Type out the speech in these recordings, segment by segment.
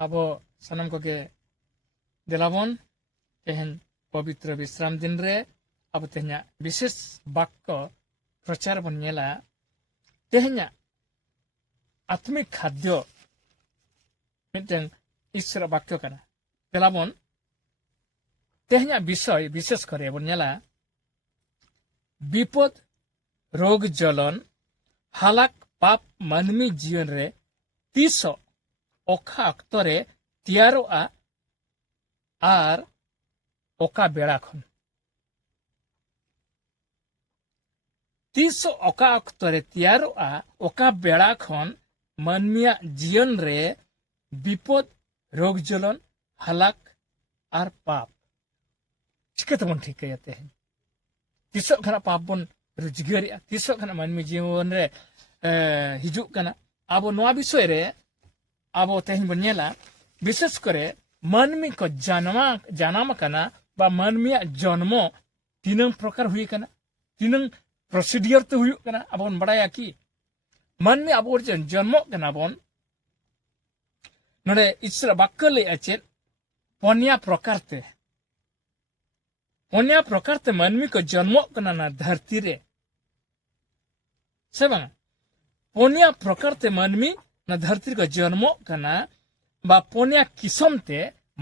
ᱟᱵᱚ ᱥᱟᱱᱟᱢ ᱠᱚᱜᱮ ᱫᱮᱞᱟᱵᱚᱱ ᱛᱮᱦᱮᱧ पवित्र विश्राम दिन रे अब तेहना विशेष वाक्य प्रचार बन नेला तेहना आत्मिक खाद्य मिटन ईश्वर वाक्य कना देलाबन तेहना विषय विशेष करे बन नेला विपद रोग जलन हालाक पाप मानवी जीवन रे तीसो ओखा अक्तरे तियारोआ आर ओका बेड़ा खन तीसो ओका अक्तरे तियारोआ ओका बेड़ा खन मानमिया जीवन रे विपद रोग जलन हालाक आर पाप चिकत बन ठीक कहते हैं तीसो खना पाप बन रुजगरिया तीसो खना मानमी जीवन रे हिजुक कना आबो नोआ विषय रे आबो तेहन बन नेला विशेष करे मानमी को जानाम कना बा मानमिया जन्मो तीनंग प्रकार हुई कना तीनंग प्रोसीडियर तो हुई कना अबन बड़ाया की मानमी अब जन्मो कना बन नोडे ईश्वर वाक्य ले अचे पन्या प्रकार ते मानमी को जन्मो कना ना धरती रे से बांगा पन्या प्रकार ते मानमी ना धरती को जन्मो कना बा पन्या किस्म ते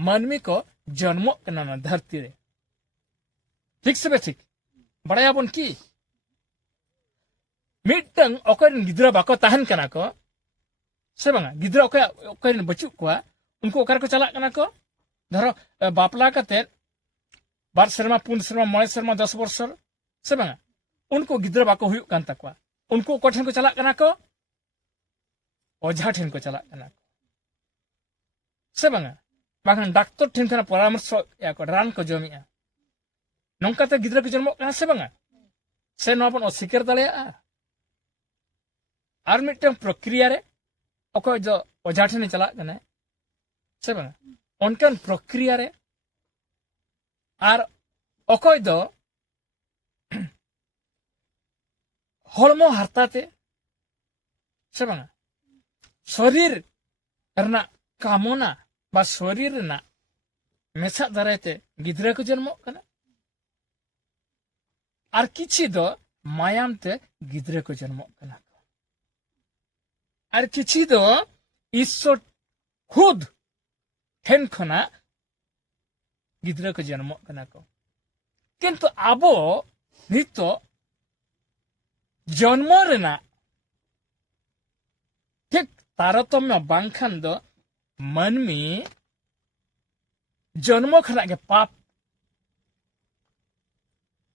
मानमी को जन्मो कना ना धरती रे ठीक से ठीक बड़ाया बन की मिटंग ओकरन गिद्रा बाको ताहन कना को से बांगा गिद्रा ओकरन बचु कोआ उनको ओकर को चला कना को धरो बापला कते 2 शर्मा 5 शर्मा 9 शर्मा 10 वर्ष से बांगा उनको गिद्रा बाको हुयु कान तकवा उनको कोठन को चला कना को ओझा ठेन को चला कना से बांगा बागन डॉक्टर ठेन खना परामर्श या को रान को जमिया नोंकाते गिद्रा को जन्म कना से बांगा से नोबन अस्वीकार दालेया आर मिटन प्रक्रिया रे ओको जो ओझा ठेन चला कना से बांगा उनकन प्रक्रिया रे आर ओको दो हॉर्मो हारताते से बांगा शरीर रना कामना बा शरीर ना मेसा दारायते गिद्रा को जन्म कना आर किछि दो मायाम ते गिद्रा को जन्म कना आर किछि दो ईश्वर खुद ठेन खना गिद्रा को जन्म कना को किंतु आबो नितो जन्म रेना ठीक तारतम्य बांखान दो मानमी जन्म खना के पाप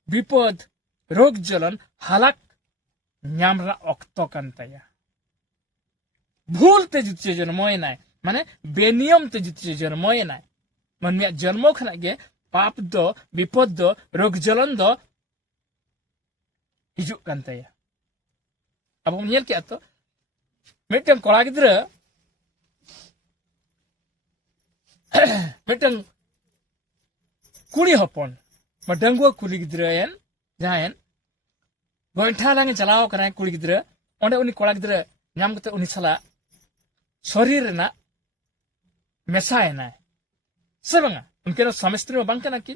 विपद रोग जलन हालाक न्यामरा अक्तो कांताया भूल ते जुतिए जन्मोय नाय माने बेनियम ते जुतिए जन्मोय नाय मानमिया जन्म खना के पाप दो विपद दो रोग जलन दो हिजुक कांताया अब हम नेल के तो मिटन कोड़ा गिद्रा मिटन कुड़ी हपन बा डंगुआ कुड़ी गिद्रा एन जायन गोइठा लांगे चलाव कना कुड़ी गिद्रा ओंडे उनी कोड़ा गिद्रा नाम कते उनी सला शरीर ना मेसायना से बांगा उनके स्वामी में बांग कना कि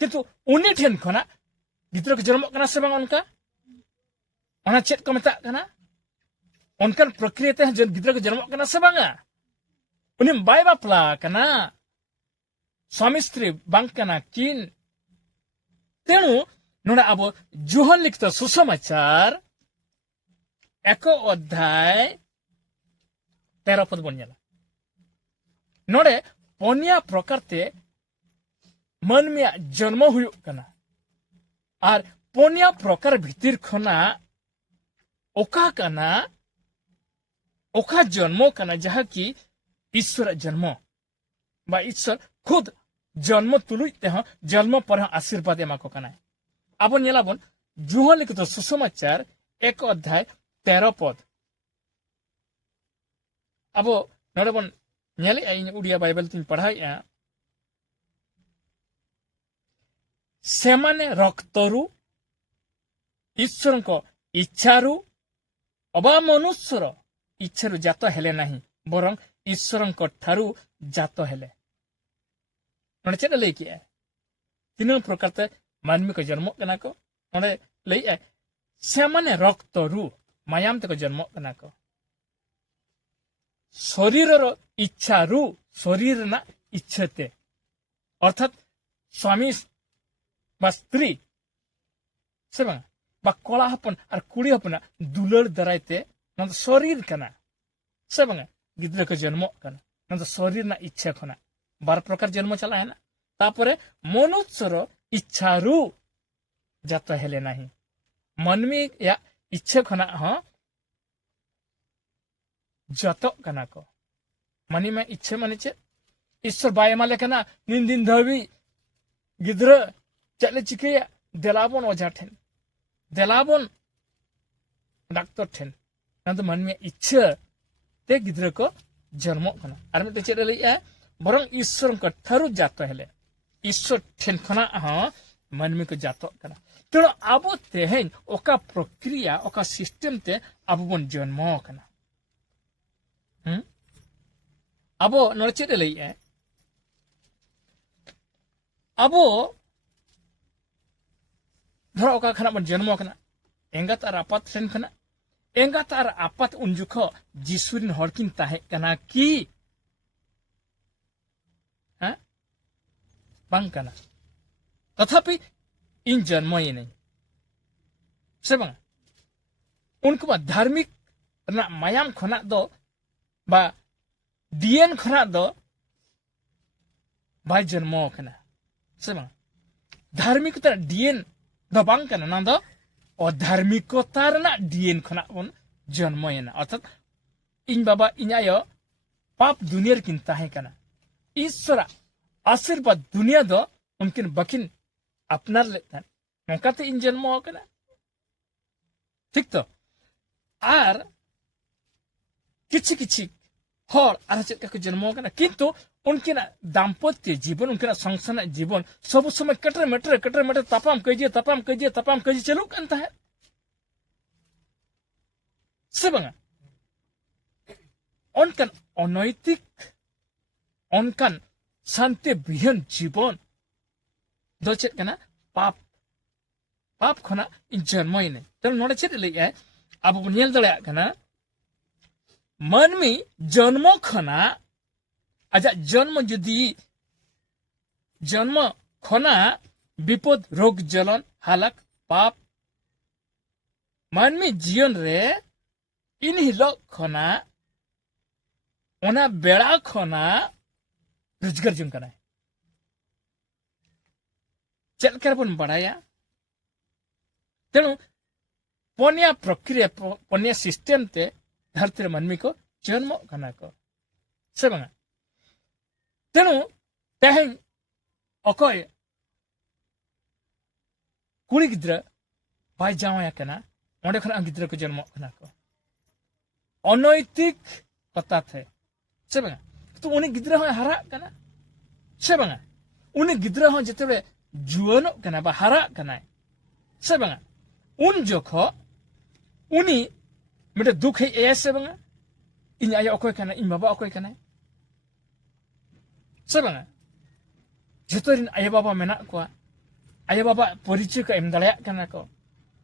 किंतु उनी ठेन खना गिद्रा को जन्म कना से बांगा उनका ओना चेत को मेता कना उनकन प्रक्रिया ते जन गिद्रा को जन्म कना से बांगा उनी बाय बापला कना स्वामी स्त्री बांग कना किन तेणु नोडा अब जोहन लिखित सुसमाचार 1 अध्याय 13 पद बनियाला नोडे पन्या प्रकार ते मानमिया जन्म हुयु कना आर पन्या प्रकार भीतर खना ओका कना ओका जन्म कना जहा की ईश्वर जन्म बा ईश्वर खुद जन्म तुलुई ते जन्म पर आशीर्वाद एमा को कना अब नेलाबन जोहन लिखित सुसमाचार 1 अध्याय 13 पद अब नोडबन नेले आई उड़िया बाइबल तीन पढ़ाया सेमाने रक्तरु ईश्वर को इच्छारु अबा मनुष्यर इच्छारु जात हेले नाही बरं ईश्वरन को ठारू जातो हेले नोडे चेद लई के तीन प्रकार ते मानवी को जन्म कना को नोडे लई से माने रक्त रु मायाम ते को जन्म कना को शरीर रो इच्छा रु शरीर ना इच्छते अर्थात स्वामी बा स्त्री से बांग बा कोला हपन और कुड़ी हपन दुलर दराइते नंद शरीर कना से बांग गिद्र को जन्म कना नंद शरीर ना इच्छा खना बार प्रकार जन्म चला है ना तापरे मनुष्य रो इच्छा रु जातो हेले नाही मनमी या इच्छा खना हाँ जातो कना को मनी में इच्छा माने चे ईश्वर बाय माले कना निंदिन धवी गिद्र चले चिके देलाबोन ओझा ठेन देलाबोन डॉक्टर ठेन नंद मन में इच्छा ते गिद्र को जन्म कना आर मिटे चेद लई बरং ईश्वर को थारु जातो हेले ईश्वर ठेन खना हाँ मनमी को जातो कना तेणु आबो तेहेन ओका प्रक्रिया ओका सिस्टम ते आबो बन जन्म कना आबो नोडे चेद लई आबो धरो ओका खना बन जन्म कना एंगात आर आपात ठेन खना एंगात आर आपात उन जुखो जिसुरिन हरकिन ताहे कना की हाँ बांग कना तथापि इन जन्म ये नहीं से बांग उनको बा धार्मिक ना मायाम खना दो बा दियन खना दो बाय जन्म कना से बांग धार्मिकता दियन दो बांग कना ना दो और धार्मिकता ना दियन खना उन जन्म ये ना अर्थात इन बाबा इन आयो पाप दुनिया किंता है कना ईश्वर आशीर्वाद दुनिया दो उनकिन बकिन अपनार लेता नौकाते इन जन्म कना ठीक तो आर किछि किछि हर आर चेक का जन्म कना किंतु उनकिन दाम्पत्य जीवन उनकिन संसार जीवन सब समय कटर मेटर तापाम कइजे चलू कंता है से बंगा उनकन अनैतिक उनकन शांति विहीन जीवन दो चेक कना पाप पाप खना इन जन्म ने तब नोडे चेक लई अब नेल दड़े कना मनमी जन्म खना आजा जन्म जुदी जन्म खना विपद रोग जलन हालक पाप मनमी जीवन रे इन हिलो खना ओना बेड़ा खना रोजगार जंग कना चल कर बन बढ़ाया तेणु पनिया प्रक्रिया पनिया सिस्टम ते धरती मनमी को जन्म कना को से बंगा तेणु तेहें अकय कुड़ी गिद्र बाय जावाया कना ओंडे खना गिद्र को जन्म कना को अनैतिक कथा थे से बंगा तो उन्हें गिद्र हो हरा कना से बंगा उन्हें गिद्र हो जते जुआनो कना बा हरा कना से बंगा उन जोखो उनी मेरे दुख है ऐसे बंगा इन आया अकय कना इन बाबा अकय कना से बंगा जतोरिन आया बाबा मेना को आया बाबा परिचय को एम दड़ाया कना को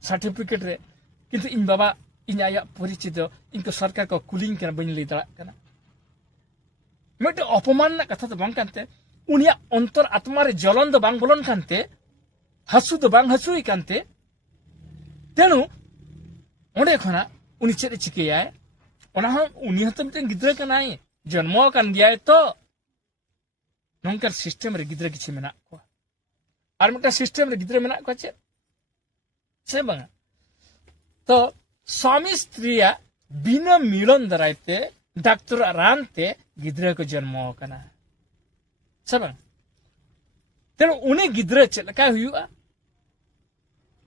सर्टिफिकेट रे किंतु इन बाबा इन आया परिचय दो इनको सरकार को कुलिंग कना बन ले दड़ा कना मेटे अपमान ना कथा तो बांग कांते उनिया अंतर आत्मा रे जलन दो बांग बोलन कांते हसु दो बांग हसुई कांते तेनु ओंडे खना उनी चेद चिकेया ओना हम उनी हत मिटन गिद्र कनाई जन्म कान गया तो नोंकर सिस्टम रे गिद्र किछि मेना को आर मिटा सिस्टम रे गिद्र मेना को चे से बांगा तो स्वामी स्त्रीया बिना मिलन दराइते डॉक्टर रानते गिद्र को जन्म कना सब तेणु उन्हें गिद्र चलका हुआ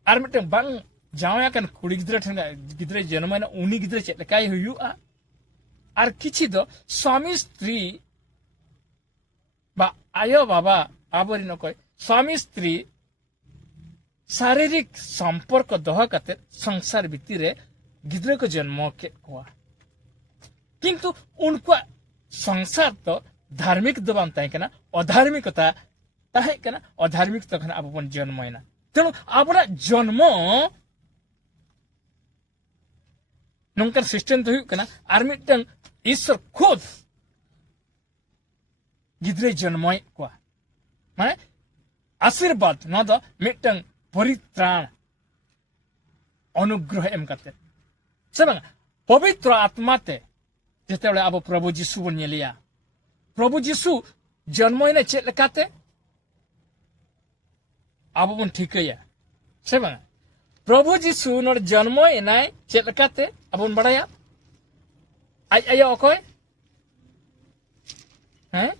आर मिटे बांग जावया कन कुड़ी गिद्र ठन गिद्र जन्म ना उन्हीं गिद्र चलका हुआ आर किछि दो स्वामी स्त्री बा आयो बाबा आबरी नकय स्वामी स्त्री शारीरिक संपर्क दोह कते संसार भितर गिद्र को जन्म के कोआ किंतु उनको संसार तो धार्मिक दो बांग ताहे कना अधार्मिकता ताहे कना अधार्मिक तो खना आबो बन जन्मयना तेणु आबोना जन्म नंकर सिस्टम तो हुई और मिटन ईश्वर खुद गिद्रे जन्मय को माने आशीर्वाद ना दो मिटन परित्राण अनुग्रह एम करते सब पवित्र आत्मा ते जते बड़े अब प्रभु जीशु बन लिया प्रभु जीशु जन्मय ने चेक लगाते अब बन ठीक है सब प्रभु जीशु नोर जन्मय नाय चेक लगाते अब बन बड़ाया आज आया ओकोय हैं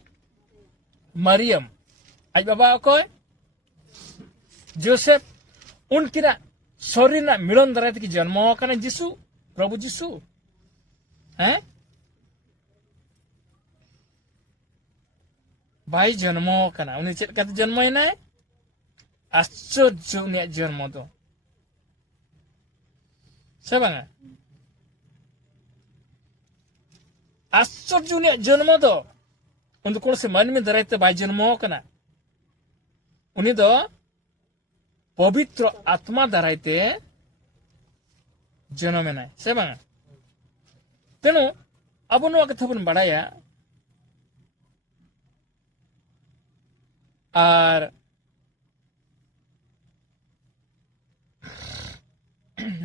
मरियम आज बाबा ओकोय जोसेफ उनकी ना शरीर ना मिलन दराय की जन्म करने जीशु प्रभु जीशु हैं भाई जन्म करना उन्हें चेक करते जन्म है ना आश्चर्य उन्हें जन्म दो सब आश्चर्य उन्हें जन्म दो उनको कौन से मन में दरायते भाई जन्म करना उन्हें दो पवित्र आत्मा दरायते जन्म ना सब तेणु अब नुआ कथा बन बाड़ाया और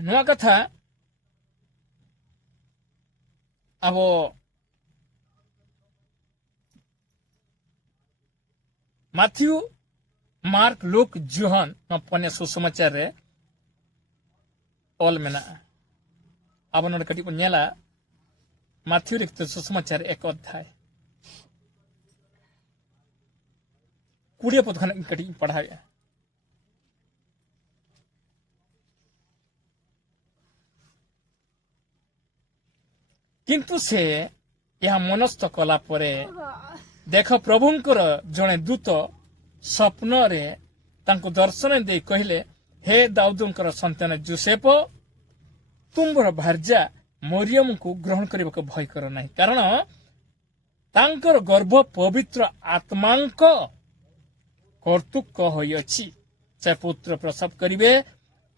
नुआ कथा अब माथ्यू मार्क लुक जोहन पन्या सुसमाचार रे ऑल मेना अब नोड कटी पन नेला माथ्यू लिखते सुसमाचार एक अध्याय कुड़िया पद खान कटी पढ़ाया किंतु से यह मनस्थ कला परे देख प्रभुंकर जने दूत स्वप्न रे तांको दर्शन दे कहले हे दाऊदंकर संतान जोसेफ तुम्बर भार्या मरियम को ग्रहण करने को भय कर नहीं कारण तांकर गर्भ पवित्र आत्मांक कर्तुक होई अछि से पुत्र प्रसव करिवे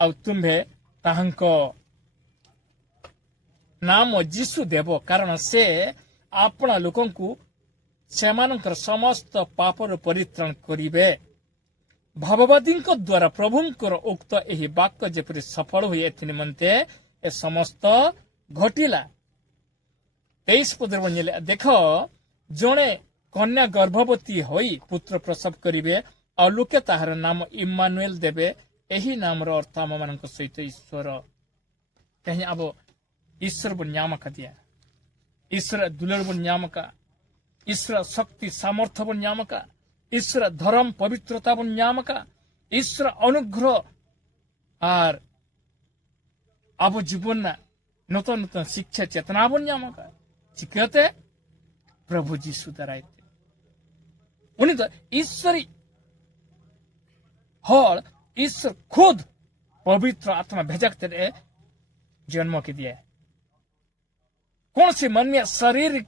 आ तुम्हे ताहांको नाम जीशु देव कारण से आपना लोकन को सेमानकर समस्त पापर परित्राण करिवे भाववादी द्वारा प्रभुंकर उक्त एही वाक्य जेपरि सफल हुए एथि निमंते ए समस्त घटिला 23 पदर बनिले देख जणे कन्या गर्भवती होई पुत्र प्रसव करिवे और लोके ताहार नाम इम्मानुएल देवे एही नाम रो अर्थ आम मानक सहित ईश्वर कहीं अब ईश्वर बन नामक दिया ईश्वर दुलर बन नामक ईश्वर शक्ति सामर्थ्य बन नामक ईश्वर धर्म पवित्रता बन नामक ईश्वर अनुग्रह और अब जीवन नूतन नूतन शिक्षा चेतना बन नामक चिकते प्रभु जीशु दरायते उन्हें तो ईश्वरी हर ईश्वर खुद पवित्र आत्मा भेजक तेरे जन्म के दिया कौन से मन में शरीर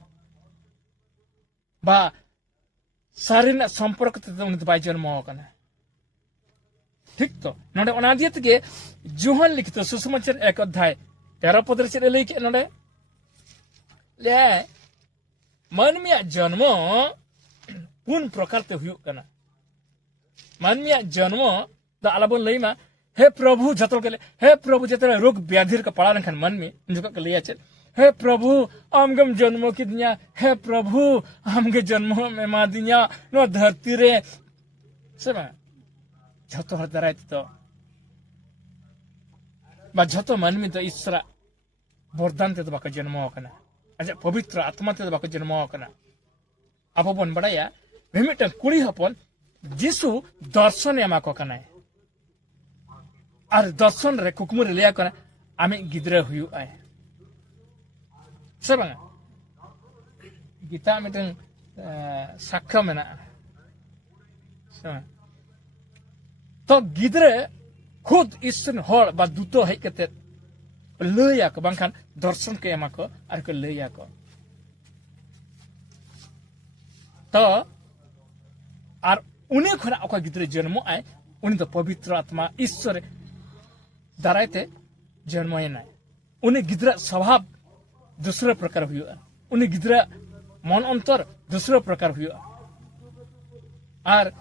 बा शरीर संपर्क उन्हें जन्म होना ठीक तो नोडे अनादियत के जोहन लिखित सुसमाचार एक अध्याय 13 पद से ले के नोडे ले मन में जन्म पूर्ण प्रकार ते हुई कना मन में जन्म द आलाबन लईमा हे प्रभु जतल के हे प्रभु जतल रोग व्याधिर का पड़ा नखन मन में जो के लिया चल हे प्रभु आमगम जन्म की दुनिया हे प्रभु आमगे जन्म में मा दुनिया नो धरती रे सेमा जतो हर दराय तो बा जतो मन में तो ईश्वर वरदान ते बाका जन्म होकना अच्छा पवित्र आत्मा ते बाका जन्म होकना अब बन बड़ाया भेमिटन कुड़ी हपन जीशु दर्शन एमा को कना और दर्शन रे कुकुमुर लिया कना आमे गिद्रे हुयु आए सब गीता मिटन साक्ष्य मेना तो गिद्रे खुद ईश्वर हर बा दूतो है कते लैया को बांखान दर्शन के एमा को आर को लैया को तो और उन्हें खना ओका गिद्रे जन्म आए उन्हें तो पवित्र आत्मा ईश्वर दारायते जन्म ना उन्हें गिद्रा स्वभाव दूसरे प्रकार हुआ उन्हें गिद्रा मन अंतर दूसरे प्रकार हुआ और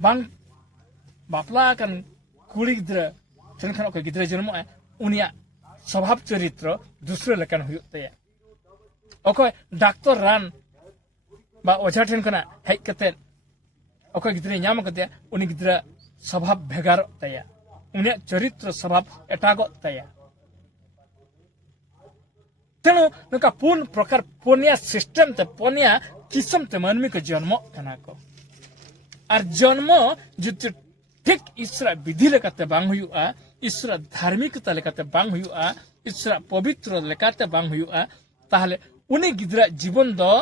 बांग बापला कन कुड़ी गिद्रा ठेनखान ओका गिद्रा जन्म आए उन्हें स्वभाव चरित्र दूसरे लेकिन हुआ तया ओके डाक्टर रान बा ओझा ठेन खना हेज कते ओके गिद्रे नाम कते उनी गिद्रा स्वभाव भेगार तया उन्हें चरित्र स्वभाव एटागो तया तेणु नका पूर्ण प्रकार पुण्य सिस्टम ते पुण्य किस्म ते मानवी के जन्म कना को और जन्म जुत ठीक ईश्वर विधि लेकाते बांग हुआ ईश्वर धार्मिकता लेकाते बांग हुआ ईश्वर पवित्र लेकाते बांग हुआ ताहले उन्हें गिद्रा जीवन दो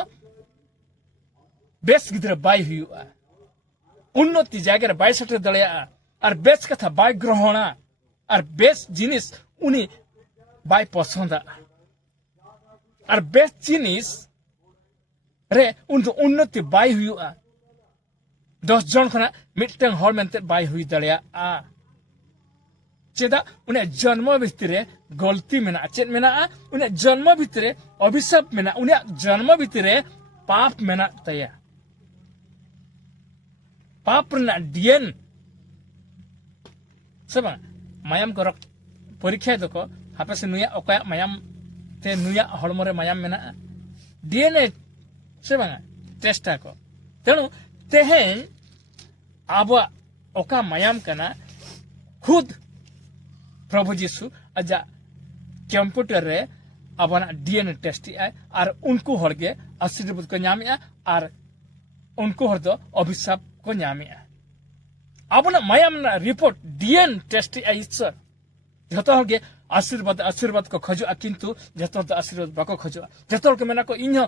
बेस गिद्रा बाय हुआ उन्नति जायगा बाय सटे दड़िया और बेस कथा बाय ग्रहणा और बेस जिनिस उन्हें बाय पसंदा और बेस जिनिस रे उन उन्नति बाय हुआ 10 जन खना मिटन हर मेंते बाय हुई दड़िया चेदा उन्हें जन्म भितरे गलती मेना चेद मेना उन्हें जन्म भितरे अभिशाप मेना उन्हें जन्म भितरे पाप मेना तया पाप ना डीएन सबा मायाम को परीक्षा दको हापे से नुया ओका मायाम ते नुया हड़मरे मायाम मेना डीएनए सबा टेस्टा को तेणु तेहेन आबा ओका मायाम कना खुद प्रभु जीशु अजा कंप्यूटर रे अपना डीएनए टेस्ट आए और उनको हड़गे आशीर्वाद को नामे और उनको हर दो अभिशाप को नामे अपना मायाम ना रिपोर्ट डीएन टेस्ट ईश्वर जतो हड़गे आशीर्वाद आशीर्वाद को खजो किंतु जतो तो आशीर्वाद बाको खजो जतो के मेना को इन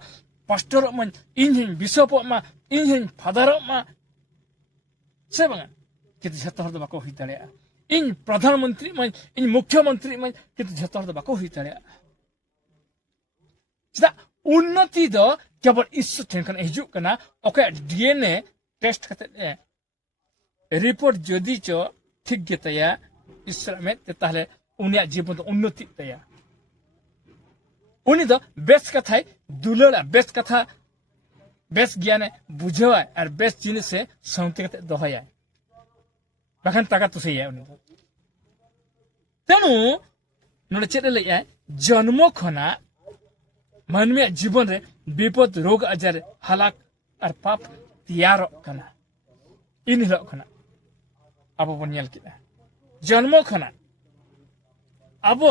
पास्टर मन इन बिशप मा इन फादर मा से बंगा किंतु जतो हर दो बाको हुई दड़े इन प्रधानमंत्री मन इन मुख्यमंत्री मन किंतु जतो हर दो बाको हुई दड़े चदा उन्नति दो केवल ईश्वर ठेन खन हिजु कना ओके डीएनए टेस्ट कते रिपोर्ट जदि चो ठीक गे तया ईश्वर में ताहले उनिया जीवन दो उन्नति तया उनी दो बेस कथा दुलड़ा बेस कथा बेस ज्ञान बुझवा और बेस जिनिस से सौंते कते दोहया बाखान ताका तुसे या उनी तेनु नोडे चेद लैया जन्म खना मानवीय जीवन रे विपद रोग आजार हलाक और पाप तैयार कना इन हिलो खना अब बन नेल किदा जन्म खना अब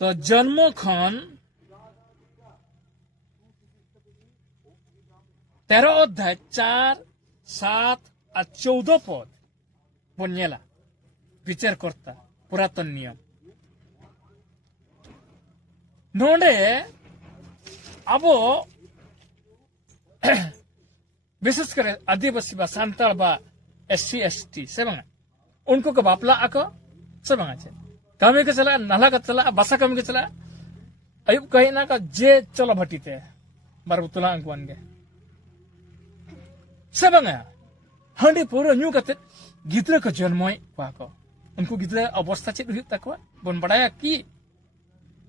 तो जन्म खन 13 अध्याय 4, 7 और 14 पद बन नेला विचार करता पुरातन नियम नोडे अब विशेष कर आदिवासी बा सांताल बा एससी एसटी से बंगा उनको को बापला आको से बंगा छे कमी के चला नाला का चला बसा कमी के चला अयुब कहीं ना का जे चलो भटीते बारबुतुला अंगवान गे से बंगा हंडी पूरा न्यू कते गिद्रा को जन्मय को उनको गिद्रा अवस्था चेत हुई तकवा बन बड़ाया की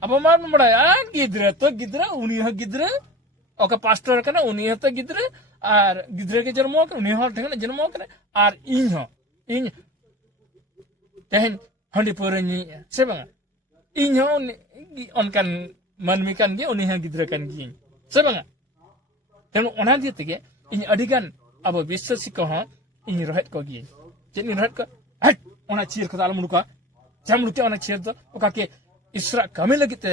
अब मान बड़ाया गिद्रा तो गिद्रा उनी ह गिद्रा ओका पास्टर कना उनी ह तो गिद्रा और गिद्रा के जन्म कर उनी ह ठेन जन्म कर और इन तेहन हंडी पूरा नी से बंगा इन ह अनकान मानमी कान गे उनी ह गिद्रा कान गी से बंगा तेनु ओना दिए तगे इन अडिगान अब विश्वासी को ह इन रहत को गी जेनी रहत को हट ओना चीर को आल मुडुका जामुडुके ओना चीर दो ओका के ईश्वर कमी लगिते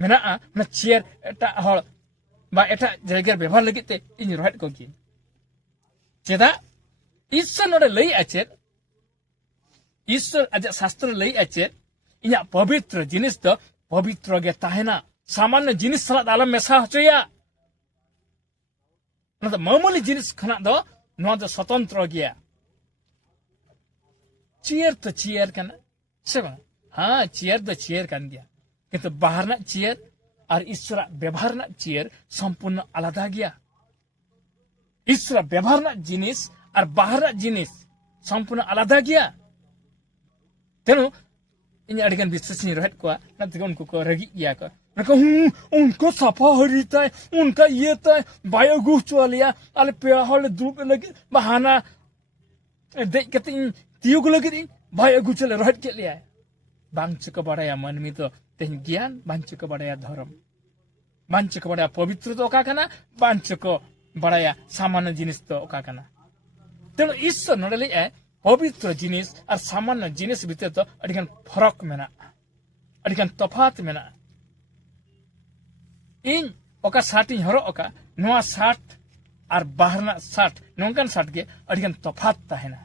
मेना ना चेयर एटा हल बा एटा जयगा व्यवहार लगिते इन रहत को गी चेदा ईश्वर नोडे लई आचे ईश्वर आज शास्त्र लई आचे इया पवित्र जिनिस दो पवित्र गे ताहेना सामान्य जिनिस सलाद आलम मेसा हचोया ना तो मामूली जिनिस खना दो नोआ दो स्वतंत्र गया चेयर तो चेयर कना सेबा हाँ चेयर तो चेयर कान दिया किंतु बाहर ना चेयर और ईश्वर व्यवहार चियर सम्पूर्ण आलादा गया ईश्वर व्यवहार जिनिस और बाहर जिनिस सम्पूर्ण आलादा गया तेनु इन अड़गन विश्वासी रहत को नते उनको को रगी गया को उनको सफा हरिता उनका ये तय बायोगु चलिया अल पेहल दुब लगे बहाना दे कते तियुग लगे बायोगु चले रहत के लिया बांच को बड़ाया मनमी तो तेन ज्ञान बांच को बड़ाया धर्म बांच को बड़ाया पवित्र तो का कना बांच को बड़ाया सामान्य जिनिस तो का कना तेनु ईश्वर नडले पवित्र जिनिस और सामान्य जिनिस भितर तो अड़गन फरक मेना अड़गन तफात मेना इन ओका साट इन हरो ओका नोआ साट और बाहरना साट नोंकन साट के अड़गन तफात ताहेना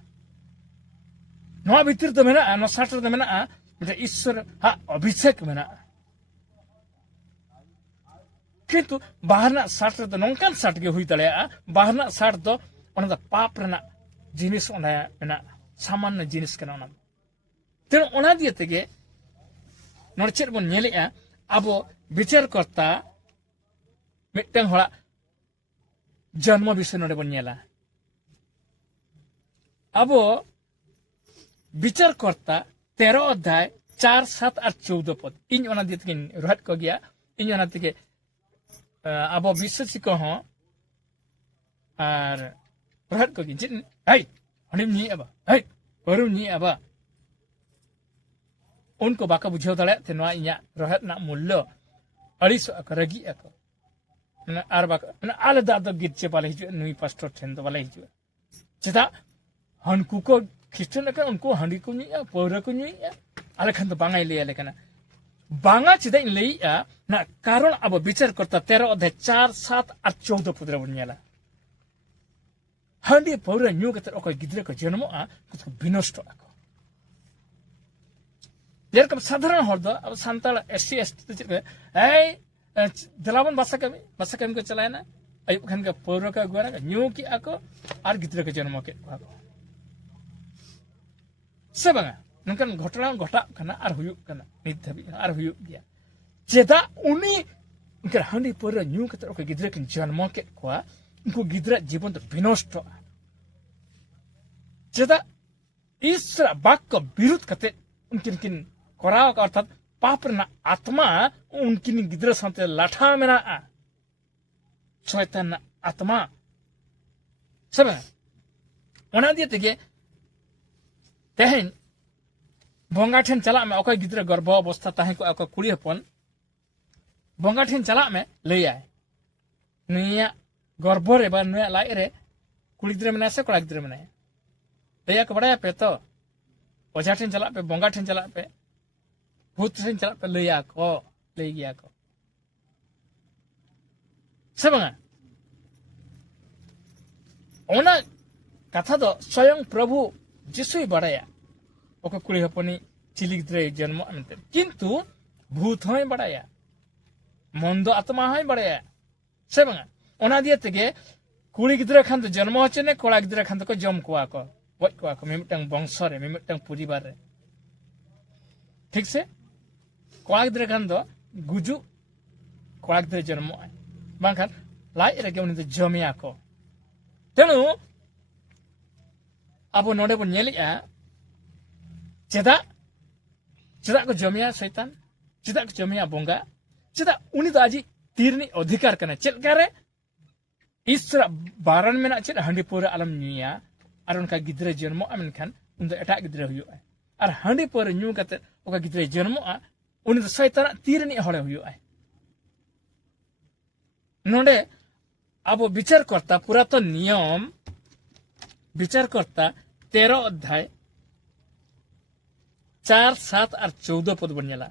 नोआ भितर तो मेना नो साट तो मेना मतलब ईश्वर हा अभिषेक मेना किंतु बाहरना साट तो नोंकन साट के हुई तड़े बाहरना साट तो ओना पाप रेना जिनिस ओना मेना सामान्य जिनिस कना ओना तेन ओना दिए तेगे नोरचेर बन नेलेआ आबो विचार करता मिटन हड़ा जन्म विषय नोडे बन नेला आबो विचार करता 13 अध्याय 4, 7 और 14 पद इन ओना दिए तेगे रहत को गया इन ओना तेगे आबो विश्वासी को हो और रहत को गया जिन हाय हनिम नी अबा हाय परु नी अबा उनको बाका बुझाव दड़े ते नोआ इया रहत ना मूल्य अड़ीस रगी अको आर बाका आले दाद गित चे बाले हिजु नुई पास्टर ठेन तो बाले हिजु चेदा हनकु को खिस्टन का उनको हंडी को नी पौर को नी आले खन तो बांगाई ले आले कना बांगा चेदा इन लेइया ना कारण अब विचार करता 13 अध्याय 4, 7 और 14 पुदरा बन्याला हंडी पौर न्यू कतर ओको गिद्रे को जन्म कुछ विनष्ट अको जेरकम साधारण हर दो अब सांताल एससी एसटी तो चेक दलावन बासा कमी को चलाए ना अयुब खान का पौर का गुआना न्यू की आको और गिद्रे को जन्म के आको से बांगा नंकन घटना घटा कना और हुयु कना नित धबी और हुयु गया चेदा उनी उनके हंडी पौर न्यू कतर ओको गिद्रे के जन्म के कोआ उनको गिद्रा जीवन तो विनष्ट चेदा ईश्वर वाक्य विरुद्ध कते उनकिन कराव का अर्थात पाप ना आत्मा उनकिन गिद्रा साथे लाठा मेना शैतान आत्मा सब ओना दिए तेगे तेहन बंगा ठेन चला में ओका गिद्रा गर्भ अवस्था ताहे को ओका कुड़ी हपन बंगा ठेन चला में ले आए निया गर्भ रे बा नया लाई रे कुड़ी गिद्रा में से कोड़ा गिद्रा में तैया को बड़ा पे तो ओझा ठेन चला पे बंगा ठेन चला पे भूत ठेन चला पे ले गया को सब ओना कथा दो स्वयं प्रभु जिसुई बड़ाया ओको कुड़ी हपनी चिली गिद्रा जन्म अंते किंतु भूत होय बड़ाया मंद आत्मा होय बड़ाया सब ओना दिए तेगे कुड़ी गिद्रा खान तो जन्म होचने कोड़ा गिद्रा खान तो को जम कोआ को वट कोआ को मिमिटंग वंश रे मिमिटंग परिवार रे ठीक से कोड़ा गिद्रा खान तो गुजु कोड़ा गिद्रा जन्म बांखान लाई रे के उनी तो जमिया को तेनु अब नोडे बन नेलिया चेदा को जमिया शैतान चेदा को जमिया बोंगा चेदा उनी तो आजी तीरनी अधिकार कना चेल करे ईश्वर बारन में चेद हंडी पौर आलम न्यूया और उनका गिद्रे जन्म मेनखान उन एटा गिद्रे हुआ और हंडी पौर न्यू कते ओका गिद्रे जन्म उनी तो शैतान तीरनी हड़े हुआ नोडे अब विचार करता पुरातन नियम विचार करता 13 अध्याय 4, 7 और 14 पद बनियाला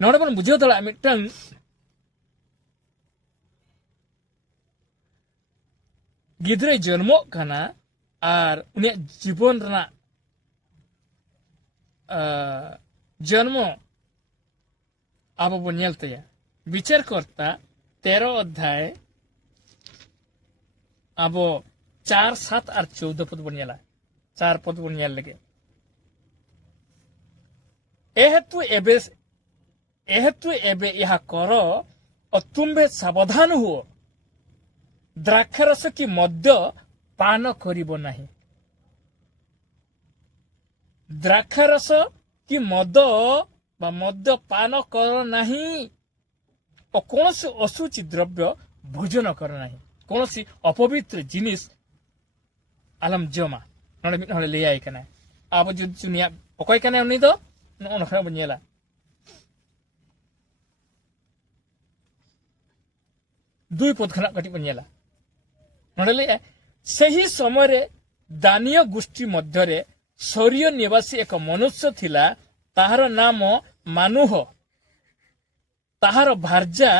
नोडे बन बुझाव दड़ा मिटंग गिद्रे जन्मो कना और उन्हें जीवन रना जन्मो अब बनियालते विचार करता 13 अध्याय अब 4, 7 और 14 पद बनियाला 4 पद बनियाल लगे ए हेतु एबे एहेतु एबे यह करो और तुम्बे सावधान हुओ द्राक्षारस की मद्य पान करिबो नाही। द्राक्षारस की मद बा मद्य पान कर नाही और कौन से अशुचि द्रव्य भोजन कर नाही। कौन सी अपवित्र जिनिस आलम जमा नोडे मिट हले लेयाय कना आबो जुनिया अकय कना उनी दो नखरा बनेला दुई पद खना कटी बनेला नोडे ले सही समय रे दानीय गोष्ठी मध्य रे शौर्य निवासी एक मनुष्य थिला ताहार नाम मानुह ताहार भारजा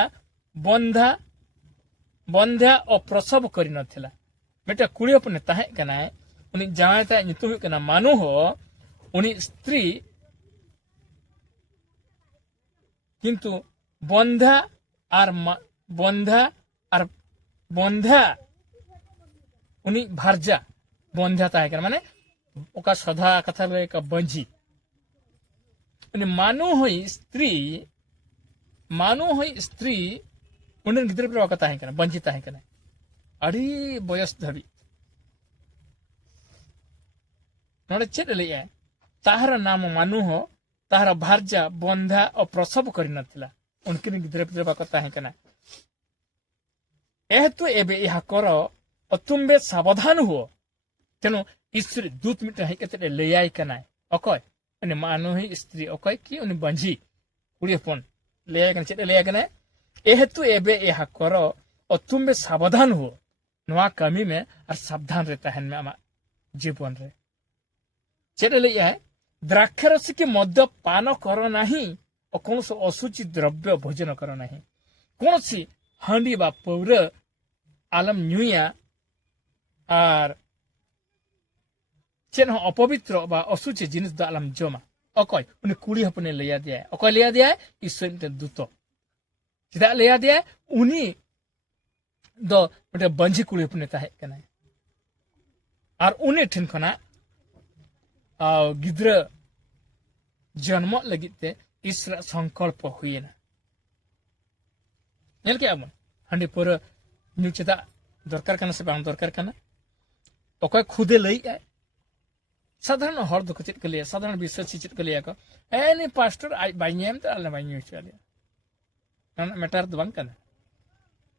बंध्या और प्रसव करी नथिला बेटा कुड़ी अपने ताहे कना उनी जायता नितु कना मानुह उनी स्त्री किंतु बंधा उनी भारजा बंध्या ताहे कना माने ओका सदा कथा रे का बंजी उनी मानु होई स्त्री उन्हें गिद्रे पर वकता है कना बंजी ताहे कना अड़ी बयस धबी नोडे चेद लेया ताहार नाम मानु हो ताहार भारजा बंधा और प्रसव करी नथिला उनके गिद्रे पर वकता है कना एहेतु एबे यह करो और तुम्बे सावधान हुओ तेनु ईश्वर दूत मिट है कते लेयाय कना अकय अने मानु ही स्त्री अकय की उनी बंजी कुड़ी अपन लेयाय कना चेद लेयाय कना एहेतु एबे यह करो और तुम्बे सावधान हो नवा कमी में और सावधान रहता है में आमा जीवन रे चेद लेया है द्राक्षारस की मद्य पान करो नहीं और कौन से अशुचि द्रव्य भोजन करो नहीं कौन सी हांडी बा पौर आलम न्यूया और चेन अपवित्र बा अशुचि जिनिस द आलम जमा अकय उनी कुड़ी हपने लेया दिया है अकय लेया दिया है ईश्वर मिटे दूतो चिदा लेया दिया है उनी दो मिटे बंजी कुड़ी हपने ताहे कना और उनी ठिन खना गिद्र जन्म लगिते ईश्वर संकल्प हुईना नेल के आबन हांडी पर न्यू चिदा दरकार कना से बांग दरकार कना अकय खुदे लई है साधारण हर दुख चेत के लिए साधारण विश्वासी चेत के लिए को एनी पास्टर आई बाइनेम तो अल्लाह बाइनेम चले ना मैटर दो बंक ना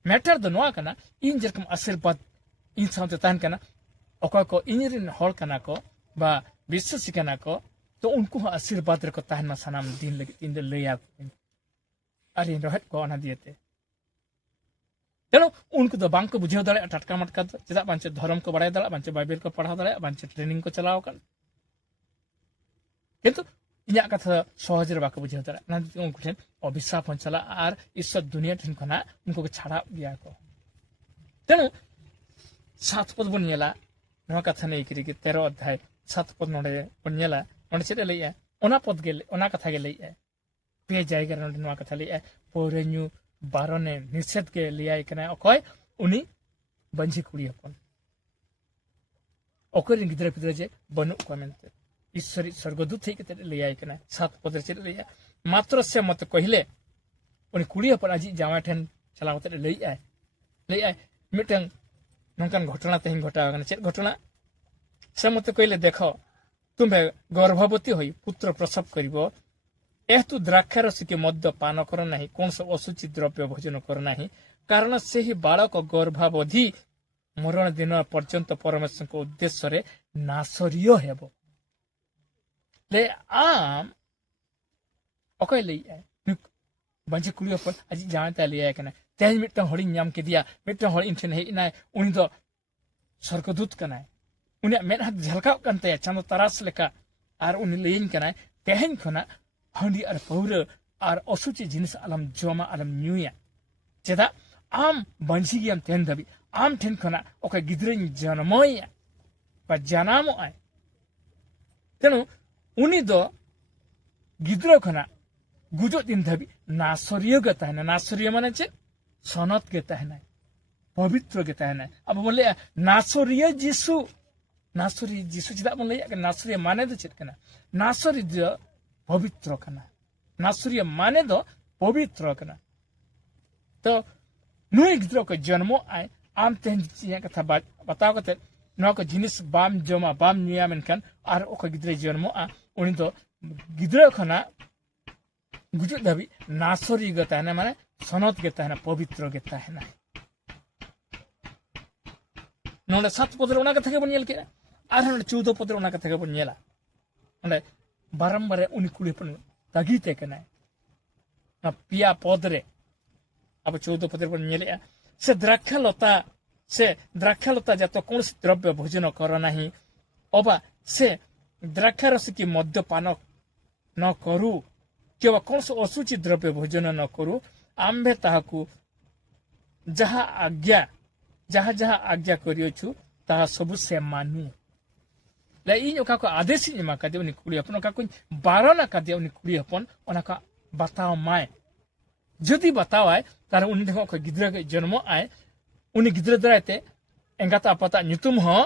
मैटर दो नोआ कना इन जरकम आशीर्वाद इन साउंड तान कना ओका को इनरिन हर कना को बा विश्वासी कना को तो उनको आशीर्वाद रको तान मा सनाम दिन लगे इन दे लेया अरे रहत को अना दिएते चलो उनको तो बांक को बुझाव दाड़े टटका मटका चेदा बांचे धर्म को बड़ाय दाड़ा बांचे बाइबल को पढ़ा दाड़े बांचे ट्रेनिंग को चलाओ कन किंतु इन्या कथा सहज रे बाको बुझाव दाड़ा ना उनको ठेन अभिशाप हन चला आर ईश्वर दुनिया ठेन खना उनको को छाड़ा गया को तेनु 7 पद बनियला नवा कथा नै करी के 13 अध्याय 7 पद नोडे बनियला नोडे चेदे लैया ओना पद गेले ओना कथा गे लैया पे जायगा नोडे नवा कथा लैया पोरेन्यू बारने निषेध के लिया इकना अकय उनी बंजी कुड़ी अपन ओकर गिद्रे पिद्रे जे बनु को मेनते ईश्वरी स्वर्गदूत हेके लिया इकना 7 पद चे लिया मात्र से मत कहिले उनी कुड़ी अपन आजी जामा ठेन चलावते लई आय मिटन नंकन घटना तेहिं घटा गना चेत घटना से मत कहिले देखो तुम्हे गर्भवती होई पुत्र प्रसव करिवो एतु द्राक्षारस के मद्य पान कर नहीं कौन से अशुचि द्रव्य भोजन कर नहीं कारण से ही बालक गर्भावधि मरण दिन पर्यंत परमेश्वर को उद्देश्य रे नासरिय हेबो ले आम ओकय ले बंजी कुलियो पर आज जानता लिया कना तेज मिट हड़ी नाम के दिया मिट हड़ी इनठन हे ना उनी दो स्वर्गदूत कना उनी मेन हाथ झलकाव कनते चंद तरास लेका आर उनी लेइन कना तेहन खना हांडी और पौर और अशुचि जिनिस आलम जमा आलम न्यूया चेदा आम बंसी गियम तेन दबी आम ठेन खना ओके गिद्रेन जनमया बा जनामो आय तेनु उनी दो गिद्रो खना गुजो दिन दबी नासरिय गता है नासरिय माने चे सनत गता है पवित्र गता है अब बोले नासरिय जीसु चेदा बोले नासरिय माने तो चेत कना नासरिय पवित्र कना नासुरिया माने दो पवित्र कना तो नुई गिद्रो को जन्मो आए आम तेन चिया कथा बताओ कते नो को जिनिस बाम जमा बाम निया मेनखान आर ओको गिद्रे जन्मो आ उनी तो गिद्रो खना गुजु दबी नासुरी गता है माने सनत गता है पवित्र गता है ना नोडे 7 पदर ओना कथा के बन नेल के आर 14 पदर ओना कथा के बन नेला ओंडे बारंबार उनी कुड़ी पन तगीते कना ना पिया पदरे अब 14 पदर बन नेले से द्राक्षालता जातो कौन द्रव्य भोजन कर नहीं अबा से द्राक्षारस की मद्यपान न करू केवल कौन अशुचि द्रव्य भोजन न करू आम्भे ताहाकू जहा जहा आज्ञा करियोछु ताहा सबु से मानु ले इन ओका को आदेश इमा का दे उनी कुड़ी अपन ओका को बारन का दे उनी कुड़ी अपन ओना का बताओ माय जदि बताओ आए तार उनी देखो को गिद्रा के जन्म आए उनी गिद्रा दराते एंगाता पता nyutum हो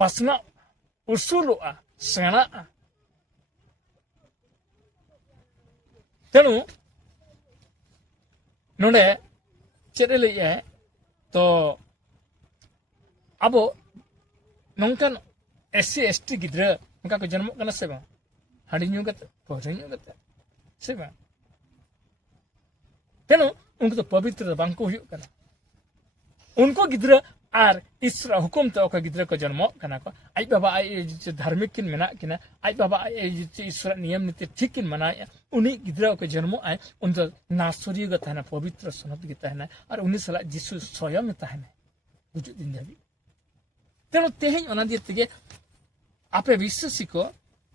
पासना उसूलुआ सेना तेनु नोडे चेरेले ये तो अब नोंकन एससी एसटी गिद्रा उनका को जन्म कना से बा हाड़ी न्यू गते पौधे न्यू गते से बा तेनु उनको तो पवित्र बांको हुयो कना उनको गिद्रा आर ईश्वर हुकुम तो ओका गिद्रा को जन्म कना को आई बाबा आई धार्मिक किन मेना किना आई बाबा आई ईश्वर नियम नीति ठीक किन मना उनी गिद्रा को जन्म आए उन तो नासुरी गता है पवित्र सनत गता है और उनी सला जिसु स्वयं ता है बुझु दिन जाबी तेनु तेहें ओना दिए तगे आपे विश्वासी को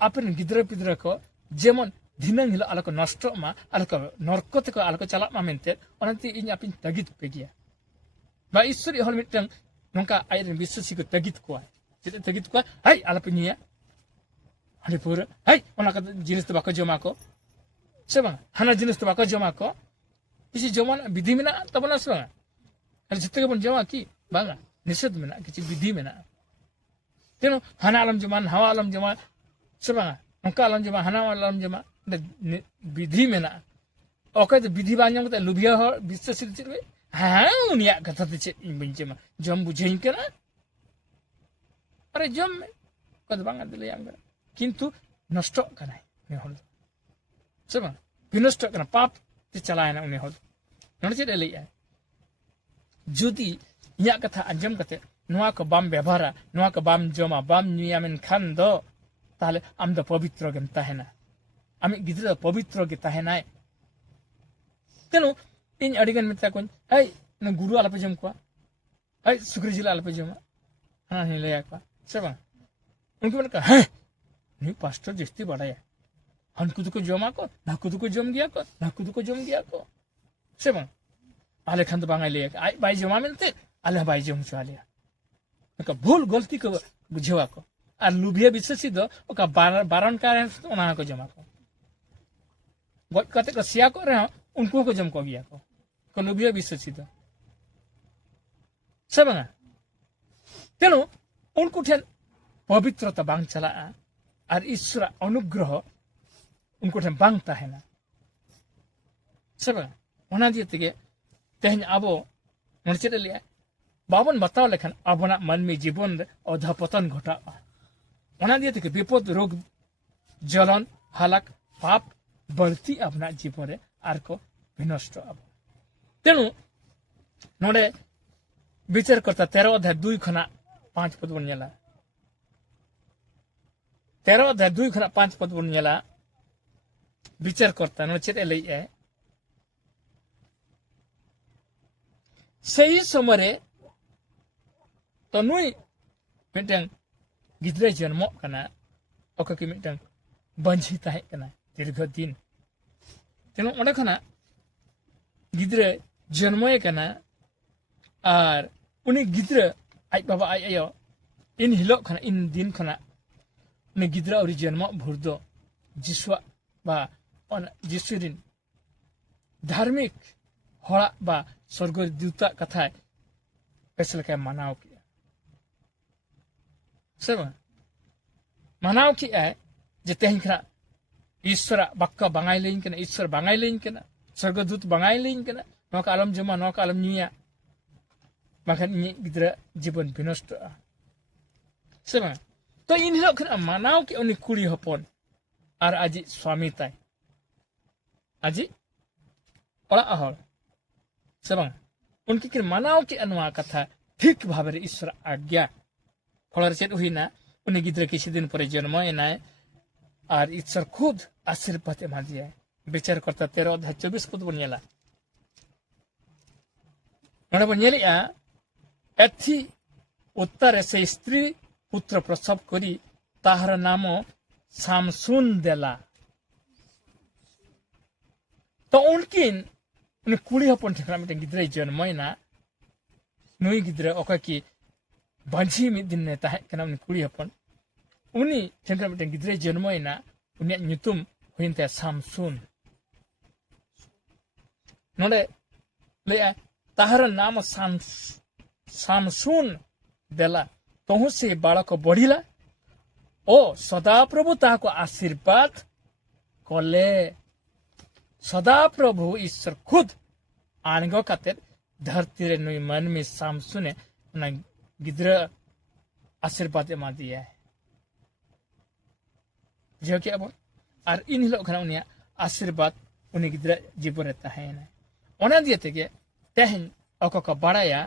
आपन गिद्रा पिद्रा को जेमन दिनंग हिलो आलो को नष्ट मा आलो को नरकत को आलो को चला मा मेनते ओनाती इन आपिन तगित पे गया बा ईश्वरी हल मिटंग नोंका आइरन विश्वासी को तगित को जेते तगित को हाय आलो पे निया हले पूरा हाय ओना का जिनिस तो बाको जमा को सेबा हाना जिनिस तो बाको जमा को किसी जमान विधि में ना तब ना सेबा हले जते के बन जमा की बांगा निषेध में ना किसी विधि में ना तेनो हाना आलम जमान हवा आलम जमा सेबा नोंका आलम जमा हाना आलम जमा विधि में ना ओके तो विधि बांजम तो लुभिया हो विश्वासी चिरवे हाँ उनिया कथा ते चेत इन बंजमा जम बुझेइन केना अरे जम में कद बांगा दिले यांग किंतु नष्ट कनाय ने होल सेबा विनष्ट कना पाप ते चलाय ना उनि होल नोन चेत ले जुदी या कथा अंजम कते नुआ को बाम व्यवहारा नुआ को बाम जमा बाम नियामन खान दो ताले आम द पवित्र गम ताहेना आमी गिद्रा पवित्र गे ताहेनाय तेनु इन अडिगन मिता कोन हाय न गुरु आला पे जम को हाय सुक्री जिला आला पे जम हाना नि लेया को सेबा उनके मन का है नि पास्टर जस्ती बड़ाया हनकु को जमा को नाकु को जम गया को नाकु को जम गया को सेबा आले खंद बांगा लेया आई बाई जमा मिलते आले बाई जम चालिया का भूल गलती को बुझवा को आ लुभिया विश्वासी दो ओका बारन कारण ओना को जमा को गट कते को सिया को रे उनको को जम को गया को लुभिया विश्वासी दो सबना तेनु उनको ठेन पवित्रता बांग चला और ईश्वर अनुग्रह उनको ठेन बांगता है ना सबना ओना दिए तगे तेहन आबो मनचेत लिया बाबन बताओ लेखन आबना मन में जीवन अधपतन घटा ओना दिए तगे विपद रोग जलन हालक पाप बढ़ती अपना जीवन रे आर को विनष्ट अब तेनु नोडे विचार करता 13 अध्याय 2 खना 5 पद बन नेला 13 अध्याय 2 खना 5 पद बन नेला विचार करता नो चेत ले सही समय तो नुई मिटंग गिद्रे जन्म कना ओका कि मिटंग बंझी ताहे कना दीर्घ दिन तेनो ओंडे खना गिद्रे जन्मय कना और उनी गिद्रे आई बाबा आई आयो इन हिलो खना इन दिन खना उनी गिद्रे और जन्म भुरदो जिसवा बा on जिसुदिन धार्मिक हड़ा बा स्वर्ग दूता कथा फैसला के मनाव किया सब मनाव किया जे तेहन खना ईश्वर बाक्का बांगाई लेन के ईश्वर बांगाई लेन के स्वर्गदूत बांगाई लेन के नौका आलम जमा नौका आलम नुया बाखान इन गिद्रा जीवन विनष्ट से बा तो इन हिलोग खना मानाव के उनी कुड़ी हपन आर आजी स्वामी ताई आजी ओला अहर से बा उनकी के मानाव के अनुवा कथा ठीक भावे ईश्वर आज्ञा फलर चेत हुईना उनी गिद्रा किसी दिन पर जन्म एनाय और ईश्वर खुद आशीर्वाद एमा दिया विचार करता 13 अध्याय 24 पद बन नेला नोडे बन नेलिया एथी उत्तर से स्त्री पुत्र प्रसव करी ताहार नाम सामसुन देला तो उनकिन उन कुड़ी हपन ठेकरा मिटे गिद्रा जन्मयना नुई गिद्रा ओका की बांझी मिद दिन ने ताहे कना उन कुड़ी हपन उनी ठेकरा मिटे गिद्रा जन्मयना उनी nyutum हुइनते सामसुन नोडे ले ताहार नाम सामसुन देला तोहु से बालक बढ़िला ओ सदा प्रभु ताको आशीर्वाद कले सदा प्रभु ईश्वर खुद आनगो काते धरती रे नुई मन में सामसुने ना गिद्रा आशीर्वाद एमा दिया है जो कि अब और इन हिलोग खना उनिया आशीर्वाद उनी गिद्रा जीवन रहता है ना ओना दिए तेगे तेहन अको का बड़ाया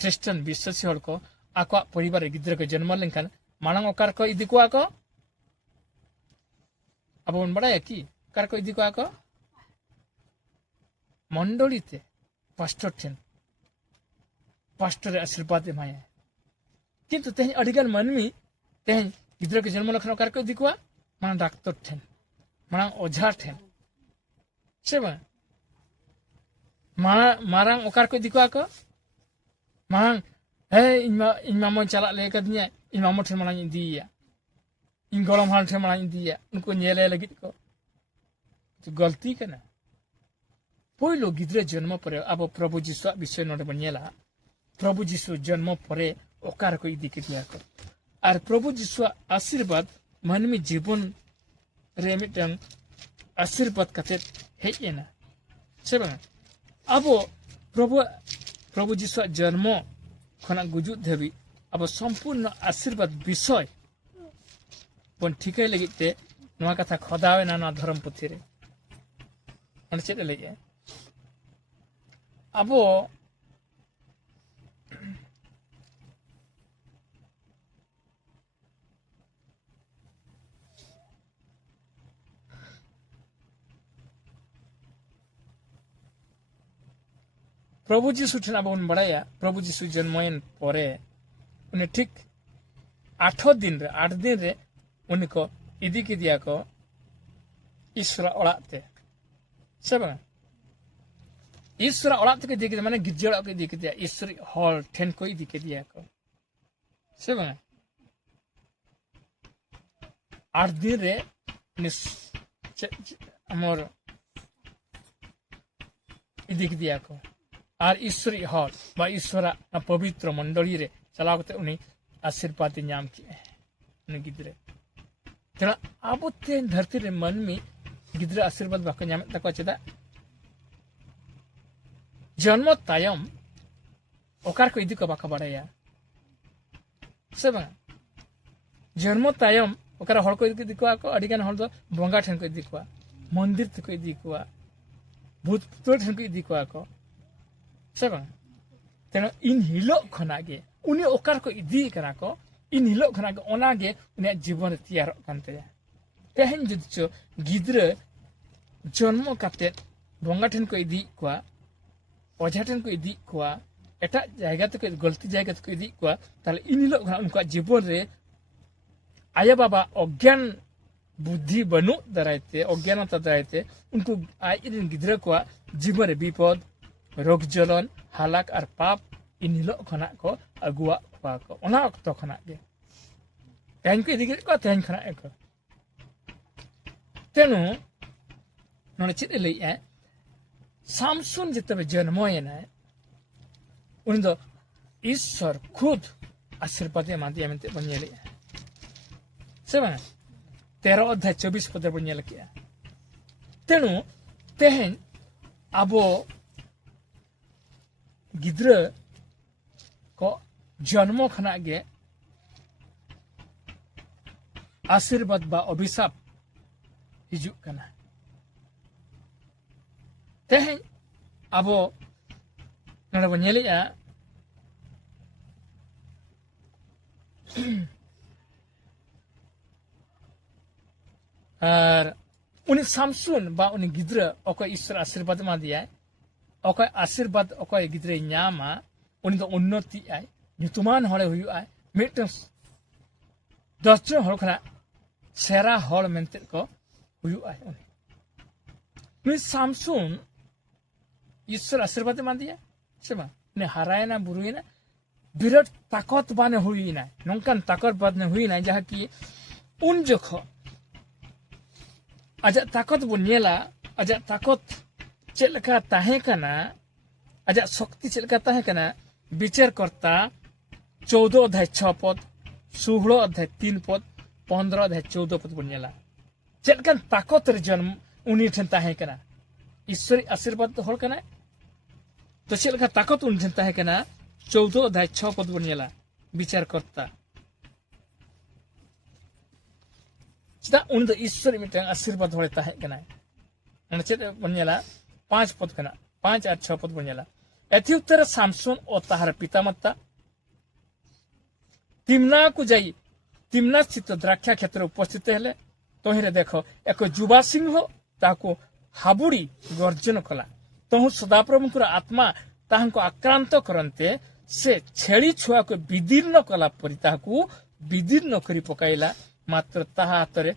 क्रिश्चियन विश्वासी हल को आको परिवार गिद्रा को जन्म लेंकन मानंग ओकार को इदी को आको अब उन बड़ाया की कार को इदी को आको मंडलीते पास्टर ठेन पास्टर आशीर्वाद एमाया किंतु तेहन अडिगन मनमी तेहन गिद्रा को जन्म लेखन ओकार को इदी को मानंग डाक्टर ठेन मानंग ओझा ठेन से बा मारंग ओकार को इदी को आको मांग हे इन मामो चला ले कदिया इन मामो ठेन मांग इदिया इन गोलम हाल ठेन मांग इदिया उनको नेले लगित को तो गलती कना पहिलो गिद्रा जन्म परे अब प्रभु जीशु विषय नोटे बनेला प्रभु जीशु जन्म परे ओकार को इदी के दिया को और प्रभु जीशु आशीर्वाद मन में जीवन रे मिटंग आशीर्वाद कते हेना से बा अब प्रभु जीशु जन्म खना गुजुत देवी अब संपूर्ण आशीर्वाद विषय बन ठीके लगिते नवा कथा खदावे ना धर्म पुथी रे अन चेत लगे अब प्रभु जीशु ठेन अब उन बड़ाया प्रभु जीशु जन्मयन परे उन्हें ठीक 8 दिन रे उनको इदी के दिया को ईश्वर ओड़ाते से बा ईश्वर ओड़ाते के दिया माने गिरजा के दिया ईश्वर हॉल ठेन को इदी के दिया को से बा 8 दिन रे अमर इदी के दिया को और ईश्वरी हॉल बा ईश्वरा पवित्र मंडली रे चलावते उन्हें आशीर्वाद नाम किए उन्हें गिद्रे तेना अब ते धरती रे मन में गिद्रे आशीर्वाद बाको नाम तको चेदा जन्म तायम ओकार को इदी को बाको बड़ाया से बा जन्म तायम ओकार हल को इदी को आको अडिगान हल दो बंगा ठन को इदी को मंदिर को इदी को भूत पुत्र ठन को इदी को आको से बा तेना इन हिलो खनागे उनी ओकार को इदी करा को इन हिलो खनागे ओनागे उनी जीवन तैयार कानते तेहन जुदचो गिद्रे जन्म काते बंगा ठन को इदी को ओझा ठन को इदी को एटा जायगा ते गलती जायगा ते इदी को ताले इन हिलो खना उनका जीवन रे आया बाबा अज्ञान बुद्धि बनु दरायते अज्ञानता दरायते उनको आई इन गिद्रे को जीवन रे विपद रोग जलन हालाक और पाप इन हिलो खना को अगुआ को ओना अक्तो खना गे तेहन को इदी को तेहन खना को तेनु नोने चित लई सामसुन जितबे जन्मयना उन दो ईश्वर खुद आशीर्वाद मादिया मेंते बनियले से बा 13 अध्याय 24 पद बन नेल के तेणु तेहेन आबो गिद्रा को जन्म खना गे आशीर्वाद बा अभिशाप हिजुक कना तेहेन आबो नडे बन नेलिया और उनी सामसुन बा उनी गिद्रा अकय ईश्वर आशीर्वाद मा दिया अकय आशीर्वाद अकय गिद्रा न्यामा उनी दो उन्नति आय ᱧᱩᱛᱩᱢᱟᱱ ᱦᱚᱲᱮ ᱦᱩᱭᱩᱜ ᱟᱭ ᱢᱤᱫᱴᱟᱝ 10 ᱡᱚᱱ ᱦᱚᱲ ᱠᱷᱚᱱᱟᱜ ᱥᱮᱨᱟ ᱦᱚᱲ ᱢᱮᱱᱛᱮ ᱠᱚ ᱦᱩᱭᱩᱜ ᱟᱭ ᱩᱱᱤ ᱥᱟᱢᱥᱩᱱ ईश्वर आशीर्वाद मा दिया से बा ने हारायना बुरुयना बिराट ताकत बाने हुईना नोंकान ताकत बाने हुईना जहां की उन जखो आजा ताकत बो नेला आजा ताकत चेलका ताहे कना आजा शक्ति चेलका ताहे कना विचार करता 14 अध्याय 6 पद 16 अध्याय 3 पद 15 अध्याय 14 पद बन नेला चेलकान ताकत रे जन्म उनी ठन ताहे कना ईश्वरी आशीर्वाद हol कना तो चेलका ताकत उन ठन ताहे कना 14 अध्याय 6 पद बन नेला विचार करता चदा उन द ईश्वरी मिटन आशीर्वाद होले ताहे कना उन चेत बन नेला 5 पद कना 5 और 6 पद बन नेला एथि उत्तर सामसुन और ताहार पितामाता तिमना को जाई तिमना स्थित द्राक्षा क्षेत्र उपस्थित हेले तोहिरे देखो एक जुबा सिंह ताको हाबुड़ी गर्जन कला तहु सदाप्रभुकर आत्मा ताहंको आक्रांत करन्ते से छेड़ी छुआ को विदीर्ण कला परि ताहाकु विदीर्ण करी पकाइला मात्र ताहा हातरे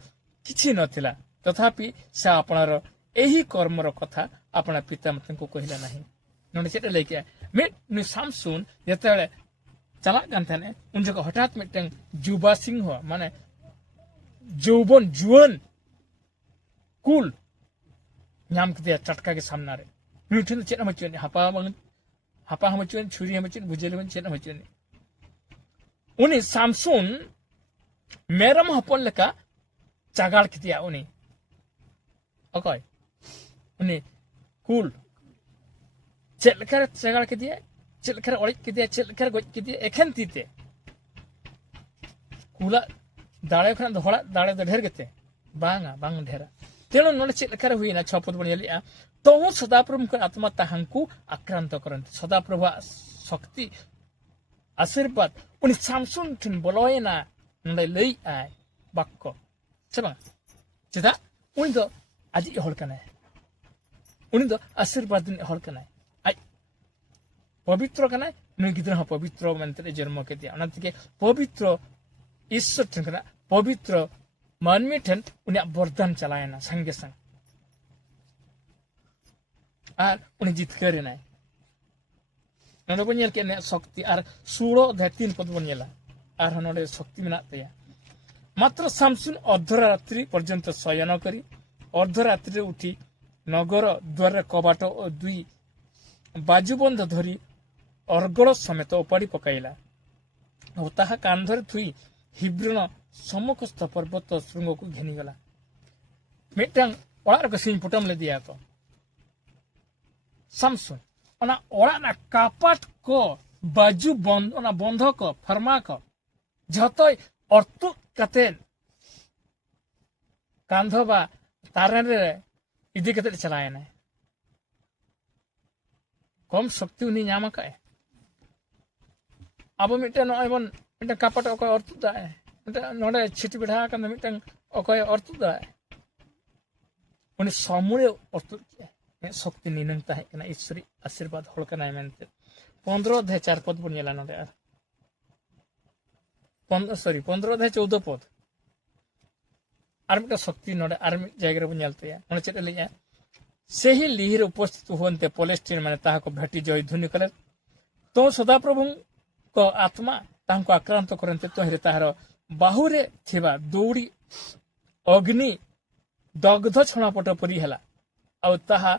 किछि नथिला तथापि से आपणार एही कर्मर कथा अपना पितामातांको कहिला नाही नोडे चेटा लेके मे नु सामसुन जेतेले चला गंथने उन जगह हठात मिटंग जुबा सिंह माने जौबन जुवन कुल नाम के चटका के सामने रे नुठन चेट मचन हापा हमचन छुरी हमचन बुजेल मन चेट मचन उनी सामसुन मेरम हपन लेका चागाड़ कितिया उनी अकय उनी कुल चेलकर चागाड़ कितिया चेलकर ओळिक कितिया चेलकर गज कितिया एखन तीते कुला दाड़े खन धोड़ा दाड़े द ढेर गते बांगा बांग ढेरा तेणु नोडे चेलकर हुईना 6 पद बनिया तो सदाप्रभु को आत्मा ताहांकु आक्रांत करंत सदाप्रभु शक्ति आशीर्वाद उनी सामसुन ठिन बोलयना नोडे लई आय बाक्को सेबा चेदा उनी दो आजि हल कना उनी दो आशीर्वाद दिन हल कना आई पवित्र कना नुई गिद्रा पवित्र मंत्र जन्म के दिया अनतिके पवित्र ईश्वर ठन कना पवित्र मानवी ठन उनी वरदान चलायना संगे संग और उनी जीत करे ना नोडे बनियल के ने शक्ति और 16 अध्याय 3 पद बनियला और नोडे शक्ति मेना तया मात्र सामसुन अर्धरात्रि पर्यंत शयन करी अर्धरात्रि उठी नगर द्वार कबाट और 2 बाजुबंध धरी अर्गड़ समेत उपाड़ी पकाइला और ताहा कांधर थुई हिब्रण सम्मुखस्थ पर्वत श्रृंग को घेनीगला मिटंग ओळा को सिंह पुटम ले दिया को सामसुन ओना ओळा ना कापाट को बाजू बंद ओना बंध को फरमा को जतय अर्तु कतेन कांधबा तारन रे इदी कते चलायना कम शक्ति उनी नाम का अब मिटन एबन मिटन कापाट को अर्तु दा नोडे छिटी बिढ़ा कन मिटन ओकय अर्तु दा उनी समूले अर्तु शक्ति निनंता है कना ईश्वरी आशीर्वाद हल कना मेनते 15 अध्याय 4 पद बनियला नोडे 15 अध्याय 14 पद आर मिटा शक्ति नोडे आर मिट जायगा रे बनियलते नोडे चेट लिया सेही लिहिर उपस्थित होनते पलेस्टीन माने ताहा को भेटी जय ध्वनि कले तो सदाप्रभु को आत्मा तांको आक्रांत करन्ते तो हेरे ताहार बाहुरे थिबा दौड़ी अग्नि दग्ध छणापट परी हला आ ताहा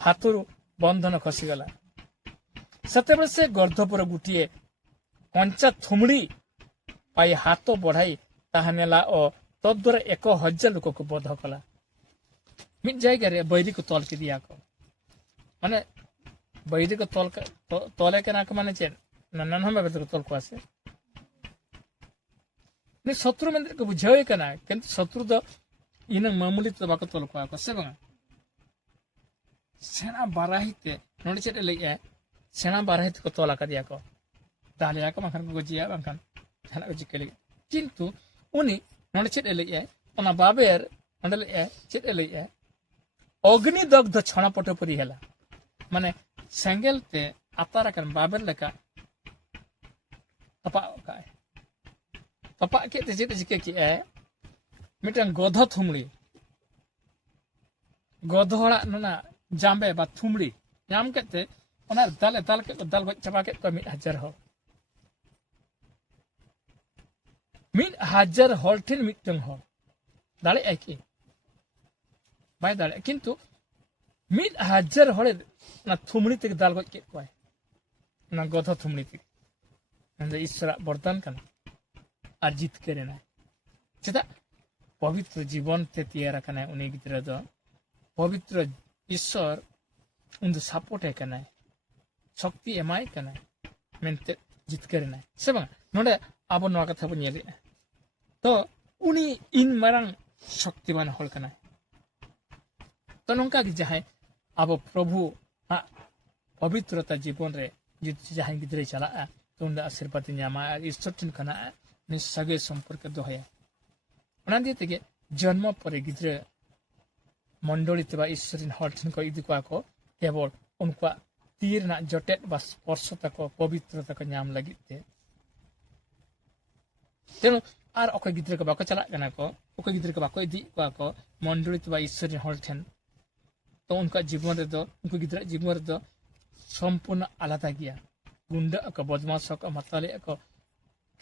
हाथरू बंधन खसीगला सतेबे से गर्धपुर गुटिए कंचा थुमड़ी पाई हाथ बढ़ाई ताहा नेला और तब द्वारा 1,000 लोक को बध कला मिट जायगा रे बैरी को तल के दिया को माने बैरी को तले के ना माने चेन नाना हम को तल को आसे ने शत्रु में को बुझावे कना किंतु शत्रु दो इन मामूली तो बाको तल को से बंगा सेना बाराहिते नोडे चेट ले सेना बाराहिते को तोला का दिया को दालिया को मखन को जिया बंकन जाना को जिकले किंतु उनी नोडे चेट ले ओना बाबेर नोडे ले चेट ले अग्नि दग्ध छणा पटो परी हला माने सेंगेल ते आतारा कन बाबेर लेका तपा काय तपा के ते चेट जिके की मिटन गोध थुमड़ी गोधोड़ा नना जाम्बे बा थुमड़ी नाम केते ओना दाल के दाल गज चबा के 1,000 हो 1,000 हॉल ठिन मिटन हो दाले एकी बाय दाले किंतु 1,000 हॉले ना थुमड़ी ते दाल गज के कोय ना गोधो थुमड़ी ते नंद ईश्वर वरदान कना और जीत करे ना चेदा पवित्र जीवन ते तैयार कना उनी गिद्रा दो पवित्र ईश्वर उन सपोर्ट है कना शक्ति एमाय कना मेनते जीत करे ना सेबा नोडे आबो नवा कथा बो नेले तो उनी इन मरंग शक्तिवान हल कना तो नंका कि जहां आबो प्रभु पवित्रता जीवन रे जित जहां गिद्रे चला तो उन आशीर्वाद न्यामा ईश्वर ठिन कना नि सगे संपर्क दोहया ओना दिते के जन्म पर गिद्रे मंडली तबा ईश्वरीन हॉल्टन को इदी को केवल उनका तीर ना जटेट बस स्पर्शता को पवित्रता को नाम लगिते तेनो आर ओके गिद्रे को बाको चला कना को ओके गिद्रे को बाको इदी को मंडली तबा ईश्वरीन हॉल्टन तो उनका जीवन रे दो उनको गिद्रे जीवन रे दो संपूर्ण आलादा गया गुंडा को बदमाश को मतले को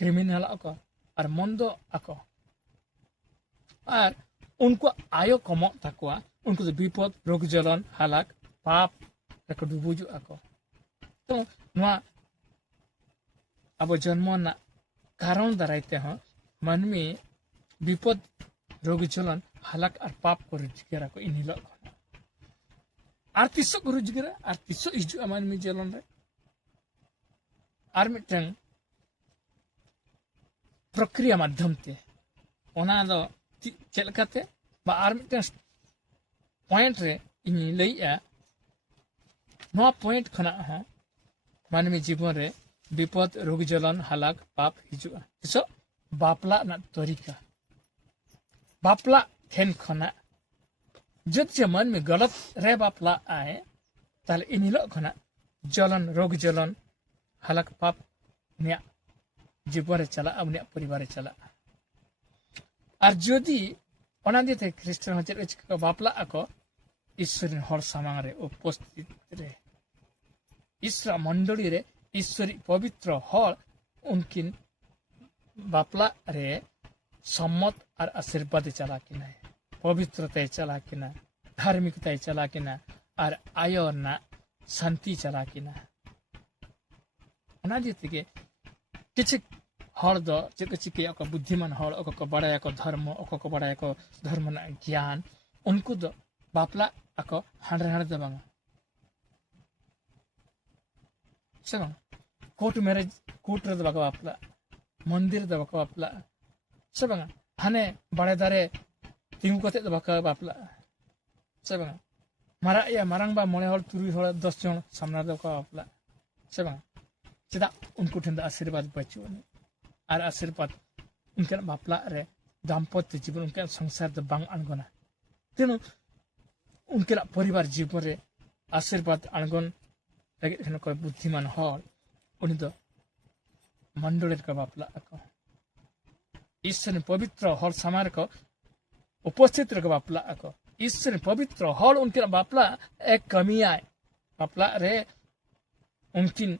क्रिमिनल को और मंदो को और उनको आयो कम तकवा उनको तो विपद रोग जलन हालाक पाप रको डुबुजु आको तो नुआ अब जन्म ना कारण दराइते हो मनमी विपद रोग जलन हालाक और पाप को रुजगेरा को इनिलो आर को रुजगेरा आर हिजु मनमी जलन रे आर मिटन प्रक्रिया माध्यम ते ओना दो चलकाते बा आर मिटन पॉइंट रे इनी लइया नो पॉइंट खना ह मानवी जीवन रे विपद रोग जलन हालाक पाप हिजुआ सो बापला ना तरीका बापला खेन खना जब जे मन में गलत रे बापला आए ताले इनिलो खना जलन रोग जलन हालाक पाप ने जीवन रे चला अपने परिवार रे चला और जदि ओना दिते ख्रिस्टान हचेर को बापला को ईश्वरीन हर सामांग रे उपस्थित रे ईश्वर मंडली रे ईश्वरी पवित्र हर उनकिन बापला रे सम्मत और आशीर्वाद चला कि ना पवित्रता चला कि ना धार्मिकता चला कि ना और आयो ना शांति चला कि ना ओना दिते के किछ हर दो चेक चिके को बुद्धिमान हर को बड़ाया को धर्म को बड़ाया को धर्म ना ज्ञान उनको दो बापला ako हांड्रे दे बांगा सो कोर्ट मैरिज कोर्ट रे दबा बापला मंदिर दबा बापला सो बांगा हाने बड़े दारे तिंगु कते दबा बापला सो बांगा मारा या मारंग बा मोले हर तुरुई हर 10 जन सामना दबा बापला सो बांगा चेदा उनको ठंड आशीर्वाद बचु और आशीर्वाद उनके बापला रे दाम्पत्य जीवन उनके संसार द बांग अनगोना तेनो उनके परिवार जीवन रे आशीर्वाद अणगन लगे कोई बुद्धिमान हर उनी दो मंडल का बापला को ईश्वर पवित्र हर समार को उपस्थित रख बापला को ईश्वर पवित्र हर उनके बापला एक कमी आए बापला रे उनकिन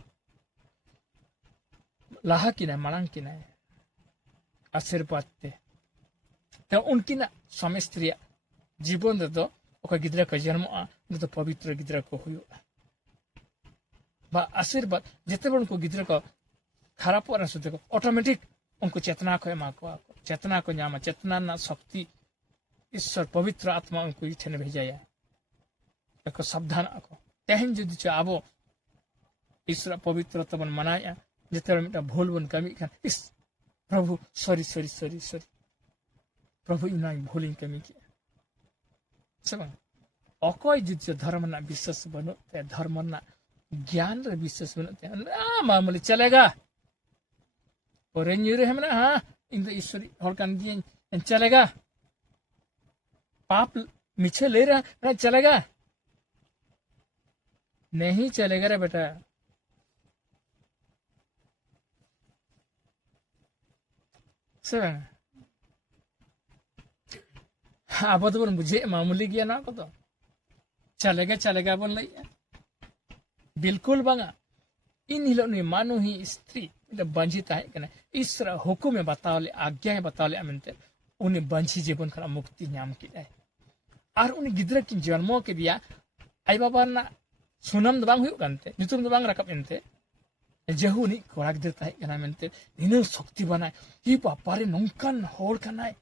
लाहा की ना मांग की ना आशीर्वाद ते तो उनकिन स्वामी स्त्री जीवन दो ओका गिद्रा का जन्म तो पवित्र गिद्रा को हुयो बा आशीर्वाद जिते बन को गिद्रा को खराब और सुते को ऑटोमेटिक उनको चेतना को एमा को चेतना को नाम चेतना ना शक्ति ईश्वर पवित्र आत्मा उनको ठेन भेजाया एको सावधान आको तेहन जुदी च आबो ईश्वर पवित्र तबन मनाया जेते मिटा भूल बन कमी खान इस प्रभु सॉरी सॉरी सॉरी सॉरी प्रभु इना भूलिंग कमी के सब अकय जुदी धर्म ना विश्वास बनो ते धर्म ना ज्ञान रे विश्वास बनो ते मामूली चलेगा और न्यूरे हमने हाँ इन ईश्वरी हर कान दिए चलेगा पाप मीछे ले रहा चलेगा नहीं चलेगा रे बेटा सब अब तो मुझे मामूली गया ना को तो चलेगा चलेगा बोल रही बिल्कुल बांगा इन हिलो ने मानो ही स्त्री बंजिता है ईश्वर हुकुम में बतावले आज्ञा है बतावले अमनते उन्हें बंजी जीवन खरा मुक्ति नाम की है और उन्हें गिद्र की जन्मों के दिया आई बाबा ना सुनम दबांग हुई करते नितुम दबांग रकब इनते जहू नहीं कोराक देता है क्या मिलते इन्हें शक्ति बनाए ये पापारे नौकन होड़ करना है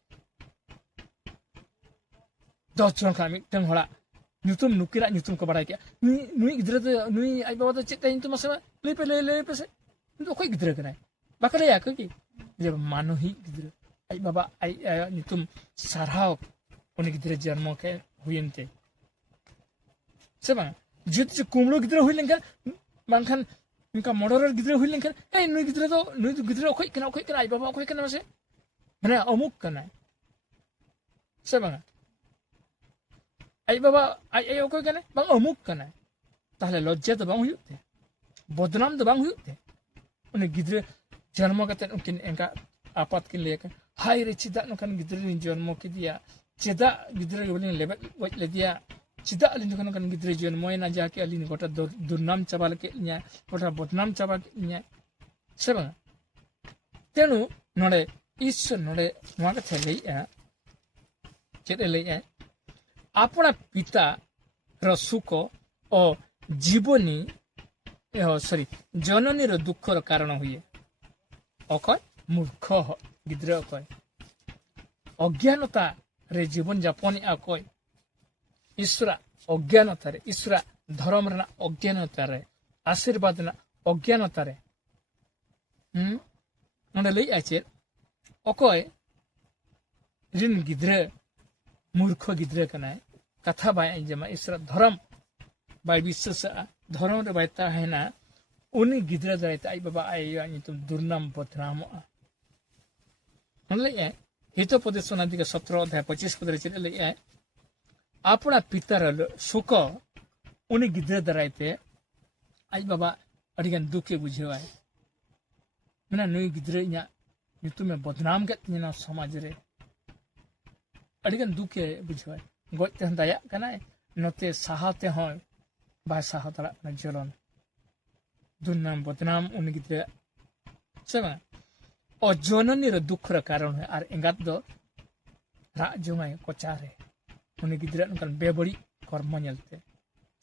10 जन का मिट्टन होड़ा नितुम नुकिरा नितुम को बढ़ा क्या नुई गिद्र तो नुई आई बाबा तो चित्ता नितुम मसे ले पे से तो कोई गिद्र करना है बाकले या कोई जब मानो ही गिद्र आई बाबा आई नितुम साराव उन्हें गिद्र जन्मों के हुई इनते सब जित जो कुमलो गिद्र हुई लेंगे बांखन इनका मॉडलर गिद्र हुई लेंगे नुई गिद्र कोई कना आई बाबा कोई कना मसे मैंने अमुक करना है सब आई बाबा आई कोई कना बांग अमुक करना है ताहले लज्जा तो बांग हुई बदनाम तो बांग हुई उन्हें गिद्र जन्म करते उनकिन इनका आपात के लिए हाय रे चिदा नोकन गिद्र जन्म के दिया चिदा गिद्र बोले ले दिया चिदा अलिन नोकन गिद्र जन्म ना जाके अलिन गोटा दुर्नाम चाबाल के न्या गोटा बदनाम चाबा के न्या सब तेनु नोडे ईश्वर नोडे नोआ कथे लैया चेद लैया अपना पिता र सुख ओ जीवनी सॉरी जननी रो दुख रो कारण हुए अकय मूर्ख गिद्र अकय अज्ञानता रे जीवन जापन अकय ईश्वर अज्ञानता रे ईश्वर धर्म रे अज्ञानता रे आशीर्वाद ना अज्ञानता रे नोडे लई आचे अकय रिन गिद्र मूर्ख गिद्र कनाय कथा बाय जमा ईश्वर धर्म बाय विश्वास धर्म रे बायता है ना उन्हीं गिद्र दायता आई बाबा आई तुम दुर्नाम बदनाम ले हित पदे सोनादि का 17 अध्याय 25 पद रे चले ले अपना पितर सुख उन्हीं गिद्र दरायते आई बाबा अडिगन दुखे बुझेवा मना नुई गिद्र इया नितुमे बदनाम के ना समाज रे अडिगन दुखे बुझेवा गोते दाया कना नते साहाते होय बाय साहतरा ना जलन दुर्नाम बदनाम उन्हीं गिद्र सब और जननी रो दुख रो कारण है और एंगात दो रा जोंगाय कोचारे उन्हीं गिद्र नकन बेबड़ी कर्म नेलते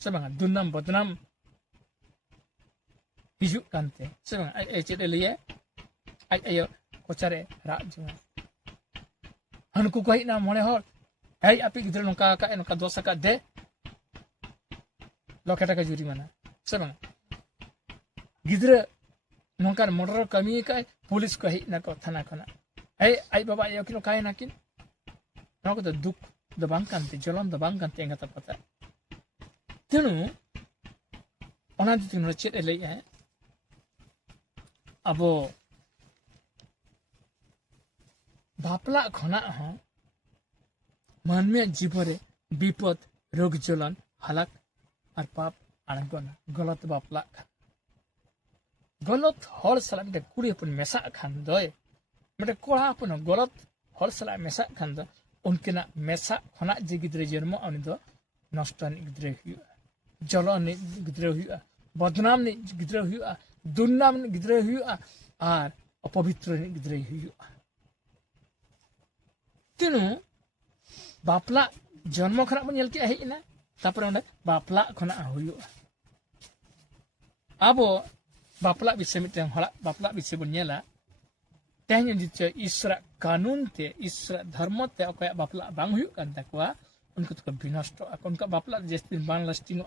सब दुर्नाम बदनाम हिजु कानते सब आई चेद लिए आई आयो कोचारे रा जोंगाय हनको कोई ना मोने हर hey api गिद्र नोका का नोका दोसा का दे लखेटा का जुरिमाना सब गिद्र नोकर मोटर कमी का पुलिस को ही ना को थाना खना hey आई बाबा यो किनो काय ना किन नको तो दुख द बांग कांते जलन द बांग कांते एंगा पता तेनु ओना दिति नो चेत ले है अबो बापला खना ह मानवीय जीवरे विपद रोग जलन हलाक और पाप आणगना गलत बापला गलत हर सला मिटे कुड़ी अपन मेसा खान दय मिटे कोड़ा अपन गलत हर सला मेसा खान द उनके ना मेसा खना जे गिद्र जन्म अनि द नष्ट नि गिद्र हुआ जलन नि गिद्र हुआ बदनाम नि गिद्र हुआ दुर्नाम नि गिद्र हुआ और अपवित्र नि गिद्र हुआ तेनु बापला जन्म खना बन नेल के हेना तापर बापला खना हुआ अब बापला विषय मिटे हला बापला विषय बन नेला तेहन जिते ईश्वर कानून ते ईश्वर धर्म ते अकय बापला बांग हुयु कान तकवा उनको तो विनष्ट उनका बापला जस्ती बांग लास्टिंग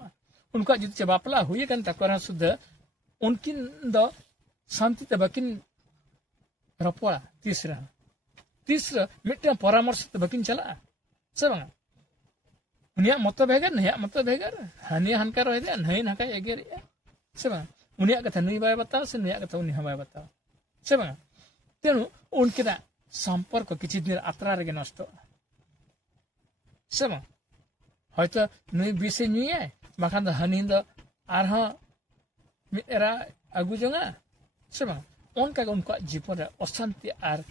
उनका जिते बापला हुए कान तकवा सुद्ध उनकिन दो शांति ते बकिन रपोड़ा तीसरा मिट्टे परामर्श ते बकिन चला सब उनिया मत भेगर नया मत भेगर हानि हनकार रहे दे नहीं नका एगेर सब उनिया कथा नहीं बाय बताओ से नया कथा उनि हमाय बताओ सब तेणु उनकिना संपर्क किछि दिन आत्रा रे नष्ट सब হয়তো नुई बिसे नुई बाखान द हानि द आरह मिरा आगु जंगा सब उनका उनका जीवन अशांति और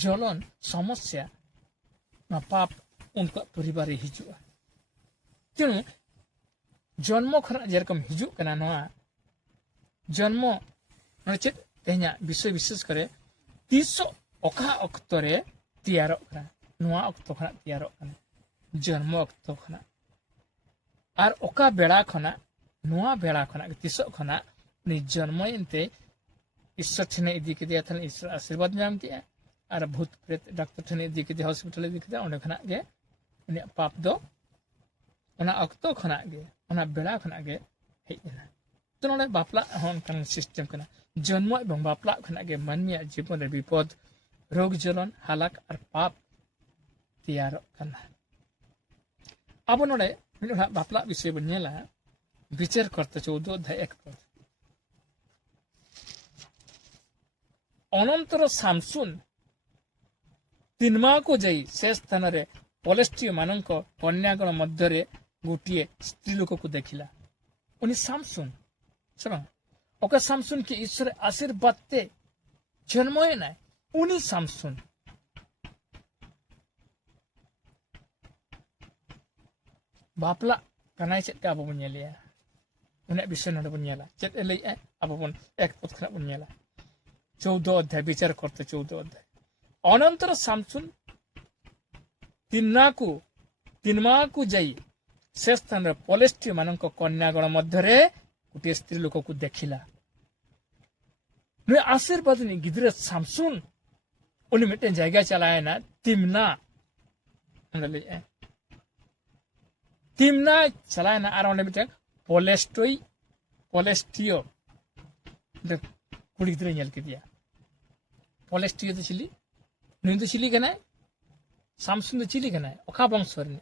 जलन समस्या पाप उनका परिवार हिजुआ तेणु जन्म खना जेरकम हिजु कना नवा जन्म चे तेना विषय विशेष करे 300 ओखा अक्तरे तैयारो कना नवा अक्तो खना तैयारो कना जन्म अक्तो खना और ओका बेड़ा खना नवा बेड़ा खना 300 खना नि जन्म इनते ईश्वर ठने इदी के दिया थन ईश्वर आशीर्वाद नाम किया और भूत प्रेत डॉक्टर ठने इदी के दिया हॉस्पिटल इदी के ओंडे खना गे उनि पाप दो उना अक्तो खना गे उना बेड़ा खना गे हेना तो नोडे बापला हन कान सिस्टम कना जन्म एवं बापला खना गे मानमिया जीवन रे विपद रोग जलन हालाक और पाप तैयार कना अब नोडे मिनोहा बापला विषय बनेला विचार करते 14 अध्याय 1 पद अनंतर सामसुन तिनमा को जाई से स्थान रे पलेस्टिय मानक कन्यागण मध्य रे गोटे स्त्री लोक को देखिला उनी सामसुन सुनो ओका सामसुन के ईश्वर आशीर्वाद ते जन्मय ना उनी सामसुन बापला कनाय चेत का बन नेलिया उने विषय नडे बन नेला चेत एलै अब बन एक पद खना बन नेला 14 अध्याय विचार करते 14 अध्याय अनंतर सामसुन तिनमा को जाई से स्थान रे पलेस्टिय मानक कन्यागण मध्य रे गोटे स्त्री लोक को देखिला नुई आशीर्वाद नि गिद्रे सामसुन उनि मिटे जगह चलाए ना तिमना चलाए ना आर मिटे पलेस्टियो कुड़ी गिद्रे नेल के दिया पलेस्टियो तो चिली नुई तो चिली कना सामसुन तो चिली कना ओखा वंशर ने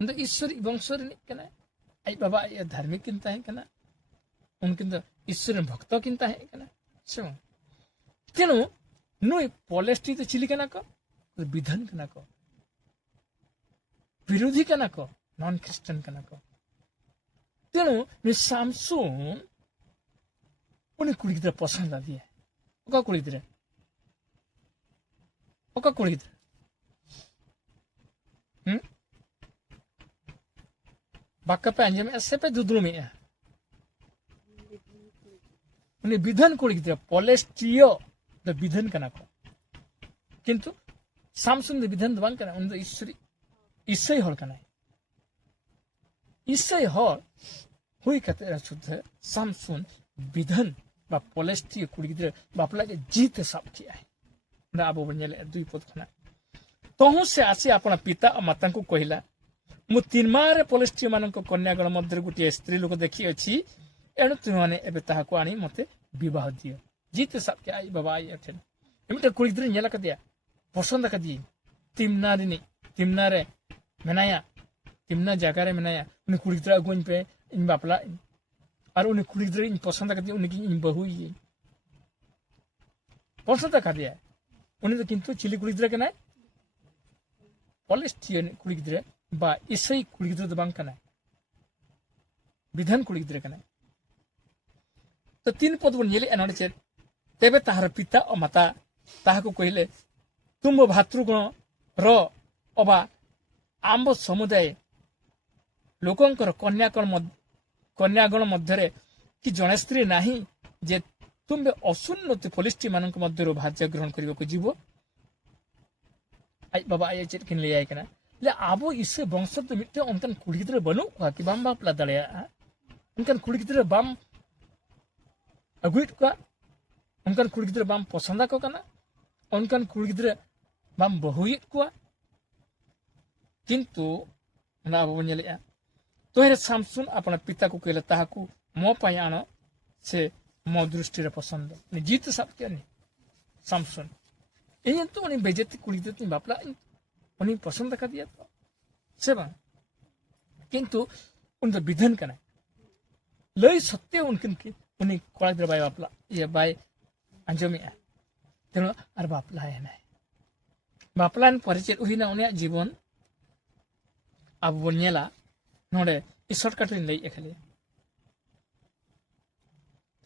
उन ईश्वर वंशर ने कना आई बाबा ये धार्मिक किंता है कना उनकिन तो ईश्वर भक्त किंता है कना सो तेनु नुई पलेस्टी तो चिली कना को विधान कना को विरोधी कना को नॉन क्रिश्चियन कना को तेनु नुई सामसुन उन्हें कुड़ी की तरह पसंद आ दिया ओका कुड़ी की तरह बाका पे अंजम ऐसे पे दुदरू में उन्हें विधान कुड़ी की तरह पलेस्टियो द विधान कना को किंतु सामसुन द विधान दबान कना उन द ईश्वरी ईसाई हर कना ईसाई हर हुई कहते हैं शुद्ध सामसुन विधान बा पलेस्टियो कुड़ी की तरह बापला के जीत सब किया है ना अब बनेले दुई पद खना तहु से आसी अपना पिता और माता को कहला मु तिनमारे पलेस्टिय मानक कन्यागण मध्य गोटे स्त्री लोक देखी अच्छी एणु तुमने एबे ताहाको आनी मते विवाह दियो जीत सब के आई बाबा आई अठन एमिटे कुड़ी दिन नेला कदिया पसंद कदी तिमना रे मेनाया तिमना जगह रे मेनाया उनी कुड़ी दिन अगुन पे इन बापला और उनी कुड़ी दिन पसंद कदी उनी की इन बहु ये पसंद कदिया उनी तो किंतु चिली कुड़ी दिन के ना पलेस्टियन कुड़ी दिन बा ईसाई कुड़ी दिन बांग कना विधान कुड़ी दिन कना तो 3 पद बन नेले एनोडे चेत तेबे ताहार पिता और माता ताहाको कहिले तुम भातृगण र अबा आंब समुदाय लोकंकर कन्यागण मध्य कि जड़े स्त्री नाही जे तुम असुन्नति पलिस्टी मानक मध्य भाज्य ग्रहण करने को जीव आई बाबा आई चेत किन ले आय कना ले आबो इसे वंश तो मिटे उनकन कुड़ी गिद्रे बनु का कि बाम बापला दड़या उनकन कुड़ी गिद्रे बाम अगुइट का उनकन कुड़ी गिद्रे बाम पसंदा को कना onkan kuri gidra bam bahuit kuwa किंतु ना अब बन लिया तो हेरे सामसुन अपना पिता को कहला ताहाकु मो पायानो से मो दृष्टि रे पसंद नि जीत सब के नि सामसुन इन तो उन्हें बेजती कुड़ी देती बापला उन्हें पसंद कर दिया तो सेवा किंतु उन तो विधन करना लई सत्य उनकिन की उन्हें कोड़ा दर बाय बापला ये बाय अंजमी है तेनो अर बापला है ना बापला न परिचय उहिना उन्हें जीवन अब बोनियला नोडे इस शॉर्टकट इन लई एखले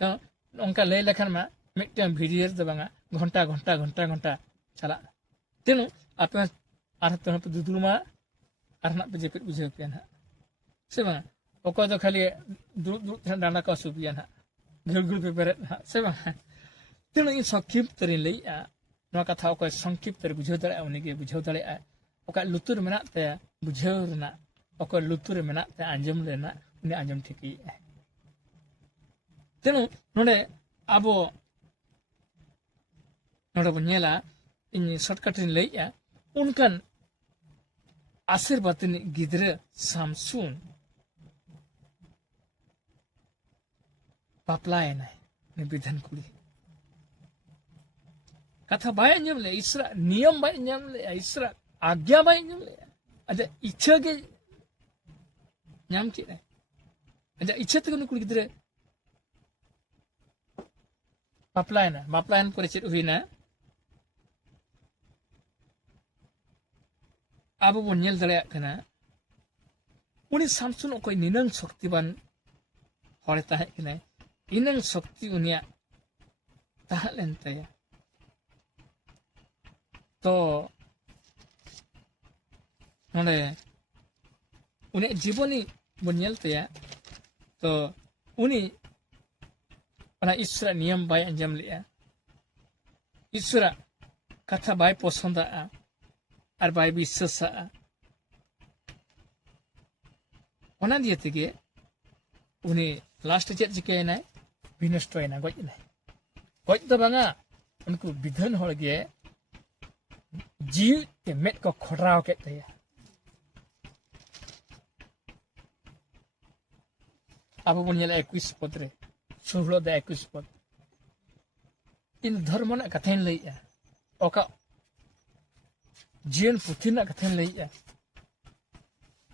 तो उनका लई लेखन में मिट्टन वीडियो दो बांगा घंटा घंटा घंटा घंटा चला तेनु आपे आर तो पे दुदुमा आर ना पे जेपिट बुझे पे ना से बांगा ओको तो खाली दुर दुर डांडा का सुपिया ना गुल गुल पे पेरे ना से बांगा तेनु इन संक्षिप्त तरी लई आ नो कथा ओको संक्षिप्त तरी बुझे दरे उनके बुझे दरे आ ओका लुतुर मेना ते बुझे रना ओको लुतुर मेना ते अंजम लेना उन्हें अंजम ठिकी है तेनु नोडे आबो नोडे बनियला इन शॉर्टकट इन लईया उनकन आशीर्वाद नि गिदरे सामसुन बापलाय ना नि विधान कुड़ी कथा बाय अंजम ले इसरा नियम बाय अंजम ले इसरा आज्ञा बाय अंजम ले अच्छा इच्छा के नाम की है अच्छा इच्छा तक कुड़ी गिदरे बापलायन परिचय हुई ना अब वो नेल दले कना उनी सामसुन कोई निनंग शक्तिवान हरे ताहे कना इनंग शक्ति उनिया ताहलेन तया तो नोडे उन्हें जीवनी बुनियल तया तो उनी अना ईश्वर नियम बाय अंजम लिया ईश्वर कथा बाय पसंद और बाय विश्वास ओना दिए तेगे उन्हें लास्ट चेक चिके ना विनष्ट ना गज ना गज तो बांगा उनको विधन हो गए जीव के मेट को खड़ाव के तया अब बुनियल 21 पद रे सुहलो द 21 पद इन धर्म ना कथेन लईया ओका जीवन पुथि ना कथेन लईया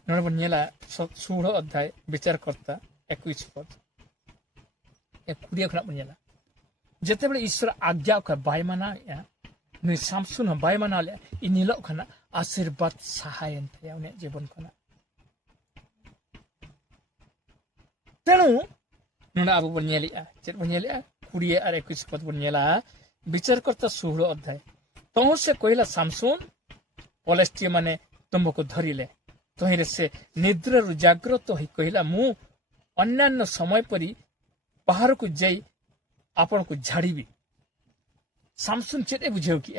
नोन बुनियला सुहलो अध्याय विचार करता 21 पद ए कुडिया खना बुनियला जते बड़े ईश्वर आज्ञा का बाय माना या नुई सामसुन बाय माना ले इनिलो खना आशीर्वाद सहायन थे उन्हें जीवन खना तेनु नोना अब बनियलिया चेत बनियलिया कुड़िए और 21 पद बनियला विचार करता सुहलो अध्याय तो से कोइला सामसुन पलेस्टिया माने तुमको धरिले तोहिरे से निद्रा रु जागृत होई कोइला मु अन्यान्य समय परी बाहर को जाई आपन को झाड़ीबी सामसुन चेते बुझेउ कि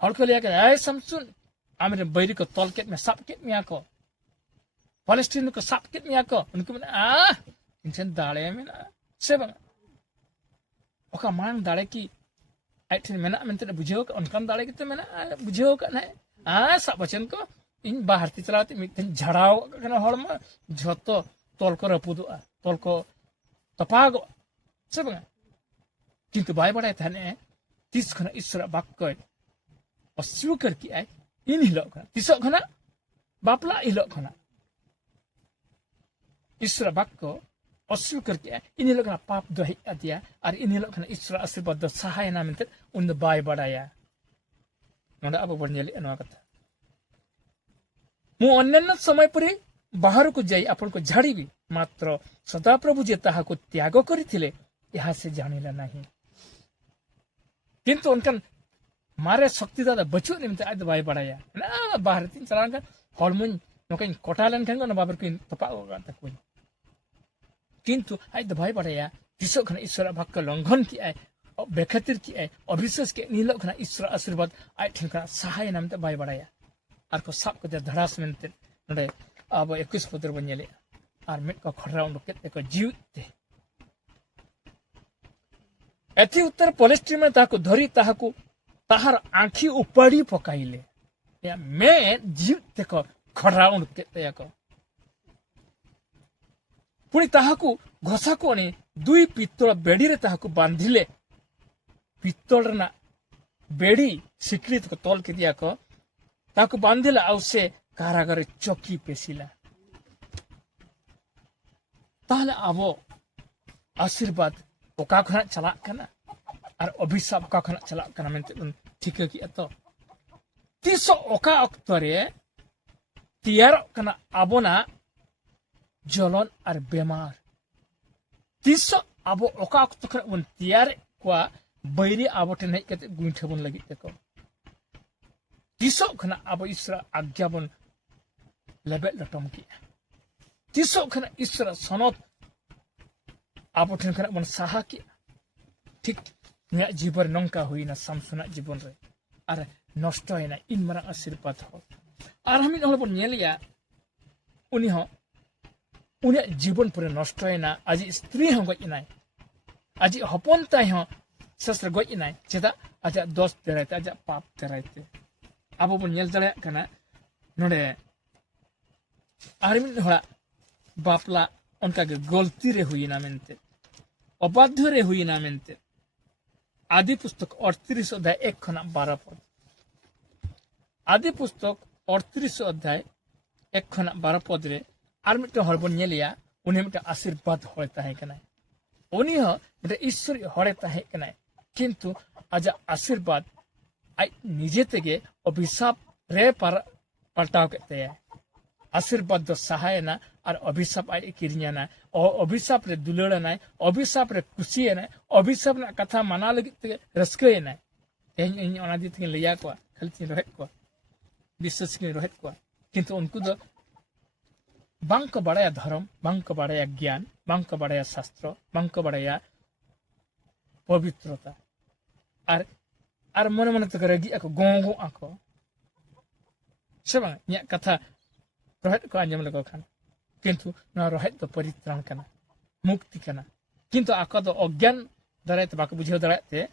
हड़को लिया के ए सामसुन आमरे बैरी को तलकेट में सापकेट मिया को पलेस्टीन को सापकेट मिया को उनको माने इंसान दाड़े में ना से बंग ओका मांग दाड़े की ऐठन मेना मेनते बुझेउ का उनकन दाड़े की तो मेना बुझेउ का ना सब बचन को इन बाहर ती चलाते मिथन झड़ाव कना हड़मा झतो तल को रपुदुआ तल को तपागो से बंग किंतु बाय बड़ाय थाने तीस खना ईश्वर वाक्य अस्वीकार की आय इन हिलो खना तीस खना बापला हिलो खना ईश्वर वाक्य अस्वीकार किया इन लोग ना पाप दोही दिया और इन लोग ना ईश्वर आशीर्वाद दो सहाय ना मिलते उन बाय बड़ाया नोडा अब बनियली अनवा कथा मु अन्य समय पर बाहर को जाई अपन को झाड़ी भी मात्र सदा प्रभु जे ताहा को त्याग करिथिले यहा से जानिला नहीं किंतु उनकन मारे शक्ति दादा बचु निमते आज बाय बड़ाया ना बाहर तीन चलान का हॉर्मोन नोकन कोटालन खन ना बाबर को तपा होगा तक किंतु आज भाई बड़ाया तीसो खना ईश्वर वाक्य लंघन की आय बेखतिर की आय अविश्वास के नीलो खना ईश्वर आशीर्वाद आय ठनका सहाय नामते भाई बड़ाया और को सब को धड़ास मेनते नडे अब 21 पदर बनियले और मेट को खड़रा उनके को जीवते एथि उत्तर पलेस्टीन में ताको धरी ताहाको ताहार आँखी उपाड़ी पकाइले या मैं जीव देखो खड़ा उड़के तयाको पुणी ताहाकु घोषाको अनि दुई पित्तल बेड़ी रे ताहाकु बांधिले पित्तल रना बेड़ी सिकड़ित को तोल के दिया को ताकु बांधिला आउ से कारागार चौकी पेसिला ताहले आबो आशीर्वाद ओका खना चला कना और अभिशाप ओका खना चला कना मेनते ठीक की तो तीसो ओका अक्तरे तियार कना आबोना जलन और बेमार तीसो आबो ओका अक्तरे बन तियार क्वा बैरी आबो टेन हेज कते गुइठे बन लगी तेको तीसो खना आबो ईश्वर आज्ञा बन लेबे लटम की तीसो खना ईश्वर सनत आबो टेन खना बन साहा की ठीक न्या जीवन नंका हुईना सामसुना जीवन रे अरे नष्ट होना इन मरा आशीर्वाद हो और हम इन बन नेलिया उनी हो उनी जीवन पूरे नष्ट होना आज स्त्री हो गइनाय आज हपन ताय हो शस्त्र गइनाय चेदा आज दोष तेरायते आज पाप तेरायते आबो बन नेल दले कना नोडे आरमिन होला बापला उनका गलती रे हुईना मेनते अबाध्य रे हुईना मेनते आदि पुस्तक 38 अध्याय 1 खना 12 पद आदि पुस्तक 38 अध्याय 1 खना 12 पद रे आर मिटे हरबन नेलिया उनी मिटे आशीर्वाद होय ताहे कनाय उनी ह मिटे ईश्वर होय ताहे कनाय किंतु आज आशीर्वाद आई निजे तेगे अभिशाप रे पलटाव केते आशीर्वाद दो सहायना और अभिशाप आई किरियाना और अभिशाप रे दुलड़ना अभिशाप रे खुशियना अभिशाप ना कथा माना लगी ते रस्कयना इन ओना दी थिन लिया को खाली रोहित को विश्वास की रोहित को किंतु उनको दो बांक बड़ाया धर्म बांक बड़ाया ज्ञान बांक बड़ाया शास्त्र बांक बड़ाया पवित्रता और मन मन तक रगी ako gongo ako sebang nya kata rohet ko anjam lego kan किंतु ना रोहित तो परित्राण करना मुक्ति करना किंतु आका तो अज्ञान दाराय ते बाको बुझे दाराय ते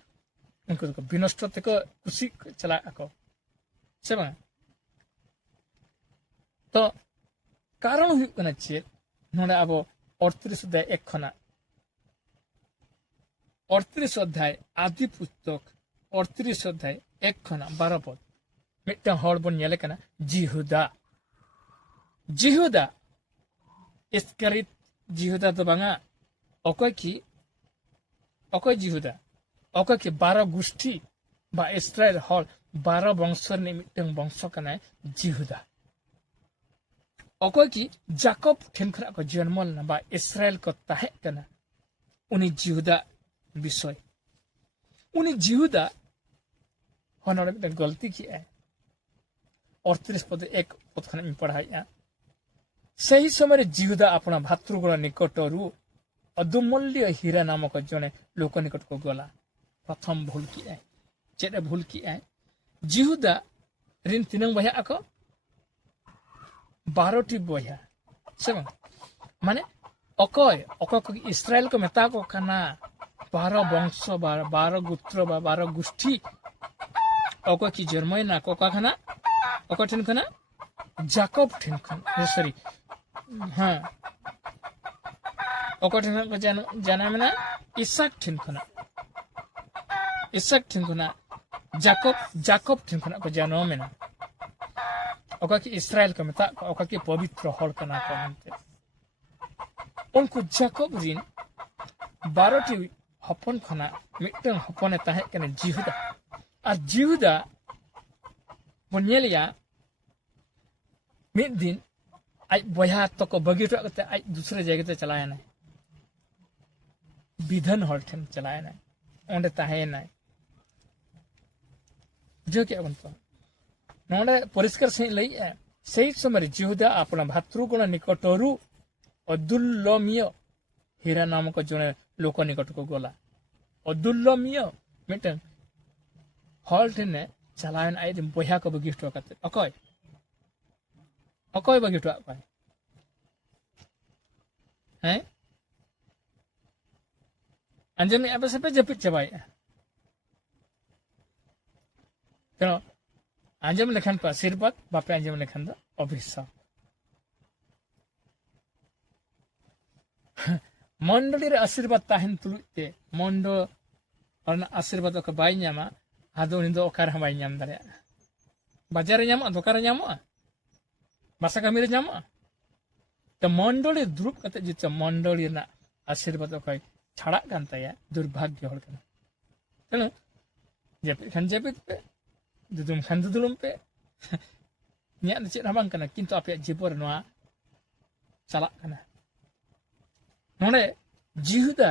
उनको तो विनष्ट ते को खुशी चला आको से बा तो कारण हुई कना चे नोडे आबो 38 अध्याय 1 खना 38 अध्याय आदि पुस्तक 38 अध्याय 1 खना 12 पद मिटा हर बन नेले कना जिहुदा इस्करित जिहुदा तो बांगा ओकय जिहुदा ओकय की 12 गोष्ठी बा इस्राएल हल 12 वंशर ने मिटंग वंश कना जिहुदा ओकय की जाकब ठेन खना को जन्मल ना बा इस्राएल को ताहे कना उनी जिहुदा विषय उनी जिहुदा होनरे मिटंग गलती की है 38 पद 1 पद खना में पढ़ाया सही समय जिहुदा अपना भातृगण निकटरू अदुमूल्य हीरा नामक जने लोक निकट को गला प्रथम भूल की है चेते भूल की है जिहुदा रिन तिनंग बया आको 12 बया से माने अकय को इस्राएल को मेता को खाना 12 वंश 12 गोत्र 12 गोष्ठी अकय की जर्मनी ना को खाना अकय ठिन खाना जाकब ठिन खाना सॉरी हाँ ओकठन को जाना मना इसाक ठिन खना जाकब ठिन खना को जानो मेना ओका की इस्राएल का मता ओका की पवित्र हल कना को मनते उनको जाकब रिन 12 हपन खना मिटन हपने ताहे कने जिहुदा बनेलिया मिद दिन आज बया तो को बगीट करते आज दूसरे जगह ते चलाया ना विधन हर ठन चलाया ना ओंडे ताहे ना जो क्या बनतो नोडे परिष्कार से लई सही समय जिहुदा अपना भातृगण निकटरू अदुल्लमीय हीरा नामक जने लोक निकट को गला अदुल्लमीय मिटन हल ठन चलायन आई बया को बगीट करते अकय बगीट पाए हैं अंजमी अब से पे जपित चबाई तेनो आंजम लेखन को आशीर्वाद बापे आंजम लेखन दो अभिशाप मंडली रे आशीर्वाद ताहन तुलुते मंडो और आशीर्वाद को बाई ᱧᱟᱢᱟ आदो उनी दो ओकार हम बाई ᱧᱟᱢ दारे बाजार रे ᱧᱟᱢᱚᱜ दोकान रे ᱧᱟᱢᱚᱜ बासा कामी रे ᱧᱟᱢᱚᱜ तो मंडली द्रुप कते जिते मंडली ना आशीर्वाद को छाड़ा कान ताया दुर्भाग्य हर कना तेनो जेपित खान जेपित पे दुदुम खान दुदुलुम पे न्या चेत हबां कना किंतु आपे जीवन नोआ चला कना नोडे जिहुदा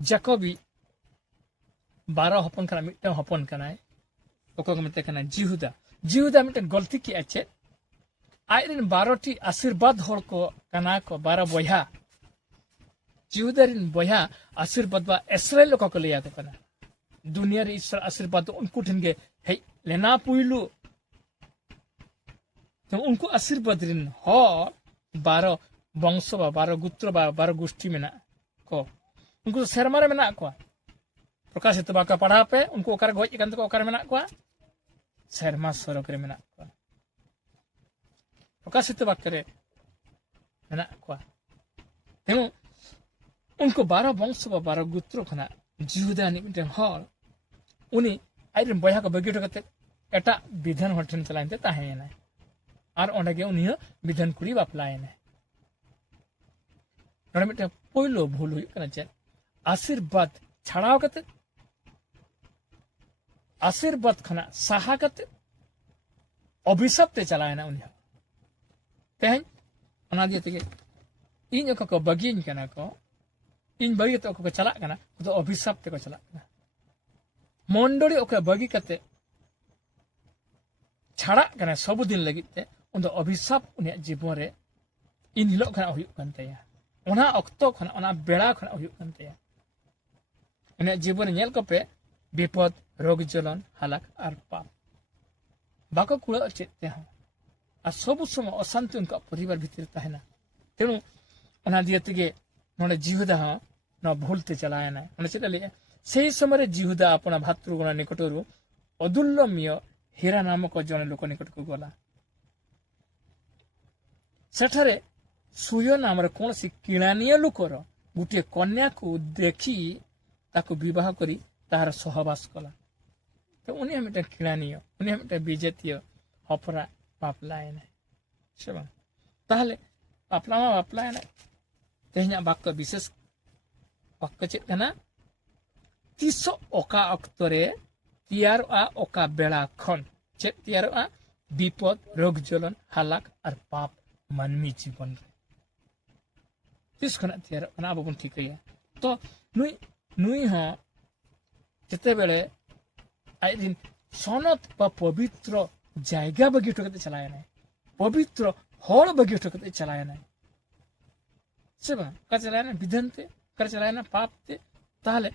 जाकोबी 12 हपन कना मिटन हपन कनाय ओको को मते कना जिहुदा मिटन गलती की आचे आइरिन 12 टी आशीर्वाद हर को कना को 12 बया जिहुदारिन बया आशीर्वाद बा इस्राएल को लिया को कना दुनिया रे ईश्वर आशीर्वाद उनको ठिनगे हे लेना पुइलु तो उनको आशीर्वाद रिन हो 12 वंश बा 12 गोत्र बा 12 गोष्ठी में ना को उनको शर्मा रे में ना को प्रकाशित बाका पढ़ा पे उनको ओकर गोज इकन को ओकर में ना को शर्मा सरक रे में ना को प्रकाशित बाका रे में ना को तेनु उनको 12 वंश बा 12 गोत्र खना जिहुदा नि मिटन हर उनी आइरन बया को बगीटो कते एटा विधान हटन चलाइते ताहेना और ओंडगे उनी विधान कुड़ी बापलायना नोडे मिटे पोइलो भूल हुई कना चे आशीर्वाद छाड़ाव कते आशीर्वाद खना साहा कते अभिशाप ते चलायना उनी तेहन ओना दिए तेगे इन को बगीन कना को इन बगी तो को चला कना तो अभिशाप ते को चला कना मंडली ओके बगी कते छाड़ा कना सब दिन लगिते उन दो अभिशाप उनी जीवन रे इन हिलो खना हुई कंतेया ओना अक्तो खना ओना बेड़ा खना हुई कंतेया उनी जीवन नेल को पे विपद रोग जलन हालाक आर पाप बाको कुड़ा चेते हो आ सब समय अशांति उनका परिवार भीतर ताहेना तेनु ओना दिए तगे नोडे जिहुदा ह न भूलते चलायना ओने चेता ले सेही समय जिहुदा अपना भातृगण निकटरू अदुल्लम्य हीरा नामक जने लोक निकट को गला सेठारे सुयो नाम कौन सी किणानिया लोकर गोटे कन्या को देखी ताको विवाह करी तार सहवास कला तो उनी हमें किणानिय उनी हमें विजेतीय हपरा बापलायना सेबा ताहले बापलामा बापलायना तेहना वाक्य विशेष वाक्य चेत कना तीसो ओका अक्तरे तियारोआ ओका बेड़ा खन चेत तियारोआ विपद रोग जलन हालाक और पाप मानवी जीवन तीस खना तियारो कना अब बन ठीक है तो नुई नुई ह जते बेले आई दिन सनत बा पवित्र जायगा बगीटो कते चलाया ना पवित्र हर बगीटो कते चलाया ना सेबा का चलाया ना विधनते कर चलाया ना पाप ते ताहले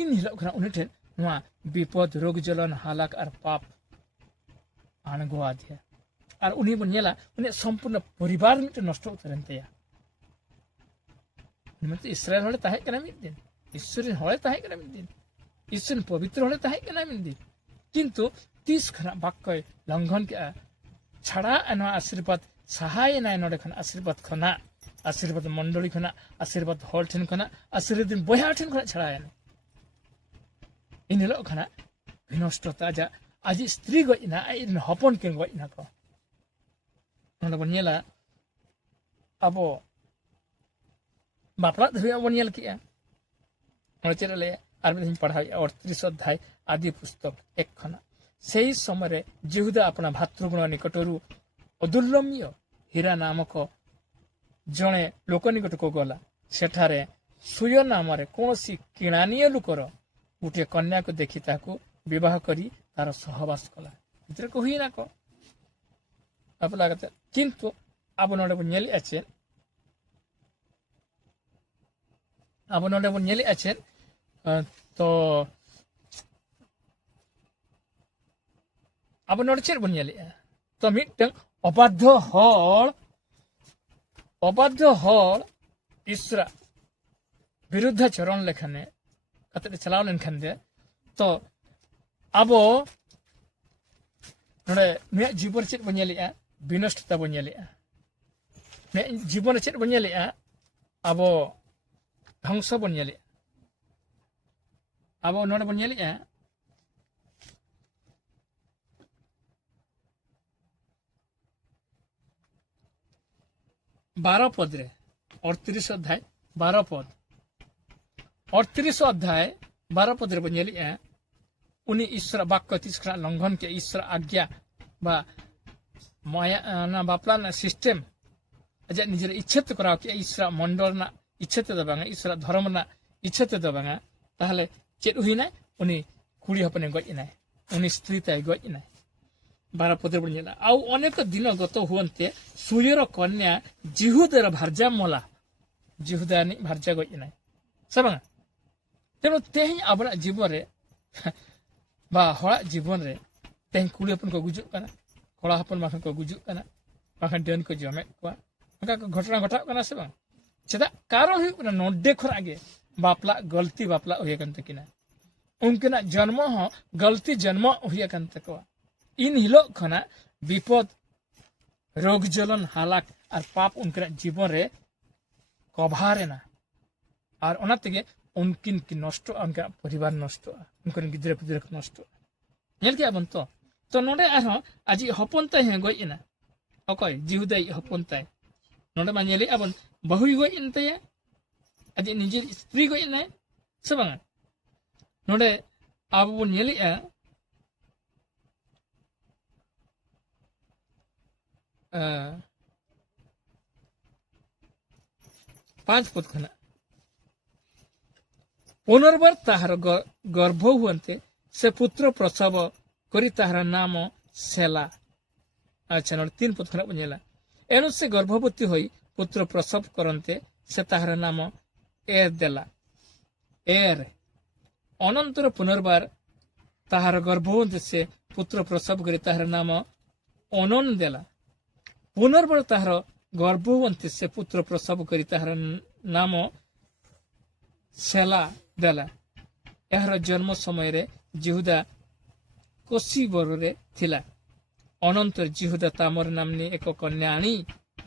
इन हिलो खना उनी ठेन नुआ विपद रोग जलन हालाक और पाप आणगो आदिया और उन्हीं बन नेला उन्हें संपूर्ण परिवार में नष्ट उतरनतेया निमते इस्राएल होले ताहे कना मिद दिन ईश्वर होले ताहे कना मिद दिन ईश्वर पवित्र होले ताहे कना मिद दिन किंतु 30 खना वाक्य लंघन के छाड़ा एना आशीर्वाद सहाय ना नोडे खना आशीर्वाद मंडली खना आशीर्वाद हॉल ठन खना आशीर्वाद दिन बया ठन खना छाड़ा एना इन हिलो खना विनष्टता जा आज स्त्री गइना आइन हपन के गइना को नोडे बन नेला अबो बापला धरिया बन नेल किया नोडे चेले आर में पढ़ाई 38 अध्याय आदि पुस्तक 1 खना सेही समय जिहुदा अपना भातृगण निकटरू अदुल्लम्य हीरा नामक जणे लोक निकट को गला सेठारे सुय नाम कौन सी किणानिय लोकर गोटे कन्या को देखी ताको विवाह करी तार सहवास कला इतरे को हुई ना को अब लागत किंतु अब नोडे नेली आछे तो अब नोडे चेर बन नेली तो मिटंग अबाध्य हल ईश्वर विरुद्ध चरण लेखने कते चलाव लेन खान दे तो abo node me jibon chet bonyelea binostita bonyelea me jibon chet bonyelea abo dhangsa bonyelea abo node bonyelea 12 पद रे 38 अध्याय 12 पद 38 अध्याय 12 पद रे बनेली है उनी ईश्वर वाक्य तिस्करा लंघन के ईश्वर आज्ञा बा माया ना बापला ना सिस्टम अजे निजर इच्छित करा के ईश्वर मंडल ना इच्छित दबांगा ईश्वर धर्म ना इच्छित दबांगा ताहले चेत हुइना उनी कुड़ी हपने गइना उनी स्त्री ताय गइना 12 पद रे बनेला आउ अनेक दिन गत हुवन्ते सुयर कन्या जिहुदर भारजा मला जिहुदानी भारजा गइना सबंगा तेनो तेहि आबना जीवन रे बा हड़ा जीवन रे तेहि कुड़ी हपन को गुजुक कना कोड़ा हपन माखन को गुजुक कना माखन डेन को जमे को का घटना घटा कना से बंग चेदा कारण हुई कना नोडे खरा आगे बापला गलती बापला होय कन तकिना उनकेना जन्म हो गलती जन्म होय कन तकवा इन हिलो खना विपद रोग जलन हालाक और पाप उनके जीवन रे कभारेना और ओना तेगे उनकिन की नष्ट उनका परिवार नष्ट उनकन गिद्रे पिद्रे नष्ट नेल के अबन तो नोडे आरो आजि हपन ताय हे गइना अकय जिहुदाई हपन ताय नोडे मानेले अबन बहुई गइन ताय आजि निजे स्त्री गइना सबंग नोडे आबो नेले 5 पद खना पुनर्बार ताहार गर्भ हुअन्ते से पुत्र प्रसव करी ताहार नाम सेला अच्छा नोड 3 पद खना बनेला एनु से गर्भवती होई पुत्र प्रसव करन्ते से ताहार नाम एर देला एर अनंतर पुनर्बार ताहार गर्भ हुअन्ते से पुत्र प्रसव करी ताहार नाम अनन देला पुनर्बार ताहार गर्भवती से पुत्र प्रसव करी ताहार नाम सेला देला यार जन्म समय रे जिहुदा कोसी बरे थिला अनंतर जिहुदा तामर नामनी एक कन्या आनी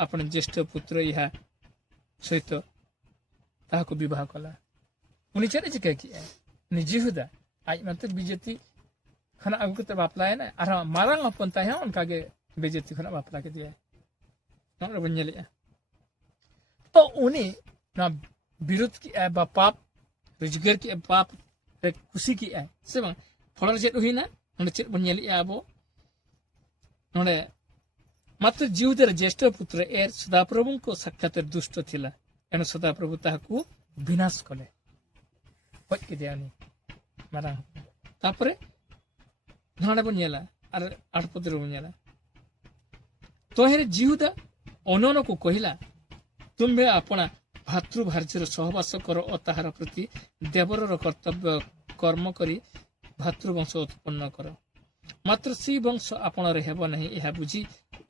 अपन ज्येष्ठ पुत्र यहा सहित ताहाको विवाह कला उनी चले जे के नि जिहुदा आज मात्र बिजेती खना अगु ते बापलाय ना आर मारांग अपन ताहे उनका के बेजेती खना बापला के दिया नोर बन्यले तो उनी ना विरुद्ध की बा पाप रुजगर की पाप रे खुशी की से बा फलर चेत हुइना नोडे चेत बन्यले आबो नोडे मात्र जिहुदर ज्येष्ठ पुत्र एर सदाप्रभु को साक्षात दुष्ट थिला एनो सदाप्रभु ताहाकु विनाश कले होय के दियानी मारा तापरे नोडे बन्यला आर 8 पद रे बन्यला तो हेरे जिहुदा अनन को कहिला तुम्बे अपना भातृभार्यर सहवास कर और ताहार प्रति देवर कर्तव्य कर्म करी भातृवंश उत्पन्न कर मात्र सी वंश आपण हेब नहीं यह बुझी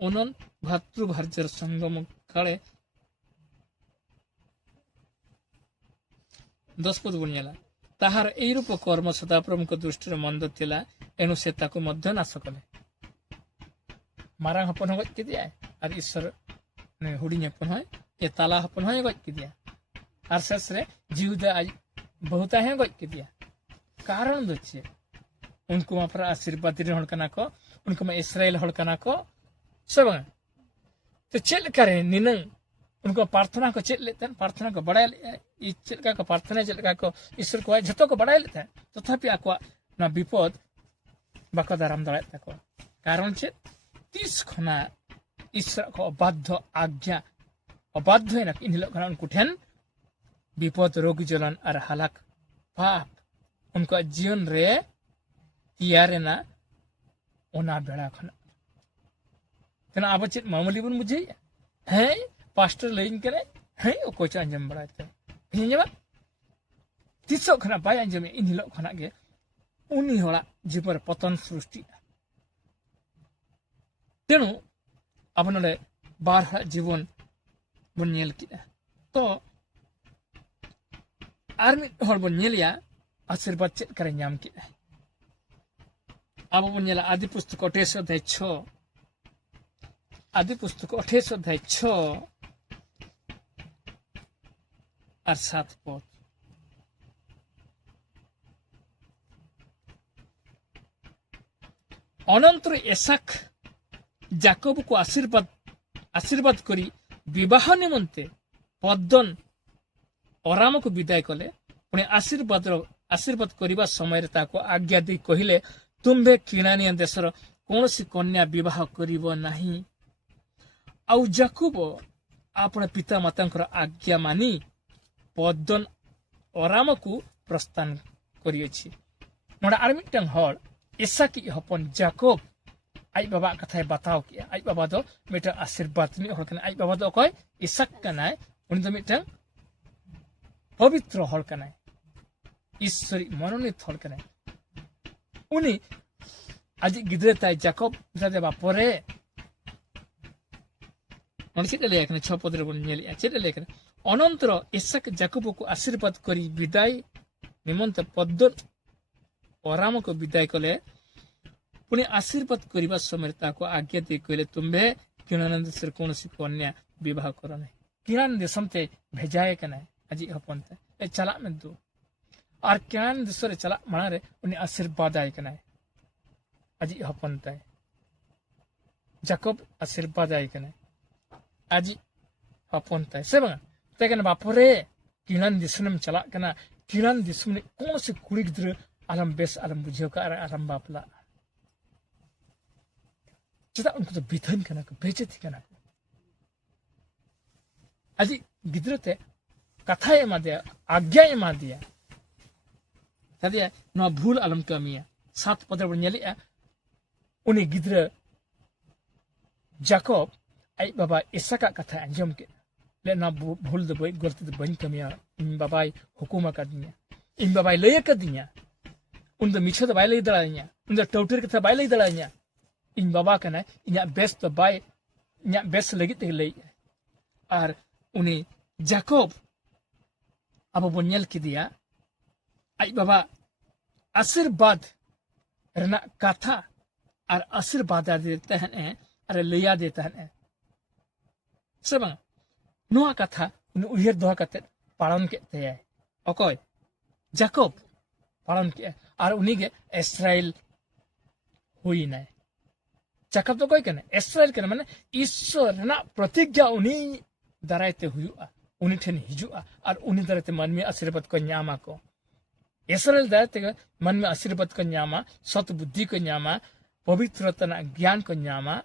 ओनन भातृभार्यर संगम काले 10 पद बनियाला ताहार एई रूप कर्म सदाप्रभु को दृष्टि मंद थिला एनु से ताको मध्य नाश कले मारांग हपन गज के दिया और ईश्वर ने हुडिंग हपन है ये ताला हपन है गज के दिया और शेष रे जिहुदा आज बहुता है गज के दिया कारण दछे उनको मा पर आशीर्वाद रे हड़कना को उनको मा इस्राएल हड़कना को सब तो चेल करे निनंग उनको प्रार्थना को चेल लेते हैं प्रार्थना को बढ़ा ले चेलका को प्रार्थना चेलका को ईश्वर को जतो को बढ़ा लेते हैं तथापि आको ना विपद बाको दाराम दड़ा तको कारण चे 30 खना ईश्वर को अबाध्य आज्ञा अबाध्य है ना इन लोग उनको ठेन विपद रोग जलन और हलाक पाप उनको जीवन रे तियारे ना ओना बेड़ा खना तना अब चेत मामूली बन मुझे है पास्टर लेइन करे है ओ कोच अंजम बड़ाते हिंजबा तिसो खना बाय अंजम इन लोग खना के उनी होला जीवर पतन सृष्टि तेणु अपने बार जीवन बन नेल किया तो आर मिद हर बन नेलिया आशीर्वाद चेत करे नाम किया अब बन नेला आदि पुस्तक 28 अध्याय 6 आदि पुस्तक 28 अध्याय 6 और 7 पद अनंतर एसाक जाकोब को आशीर्वाद करी विवाह निमंते पद्दन अराम को विदाय कले पुणे आशीर्वाद करने समय आज्ञा दी कहले तुम्भे किणानिया देशर कौन सी कन्या विवाह करिवो नाही। आउ जाकोब अपने पिता माता आज्ञा मानी पद्दन अराम को प्रस्थान करियछि। नोडा आर मिटन हर एसाक हपन जाकोब आई बाबा कथा बताओ कि आई बाबा दो मिटा आशीर्वाद नि हर कना आई बाबा दो कय इसाक कना उन दो मिटा पवित्र हर कना ईश्वरी मनोनीत हर कना उनी आज गिद्रे ताई जाकोब दादे बापरे मन चित लेखन 6 पद रे बन नेली चित लेखन अनंतर इसाक जाकोब को आशीर्वाद करी विदाय निमंत पद्दन अराम को विदाय कले पुणे आशीर्वाद करने समय आज्ञा दी कहले तुम्भे किणान देश कौन सी कन्या विवाह कर ना किणान देशम ते भेजाए के ना आज हपन ते चला में दो और किणान देश चला मना रे उन्हें आशीर्वाद आए के ना आज हपन ते जाकोब आशीर्वाद आए के ना आज हपन ते से बंगा ते के ना बापरे किणान देश में चला के ना किणान देश में कौन सी कुड़ी गिद्र आलम बेस आलम बुझियो का आलम बापला चेदा उनको तो बिथन कना को बेचती कना को अजी गिद्रते कथा एमा दिया आज्ञा एमा दिया तदिया नो भूल आलम कमिया 7 पद रे नेलिया उनी गिद्र जाकोब आई बाबा इसाका कथा अंजम के ले ना भूल दो बई गलती दो बन कमिया इन बाबाई हुकुमा का दिया इन बाबाई लय का दिया उन द मिछो द बाई लय दलानिया उन द टौटर कथा बाई लय दलानिया इन बाबा कना इन बेस्ट तो बाय इन बेस्ट लगी ते लई और उनी जाकोब अब बन्यल की दिया आई बाबा आशीर्वाद रना कथा और आशीर्वाद देते हैं अरे लिया देता है सब नोआ कथा उन उहिर दोहा कते पालन के ते ओकोय जाकोब पालन के और उनी के इस्राएल हुई ना जाकोब तो कोई कने इस्राएल कने माने ईश्वर ना प्रतिज्ञा उनी दारायते हुआ उनी ठेन हिजुआ और उनी दारायते मन में आशीर्वाद को न्यामा को इस्राएल दारायते मन में आशीर्वाद को न्यामा सत बुद्धि को न्यामा पवित्रता ना ज्ञान को न्यामा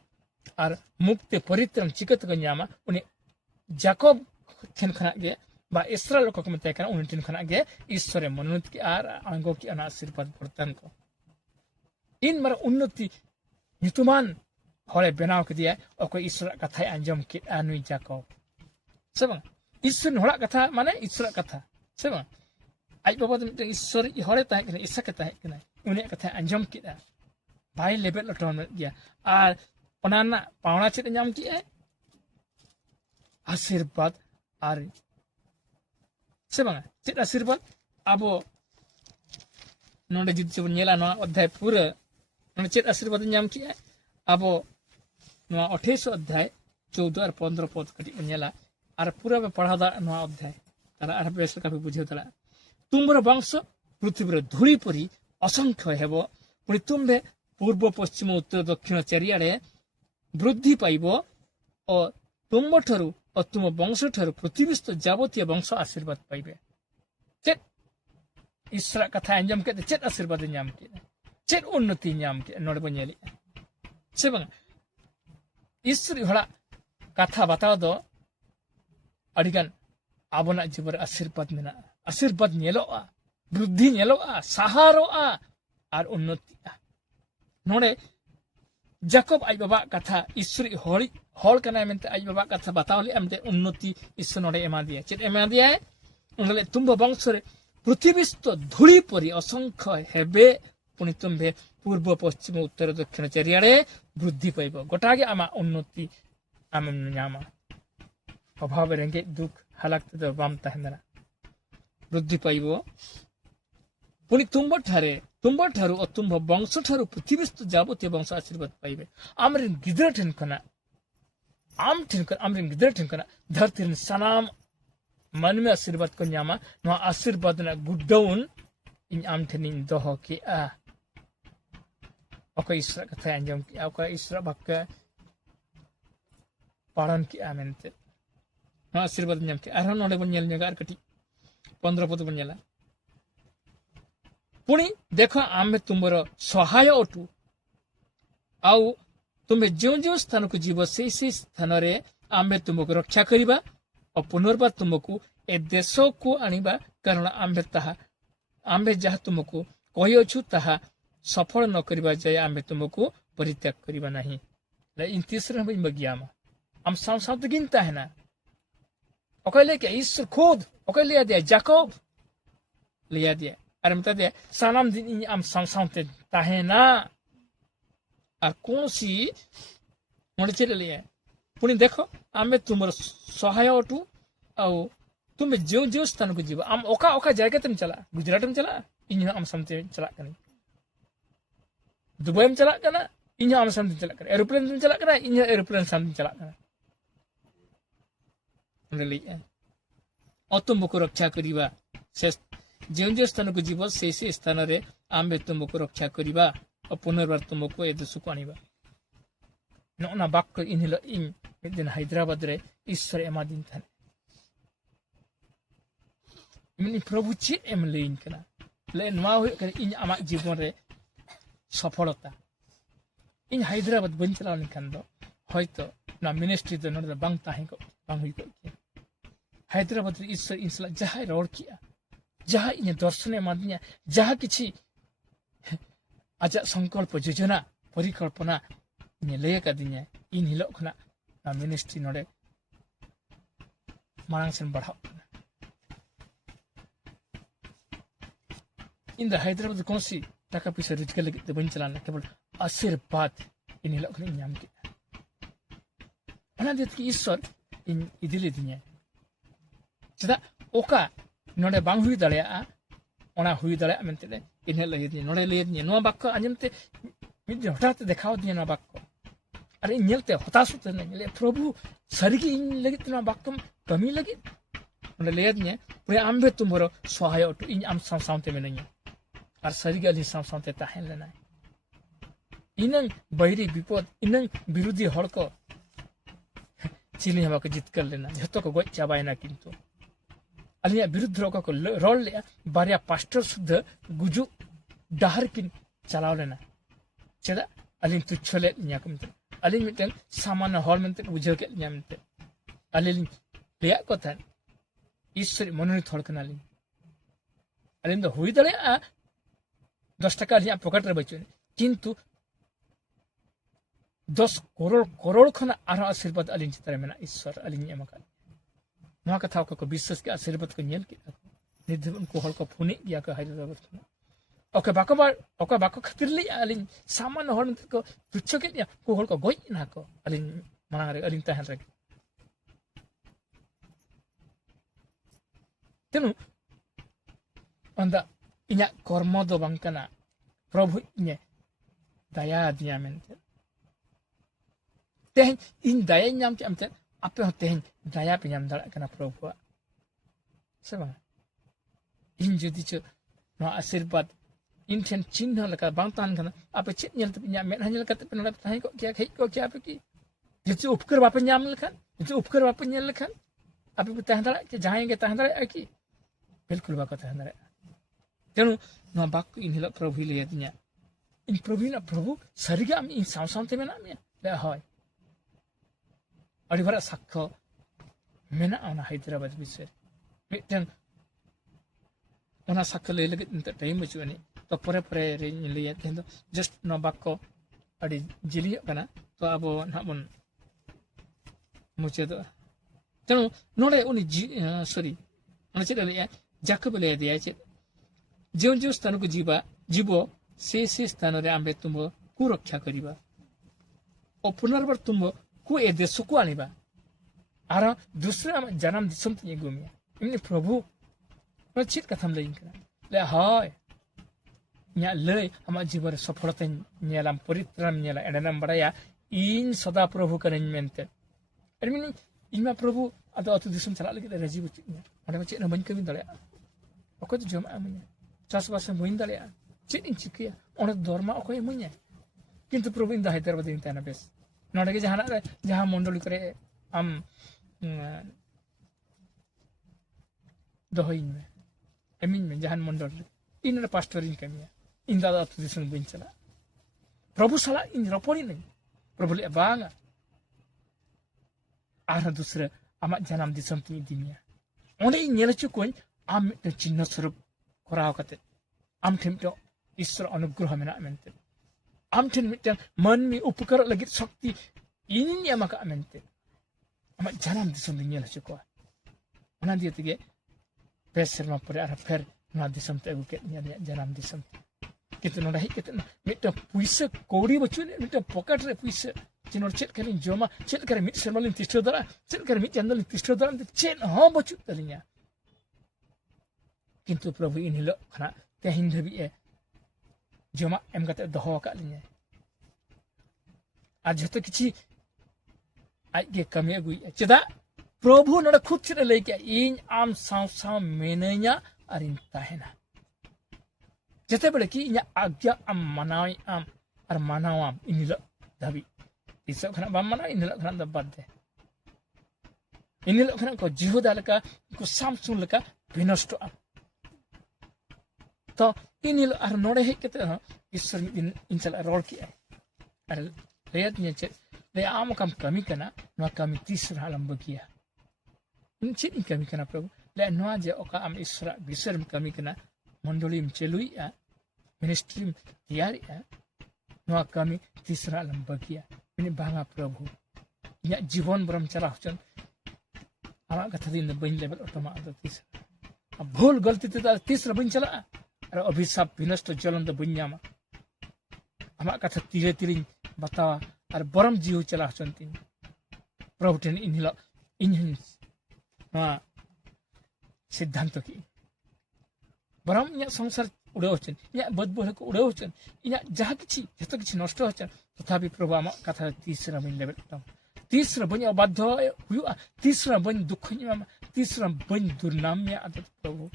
और मुक्त परित्रम चिकत को न्यामा उनी जाकोब ठेन खना गे बा इस्राएल को कमते कना उनी ठेन खना गे ईश्वर मनोनीत की आर आंगो की अना आशीर्वाद बर्तन को इन मर उन्नति नितुमान हरे बनाव के दिया और ईश्वर कथा अंजम के अनुई जाकोब सब ईश्वर हरा कथा माने ईश्वर कथा सब आई बाबा ईश्वर हरे तह के इसा के तह के उनी कथा अंजम के भाई लेबल लटन गया और पनाना पावना चेत नाम की आशीर्वाद और सब चेत आशीर्वाद अब नोडे जित से नेला ना अध्याय पूरा चेत आशीर्वाद नाम की अब 28 अध्याय 14 और 15 पद कटी नेला और पूरा में पढ़ा दा अध्याय तारा बेस का भी बुझे तला तुमर वंश पृथ्वी रे धूली परी असंख्य हेबो पुनी तुम्बे पूर्व पश्चिम उत्तर दक्षिण चारियाडे वृद्धि पाइबो और तुम ठरु और तुम वंश ठरु पृथ्वीस्थ जावतीय वंश आशीर्वाद पाइबे चेत ईश्वर कथा अंजम के चेत आशीर्वाद नाम के चेत उन्नति नाम के नोड बनेली से बंग ईश्वर हड़ा कथा बताओ दो अडिगन आबना जीवन आशीर्वाद मेना आशीर्वाद नेलोआ वृद्धि नेलोआ सहारोआ और उन्नति नोडे जाकोब आई बाबा कथा ईश्वर हरि हल कना मेनते आई बाबा कथा बताओ ले एमते उन्नति ईश्वर नोडे एमा दिया चेत एमा दिया उनले तुम वंश रे पृथ्वीस्थ धूली परी असंख्य हेबे पुनि तुम्बे पूर्व पश्चिम उत्तर दक्षिण चारियाडे वृद्धि पाइबो गोटागे आमा उन्नति आम नामा अभाव रेंगे दुख हालात तो बाम तहना वृद्धि पाइबो पुणी तुम्ब ठारू और तुम्ब वंश ठारू पृथ्वीस्थ जाबते वंश आशीर्वाद पाइबे आमरिन गिदर ठेन खना आम ठेन खना आमरिन गिदर ठेन खना धरती सनाम मन में आशीर्वाद को न्यामा नो आशीर्वाद ना गुड्डाउन इन आम ठेनिन दोहो की आ ओका इसरा कथा अंजम की ओका इसरा बक्का पालन की आमेंते नो आशीर्वाद न्याम की आरो नोडे बन नेल नेगार कटी 15 पद बन नेला पुणी देखो आमे तुमर सहाय अटू आउ तुम्हें जो जो स्थान को जीव से स्थान रे आमे तुमको रक्षा करिबा और पुनर्बार तुमको ए देश को आनिबा कारण आमे जहा तुमको कहि अछु ताहा सफल न करिबा जाय आमे तुमको परित्याग करिबा नहीं इन तीसरा में बगियामा हम साथ गिनता है ना ओकले के ईश्वर खुद ओकले दिया जाकोब लिया दिया अरे मत दे सानाम दिन आम साथ ताहेना और कौन सी मोड़े चले लिए पुणी देखो आमे तुमर सहाय अटू आउ तुम्हें जो जो स्थान को जीव आम ओका ओका जगह तुम चला गुजरात में चला इन आम सामते चला कनी दुबई में चला कना इन आम सामते चला कना एरोप्लेन में चला कना इन एरोप्लेन सामते चला कना लिए और तुमको रक्षा करिबा से जो स्थान को जीव से स्थान रे आमे तुमको रक्षा करिबा और पुनर्बार तुमको ए देश को आनिबा नोना बाक्य इन दिन हैदराबाद रे ईश्वर एमा दिन थाने इमनी प्रभु चे एम लेइन कना ले नवा हो इन आमा जीवन रे सफलता इन हैदराबाद बन चलाव निखान दो हयतो ना मिनिस्ट्री दो नोडे बांग ताहे को बांग हुई को हैदराबाद रे ईश्वर इंसला जहां रोड किया जहां इन दर्शन एमादिया जहां किछि आजा संकल्प योजना परिकल्पना इन लेय का दिया इन हिलो खना ना मिनिस्ट्री नोडे मांग सेन बढ़ाओ इन द हैदराबाद कौन सी टाका पैसा रोजगार लगे तो बन चलाना केवल आशीर्वाद इन हिलो खना नाम के अना देत की ईश्वर इन इदिले दिया चदा ओका नोडे बांग हुई दड़िया ओना हुई दड़िया मेनते इन लगे दिया नोडे ले दिया नो बाक्को आंजमते मिद हठात देखाव दिया नो बाक्को अरे नेलते हताश होते ले प्रभु सरगी इन लगे नो बाक्कम कमी लगे नोडे ले दिया पुरे आम्बे तुमरो सहाय अटू इन आम सामते में नहीं और सरगी अली सामते ताहेन लेना इनन बैरी विपद इनन विरोधी हड़ को चिली हवा को जीत कर लेना जतो को गज चाबायना किंतु अलिया विरुद्ध रोग को रोल ले बारिया पास्टर शुद्ध गुजु डाहर किन चलाव लेना चेदा अलिन तुच्छले न्या कमते अलिन मिटन सामान्य हॉल में तक बुझे के न्या मिटते अलिन लिया को था ईश्वर मनोनी थोड़कना अलिन अलिन तो हुई दले 10 टका लिया पॉकेट रे बचो किंतु 10 करोड़ खना आरो आशीर्वाद अलिन चित्र में ना ईश्वर अलिन एमका नवा कथा को विश्वास के आशीर्वाद को नेल के निधि उनको हल को फुने दिया का हैदराबाद ओके बाको खातिर ले अलिन सामान्य हल को तुच्छ के दिया को हल को गोई ना को अलिन मांग रे अलिन ताहन रे तेनु अंदा इन्या कर्म दो बंकना प्रभु इन्या दया दिया मेनते तेहन इन दया नाम के अमते आपे होते हैं दया पे नाम दड़ा कना प्रभु सेवा इन जदि च नो आशीर्वाद इन ठन चिन्ह लका बांतान कना आपे चित नेल ते न्या मेन हनल कते पेन ताही को क्या खै को क्या पे की जति उपकर बापे नाम लखन जति उपकर बापे नेल लखन आपे ताही दड़ा के जाएंगे ताही दड़ा की बिल्कुल बाको ताही दड़ा तेनु नो बाक इन हिल प्रभु ले दिया इन प्रभु ना प्रभु सरिगा इन सामते में ना में ले होय अडिभरा साक्ष्य मेना आना हैदराबाद विषय मिटन ओना साक्ष्य ले लगे टाइम बचुनी तो परे परे रे लिया केंदो जस्ट नो बाक्को अडी जिलियो कना तो अब नाबन मुचे दो तनु नोडे उनी सॉरी ओना चेद ले जाकब ले दिया चे जो स्थान को जीवो से स्थान रे आम्बे तुम को रक्षा करिबा और पुनर्बार तुम को ए देश को आनिबा आर दूसरा जन्म दिसम ते गुमिया इमने प्रभु चित कथम लेइन करा ले हाय nya lei ama jibar safalata nyelam paritram nyela edanam baraya in sada prabhu kanen mente ermini ima prabhu ado atu disum chala lagi raji buci nya ode macet na ban kami dale oko tu jom amnya chas basa moin dale chet in chikia ode dorma oko emunya kintu prabhu inda Hyderabad in tana bes node ke jahan mondoli kore am dohoin me emin me jahan mondol inna pastorin kamiya inda atu disum bin chala prabhu sala in rapori nahi prabhu le banga ara dusra ama janam disam tu dinia onde nyela chukun am chinna surup korao kate am themto isra anugrah mena mente am thin mitang manmi upkar lagi shakti ini amaka mente ama janam disam nyela chukwa ona dia tige peserma pore ara fer na disam te agu ket nya janam disam kita noda hik kita mitang puisa kori bacu mitang pocket re puisa jinor chet kali joma chet kali mit sermalin tisto dara chet kali mit jandal tisto dara chet ha bacu talinya kintu prabhu ini lo khana tehin dhabi e joma em kate doho ka linya ar jhoto kichi aj ge kami agui cheda prabhu noda khud chira lei ke in am saw menanya arin tahena jete bele ki inya agya am manai am ar manawam inilo dhabi isa khana bam mana inilo khana da badde inilo khana ko jihuda laka ko samsung laka binosto am to inilo ar node hekete isor min insala rol ki ar leyat nya che le am kam kami kana no kami tisra alam bagia in chit in kami kana prabhu le no je oka am isra bisar kami kana mondolim chelui a ministry tiari a no kami tisra alam bagia ini banga prabhu nya jibon bram chala hochan ama katha din bain level otoma ado tisra bhul galti te tisra bain chala ar abhisap binasto jalan da bunyama ama katha tire tirin batawa ar boram jiu chala hochan tin prabhu ten inhilo inhin na siddhanto ki boram nya sangsar ude hochan nya bodbol ko ude hochan nya jaha kichi joto kichi nosto hochan tothapi prabhu ama katha tisra bain level otom tisra bain abadho huyu tisra bain dukhnya tisra bain durnamya adat prabhu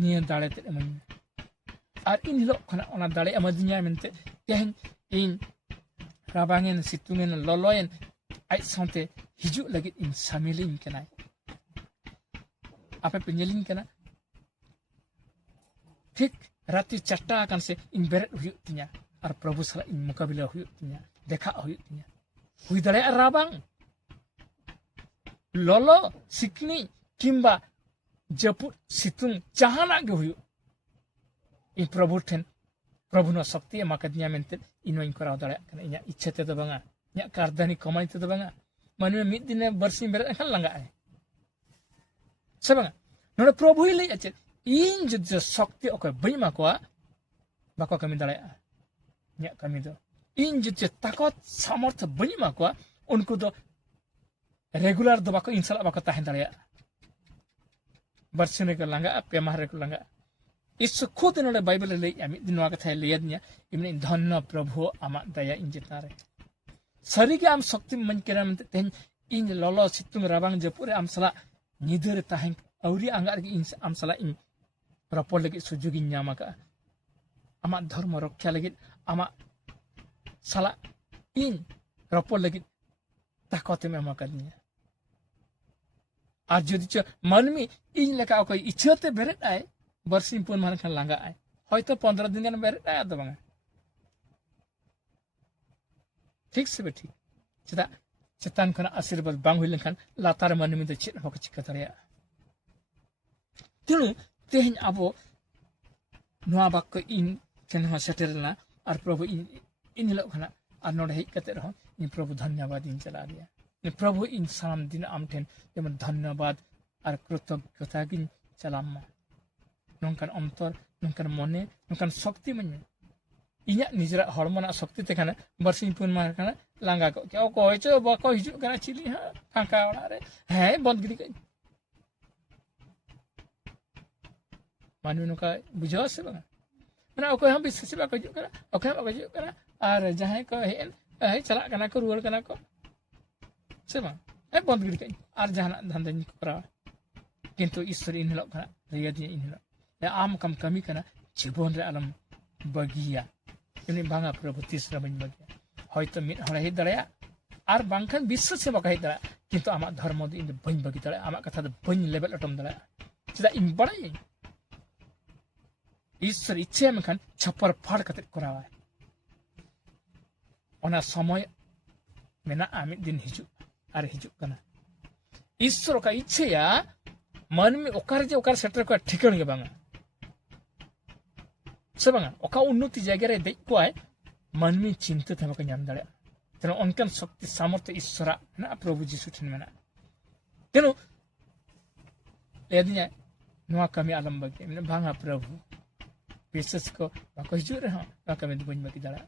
niya dale te eman ar in hilo khana ona dale amadinya mente yang in rabangen situngen loloyen ai sante hiju lagi in samilin kana apa penjelin kana ठीक राति 4टा akan se in beret huyuk tinya ar prabhu sala in mukabila huyuk tinya dekha huyuk tinya hui dare rabang lolo sikni kimba japut situng jahana ge huyuk in prabhu ten prabhu no sakti emakadnya mente inoin korau dare kana inya ichha te banga nya kardani komai te banga manu mid dine barsim beret kan langa ai sabanga no prabhu ile ache in judja sakti oka baima ko bako kami dale nya kami do in judja takot samarth baima ko unku do regular do bako insala bako tahen dale barsine ko langa pemahre ko langa is khud no bible le ami dinwa ka thai le nya imni dhanna prabhu ama daya injitare sarige am sakti man keram ten in lolo situng rabang japure am sala nidere tahen auri angar gi in am sala in rapor lagi sujugi nyama ka ama dharma raksha lagi ama sala in rapor lagi takote me makadnya ar jodi cha manmi in leka okoi ichate beret ai barsim pun man khan langa ai hoyto 15 din gan beret ai ado banga ठीक से ठीक चदा चेतन खना आशीर्वाद बांग हुइलन Khan लातार manmi do chet hok chikatare tenu tehin abo noa bakko in ken ha setelna ar prabhu in hilo khana ar node hek kate raho ni prabhu dhanyabad in chala dia ni prabhu in salam din amten jeman dhanyabad ar krutognota gin chalamma nongkan ontor nongkan mone nongkan shakti manya inya nijra hormona shakti te khana barsin pun mar khana langa ko ke ko hoicho bako hiju kana chili ha phaka ora re hai bond giri मानवी नौका बुझाव से बांगा मैंने okay हम विश्वास बाको हिजुग कना okay बाको हिजुग कना और जहां को हेन चला कना को रुवाल कना को से बांग बंद गिड़ी कई और जहां धंधा नि करा किंतु ईश्वर इन हिलो कना रिया दिया इन हिलो आम कम कमी कना जीवन रे आलम बगिया उनी बांगा प्रभु तीसरा बन बगिया হয়তো মিট হড়া হে দাঁড়ায়া আর বাংখান বিশ্বাস সে বাকা হে দাঁড়ায়া কিন্তু আমার ধর্ম দি ইন বইন বাকি দাঁড়ায়া আমার কথা বইন লেভেল অটম দাঁড়ায়া সেটা ইন বাড়াই ঈশ্বর ইচ্ছে মেখান ছাপার ফাড় কাতে করাওয়া ওনা সময় মেনা আমি দিন হিজুক আর হিজুক কানা ঈশ্বর কা ইচ্ছেয়া মানমি ওকার যে ওকার সেটার কো ঠিকানা গে বাংা সে বাংা ওকা উন্নতি জায়গা রে দেখ কোয় मानवी चिंतित है नाम दाड़ा तेना उनकन शक्ति सामर्थ्य ईश्वर ना प्रभु जीशु ठेन मेना तेनो लेदिया नुआ कमी आलम बगे मैंने भांगा प्रभु विशेष को बाको हिजु रे हां बा कमी बन बगी दाड़ा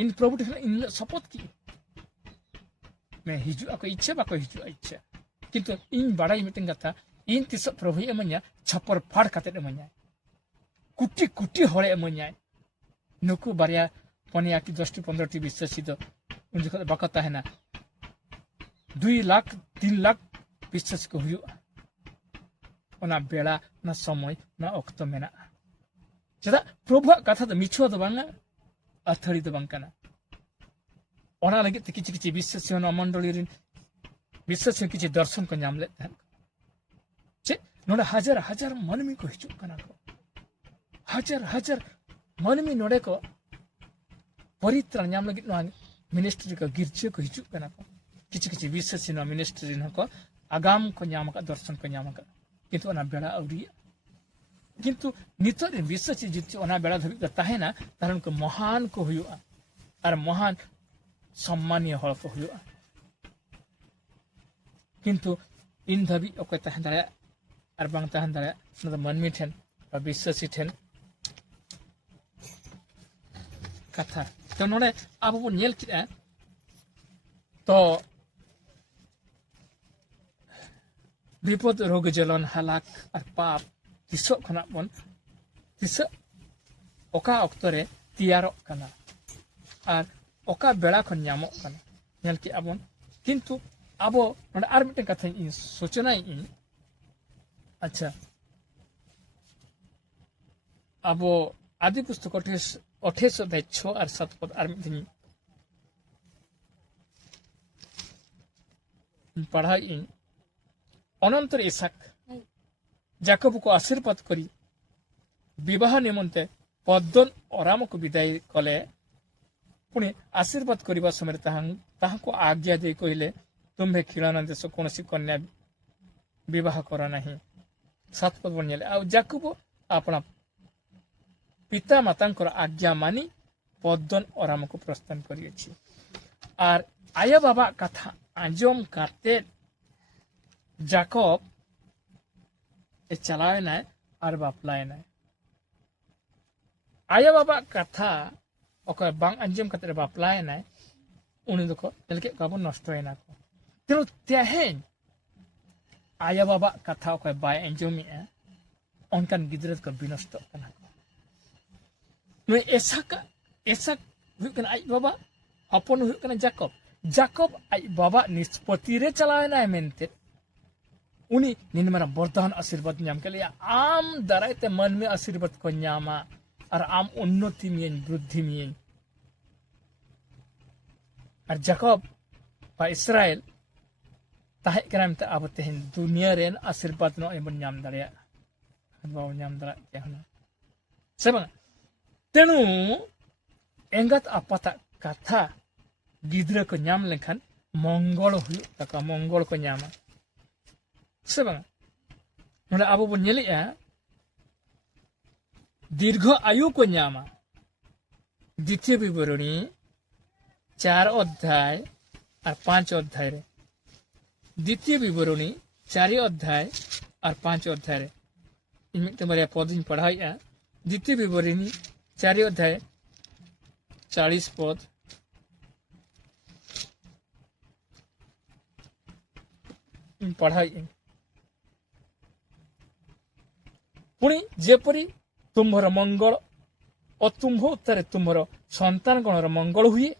इन प्रभु ठेन इन सपोर्ट की मैं हिजु ako इच्छा बाको हिजु इच्छा किंतु इन बाड़ाई मिटिंग कथा इन तिस प्रभु एमन्या छपर फाड़ काते एमन्या कुटी कुटी हरे एमन्या नुकु बारिया पनिया की 10-15 विश्वासी तो उन जगह बकता है ना 2 लाख 3 लाख विश्वास को हुआ ओना बेड़ा ना समय ना वक्त मेना चदा प्रभु कथा तो मिछो तो बांगा अथड़ी तो बांकना ओना लगे ते किछि किछि विश्वासी ना मंडली रिन विश्वासी किछि दर्शन को नाम लेते हैं जे नोडा हजार हजार मनमी को हिजु कना को हजार हजार मनमी नोड़े को परित्राण नाम लगी नो मिनिस्ट्री को गिरजे को हिजु कना को किछि किछि विश्वासी नो मिनिस्ट्री न को आगाम को नाम का दर्शन को नाम का किंतु ओना बेड़ा अवरी किंतु नितर विश्वासी जिति ओना बेड़ा धबि ताहेना तारन को महान को हुआ और महान सम्मानीय हल को हुआ किंतु इन धबि ओके ताहन दाया और बांग ताहन दाया न मनमी ठेन और विश्वासी ठेन कथा तो नोड़े अब वो नेल किया तो विपद रोग जलन हलाक और पाप तिसो खना बन तिसो ओका अक्तरे तियारो कना और ओका बेड़ा खन नामो कना नेल कि अबन किंतु अबो नोड़े आर मिटे कथा इन सूचना इन अच्छा अबो आदि पुस्तक 28 अध्याय 6 और 7 पद आर मिटे पढ़ाई इन अनंतर इसाक जाकब को आशीर्वाद करी विवाह निमंते पद्दन अराम को विदाय कले पुणे आशीर्वाद करबा समय ताहाको आज्ञा दे कहले तुम्हे खिलाना देश कौन कन्या विवाह कर नहीं 7 पद बनिले आ जाकब अपना पिता मातांकर आज्ञा मानी पद्दन अराम को प्रस्थान करिएछि और आया बाबा कथा आंजम काते जाकब ए चलाए ना और बापलाए ना आया बाबा कथा ओके बांग आंजम काते बापलाए ना उनी दको एलके गाबो नष्ट होना को तेनो तेहेन आया बाबा कथा ओके बाय आंजमी ओनकान गिद्रत को विनष्ट कना नो ऐसा हुकन आई बाबा अपन हुकन जाकब जाकब आई बाबा निष्पत्ति रे चलाए ना मेनते उनी निनमरा वरदान आशीर्वाद नाम के लिए आम दराइते मन में आशीर्वाद को नामा और आम उन्नति में वृद्धि में और जाकब बा इस्राएल ताहे कराम ते अब तेहन दुनिया रेन आशीर्वाद नो एबन नाम दरिया बाव नाम दरा के हना सेबा तेनु एंगत आपता कथा गिद्रा को नाम लेखन मंगल हुयु तका मंगल को नामा सेबा नोडे आबो बन नेलिया दीर्घ आयु को नामा द्वितीय विवरणी 4 अध्याय और 5 अध्याय रे द्वितीय विवरणी 4 अध्याय और 5 अध्याय रे इमिते मरिया पदिन पढ़ाइया द्वितीय विवरणी 4 अध्याय 40 पद पढ़ाई पुणी जेपरी तुम्भर मंगल और तुम्भ उत्तर तुम्भर संतान गणर मंगल हुए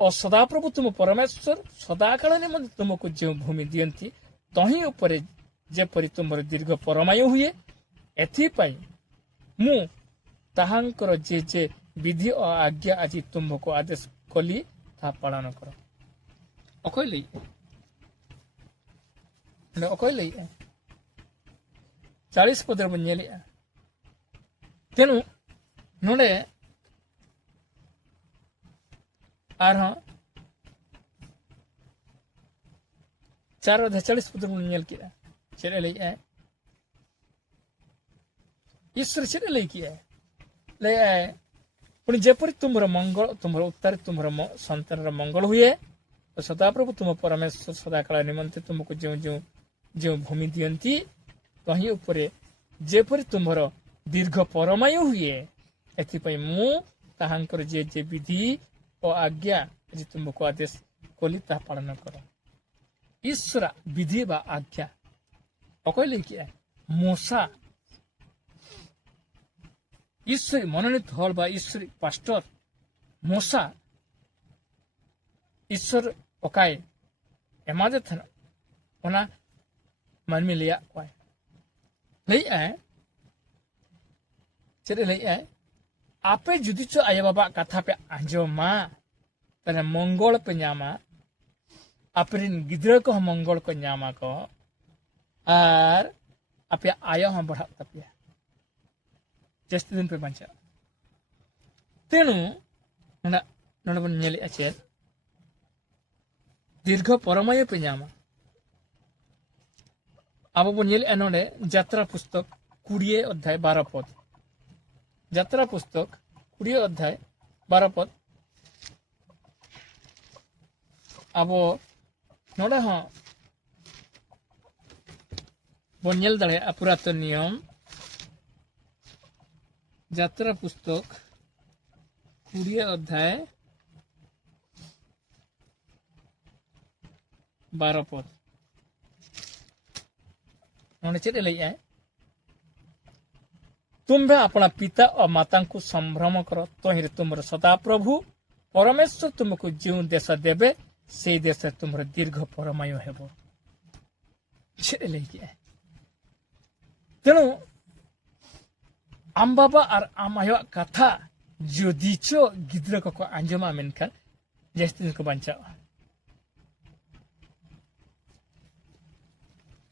और सदाप्रभु तुम परमेश्वर सदाकाल निमंते तुमको जो भूमि दियंती तही उपरे जेपरी तुम्भर दीर्घ परमायु हुए एथिपाई मु ताहांकर जे जे विधि और आज्ञा आज तुमको आदेश कली ता पालन कर अकय लई अकय लई 40 पदर बन नेले तेनु नोडे आरहा 40 पदर बन नेल किया चले लई ईश्वर चले लई किया ले पुणी जेपरी तुम्हारा मंगल तुम्हारा उत्तर तुम्हारा संतान मंगल हुए तो सदाप्रभु तुम परमेश्वर सदाकाल निमंते तुमको जो जो जो भूमि दियंती तही उपरे जेपरी तुम्हार दीर्घ परमायु हुए एथिपाई मु ताहांकर जे जे विधि और आज्ञा आज तुमको आदेश कली ता पालन कर ईश्वर विधि बा आज्ञा अकय लेकिन मूसा ईश्वरी मनोनीत हल बा ईश्वरी पास्टर मूसा ईश्वर ओकाय एमादे थना ओना मानमी लिया वाय लई चेरे लई आपे जुदी चो आया बाबा कथा पे आंजमा तने मंगल पे न्यामा अपरिन गिद्र को मंगल को न्यामा को आर आपे आया हम बढ़ा तपिया जस्ट दिन पे बंचा तेनु नोना बन नेले आचे दीर्घ परमायु पे न्यामा अब बन नेले नोडे यात्रा पुस्तक 20 अध्याय 12 पद यात्रा पुस्तक 20 अध्याय 12 पद अब नोडे हां बन नेल दड़े पुरातन नियम यात्रा पुस्तक 20 अध्याय 12 पद नोने चेद लई तुम्हें अपना पिता और माता को संभ्रम कर तोहिर तुमर सदा प्रभु परमेश्वर तुमको जो देश देवे से देश तुमर दीर्घ परमायु हेबो चेद लई तेणु आम बाबा और आम आयो कथा जो दीचो गिद्र को आंजमा मेनखान जैसे दिन को बंचा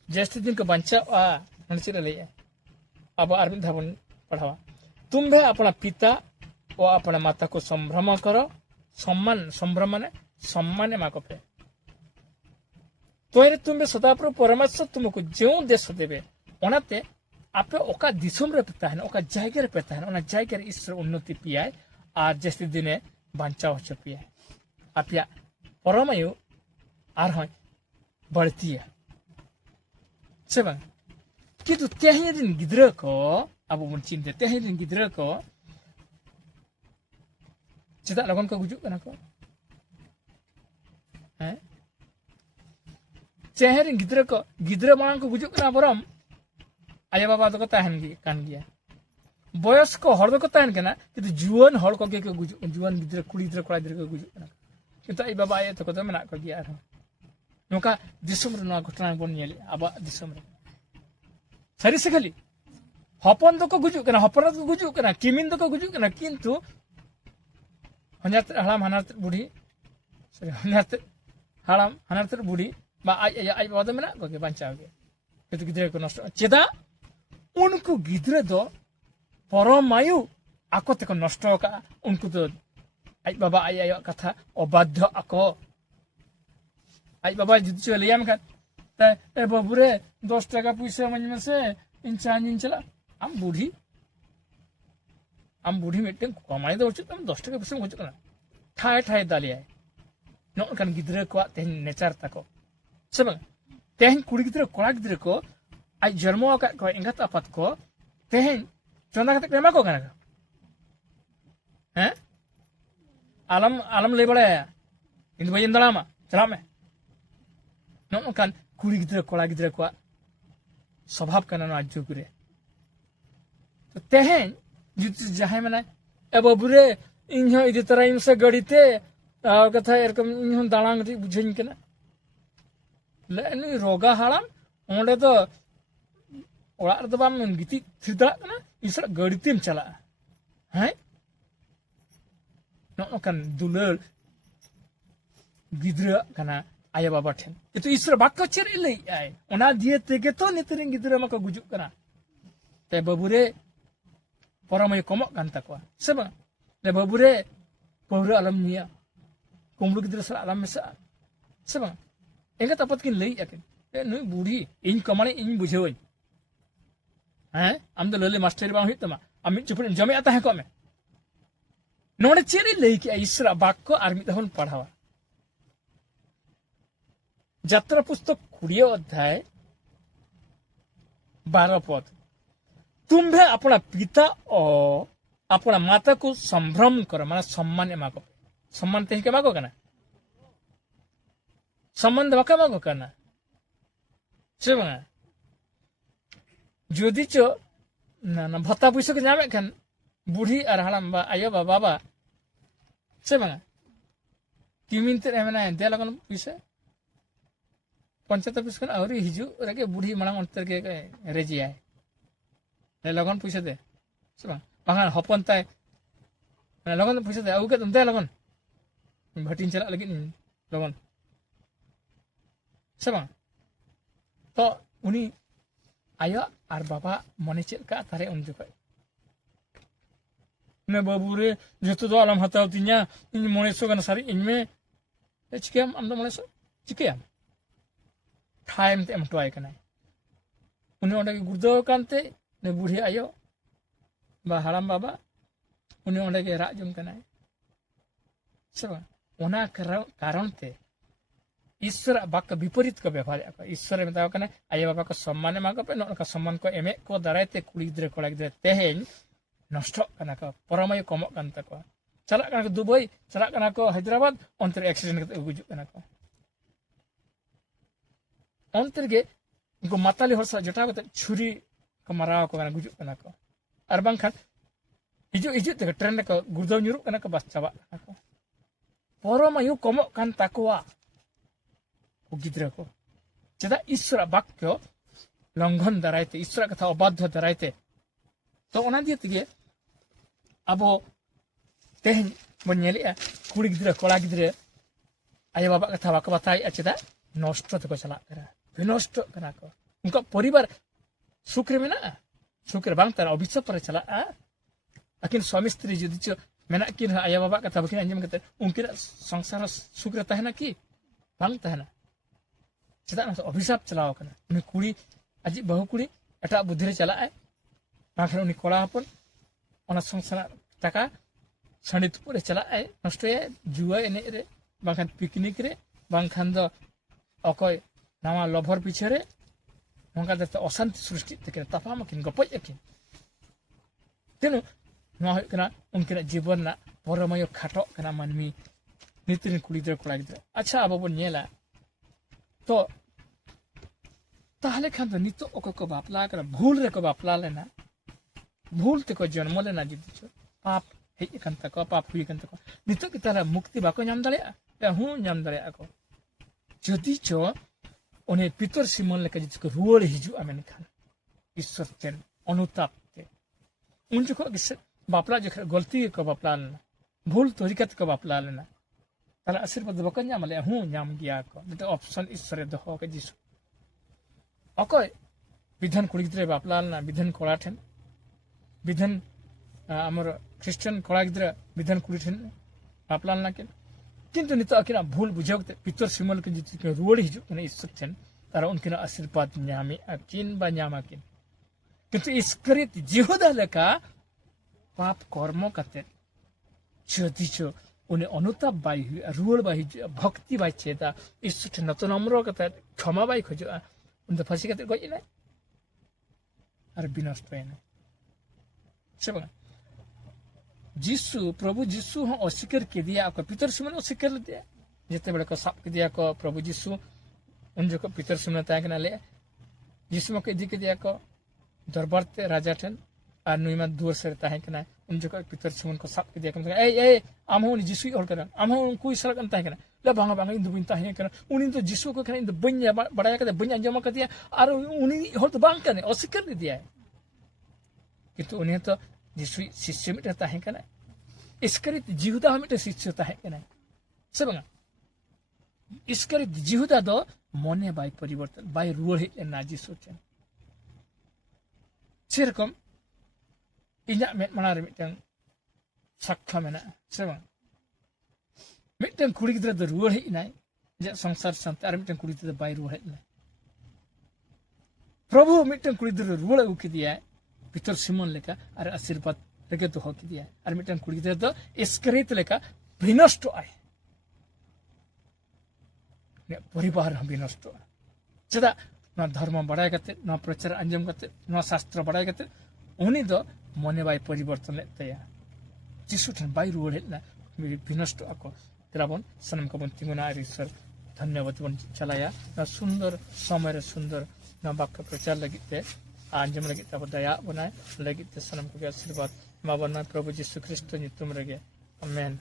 जैसे दिन को बंचा चेद लई अब आरमिन धावन पढ़ावा तुम्हें अपना पिता और अपना माता को संभ्रम करो सम्मान संभ्रम माने सम्मान मा को पे तो तुम्हें सदाप्रभु परमेश्वर तुमको जो देश देवे ओनाते आपे ओका दिसुम रे पेता है ओका जायगा रे पेता है ओना जायगा रे ईश्वर उन्नति पियाय आर जैसे दिने बांचाव हो पियाय आपिया परमायु आर हय बढ़ती है सेबा किंतु तेही दिन गिद्र को अब बन चिंते तेही दिन गिद्र को चेदा लगन को गुजुक कना को हैं तेही दिन गिद्र मांग को गुजुक कना बरम आया बाबा तो ताहन गया बयस को हर को ताहन कना किंतु जुआन हर को के गुजुक जुआन गिद्र कुड़ी गिद्र कोड़ा गिद्र को गुजुक कना किंतु आई बाबा आया तो मेना को गया आरो नोका दिसुम रे घटना बन नेली आबा दिसुम रे सारी से खाली हपन तो को गुजुक कना हपन तो गुजुक कना किमिन तो को गुजुक कना किंतु हनात हलाम हनात बुढ़ी सॉरी हनात हलाम हनात बुढ़ी बा आई बाबा तो मेना को के बांचाव के किंतु गिद्र को नष्ट चेदा उनको गिद्र दो परमायु आको तक नष्ट का उनको तो आई बाबा आई आयो कथा अबाध्य आको आई बाबा जुदी चो लियाम का ए बाबू रे 10 टाका पैसा मन में से इन चांजिन चला आम बुढ़ी मिट्टे कमाई दो तुम 10 टाका पैसा मुझे करना ठाए ठाए दालिया नौकन गिद्र को तेन नेचर तको सब तेन कुड़ी गिद्र कोड़ा गिद्र को आई जन्मो का को इंगत अपत को तेन चंदा कते प्रेमा को कना हैं आलम ले बड़े इन बजन दलामा चला में नौकन कुड़ी गिद्र कोड़ा गिद्र को स्वभाव कना आज जुग रे तो तेहें जुदी जहां मना ए बाबूरे इन हो इदी तरह इन से गड़ीते कथा एरकम इन हो दालांग री बुझेन कना लेनी रोगा हालाम ओंडे तो ओड़ा रे तो बाम गिति थिदा कना इसरा गड़ीतेम चला हैं नोkan दुलर गिद्रा कना आया बाबा ठेन itu isra bakko cer ilai ai ona dia tege to nitiring gidra maka gujuk kana te babure poramay komok kan takwa seba le babure pura alam nia kumru gidra sala alam mesa seba enga tapat kin lei akin e nui budi in kamane in bujheoi हैं am do lele master bang hit tama ami chupun jame ata hai ko me node cer ilai ki isra bakko ar mi tahun padhawa যাত্রা পুস্তক 20 অধ্যায় 12 পদ तुम्भे अपना पिता और अपना माता को संभ्रम करो माना सम्मान एमाको सम्मान तेहि के मागो कना सम्मान दबाका मागो कना सेबा जदि चो ना भत्ता पैसा के नामे खान बुढ़ी और हड़ाम बा आयो बा बाबा सेबा किमिनते एमना दे लगन पैसा पंचायत ऑफिस खन आवरी हिजु रगे बुढ़ी मांग अंतर के रेजिया ले लगन पैसा दे सबा बांगान हपन ताय लगन पैसा दे आउ के तुम दे लगन भटिन चला लगी लगन सबा तो उनी आयो आर बाबा मने चेल का तारे उन जुका ने बाबू रे जतो तो आलम हताव तिnya इन मने सो गन सारी इनमे चिकेम आम दो मने सो चिकेम टाइम ते एमटवाय कनाय उनी ओंडे गुरदो कानते ने बुढ़ी आयो बा हराम बाबा उनी ओंडे के राज जम कनाय सब ओना कारण ते ईश्वर बाक विपरीत को व्यवहार को ईश्वर मेता कना आयो बाबा को सम्मान मागो पे नका सम्मान को एमे को दारायते कुड़ी गिद्रे कोड़ा गिद्रे तेहेन नष्ट कना को परमय कमो कान तको चला कना को दुबई चला कना को हैदराबाद अंतर एक्सीडेंट कते गुजु कना को अंतर के उनको माताली हर सा जटा कते छुरी को माराव को गुजु कना को और बांखान हिजु हिजु ते ट्रेन को गुरदो nyuru कना को बस चाबा कना को परमय कमो कान तकोवा गिद्रा को चेदा ईश्वर वाक्य लंघन दारायते ईश्वर कथा अबाध्य दारायते तो ओना दिए तगे अबो तेहन बन नेलिया कुड़ी गिद्रा कोड़ा गिद्रा आया बाबा कथा बाक बताई चेदा नष्ट तको चला करा विनष्ट कना को उनका परिवार सुख रे मेना सुख रे बांग तार अभिशाप पर चला अकिन स्वामी स्त्री जदि च मेना किन आया बाबा कथा बकिन अंजम कते उनके संसार सुख रे तहना की बांग तहना चेदा ना अभिशाप चलाव कना उनी कुड़ी अजी बहु कुड़ी एटा बुद्धि रे चला बांखन उनी कोड़ा हपन ओना संसार टाका सणित पुरे चला नष्ट जुआ एने रे बांखन पिकनिक रे बांखन दो अकय नामा लभर पीछे रे नंका दते अशांति सृष्टि तके तपाम किन गपय किन तेनु नवा कना उनके जीवन ना परमय खाटो कना मानमी नितिन कुड़ी दर कोड़ा गिद्रा अच्छा अब बन नेला तो ताहले खान तो नितो ओको को बापला कर भूल रे को बापला लेना भूल ते को जन्म लेना जिदि छ पाप हे कन तक पाप हुई कन तक नितो की तरह मुक्ति बाको नाम दले हूं नाम दले को जदि छ ओने पितर सिमन लेके जिसको रुवड़ हिजु आमेन खान ईश्वर तेन अनुताप ते उन जो को बापला जो गलती को बापला लेना भूल तरीका को बापला लेना ताला आशीर्वाद बाको नाम ले हूं नाम गया को तो ऑप्शन ईश्वर दहो के जिसु अकय विधान कुड़ी गिद्रे बापला लेना विधान कोड़ा ठेन विधान हमर क्रिश्चियन कोड़ा गिद्रे विधान कुड़ी ठेन बापला लेना के किंतु नितो अकिना भूल बुझावते पितर सिमल के जितके रुवड़ हिजु कने ईश्वर ठेन तारा उनकिना आशीर्वाद न्यामी अकिन बा न्यामा किन किंतु इसकरित जिहुदा लेका पाप कर्म कते जदि छ उन्हें अनुताप बाई हुई रुवड़ बाई भक्ति बाई चेता ईश्वर ठेन नतो नम्र कते क्षमा बाई खोजो उन फंसी कते गई ना और विनष्ट है सब जीसु प्रभु जीसु हम अस्वीकार के दिया आपका पितर सिमन अस्वीकार दिया जिते बड़े को साप के दिया को प्रभु जीसु उन जो को पितर सिमन ताय कना ले जीसु को इदी के दिया को दरबार ते राजा ठन और नुईमा दुआर से ताहे कना उन जगह पितर सिमोन को साब के कम ए आम उन जिसु हर कना आम उनको इसरा कन ताहे कना ले बांगा बांगा इन दुबिन ताहे कना उन तो जिसु को कना इन बन्या बड़ाया कदे बन्या अंजमा कदिया और उन हर तो बांग कने अस्वीकार दिया किंतु उन्हें तो जिसु शिष्य मिट ताहे कना इसकरित जिहुदा मिट शिष्य ताहे कना से बांगा इसकरित जिहुदा दो मने बाय परिवर्तन बाय रुआर हेना जिसु चेन सेरकम इन्या मेट मनार मिटन साक्ष्य मेना से बांग मिटन कुड़ी गिद्रा द रुआर हेनाय जे संसार सामते आर मिटन कुड़ी गिद्रा बाय रुआर हेनाय प्रभु मिटन कुड़ी गिद्रा रुआर अगु किदिया पितर सिमोन लेका और आशीर्वाद लेके दोहो किदिया और मिटन कुड़ी गिद्रा द इस्करित लेका विनष्ट आय ने परिवार हम विनष्ट चदा ना धर्म बढ़ाय करते ना प्रचार अंजम करते ना शास्त्र बढ़ाय करते उन्हीं दो मने बाय परिवर्तन तया जिसु ठन बाय रुआर हेना विनष्ट आको तेराबन सनम कबन तिमुना ईश्वर धन्यवाद बन चलाया ना सुंदर समय सुंदर ना वाक्य प्रचार लगिते अंजम लगिते अब दया बनाए लगिते सनम को आशीर्वाद माबना प्रभु यीशु ख्रिस्ट नितुम रगे आमेन।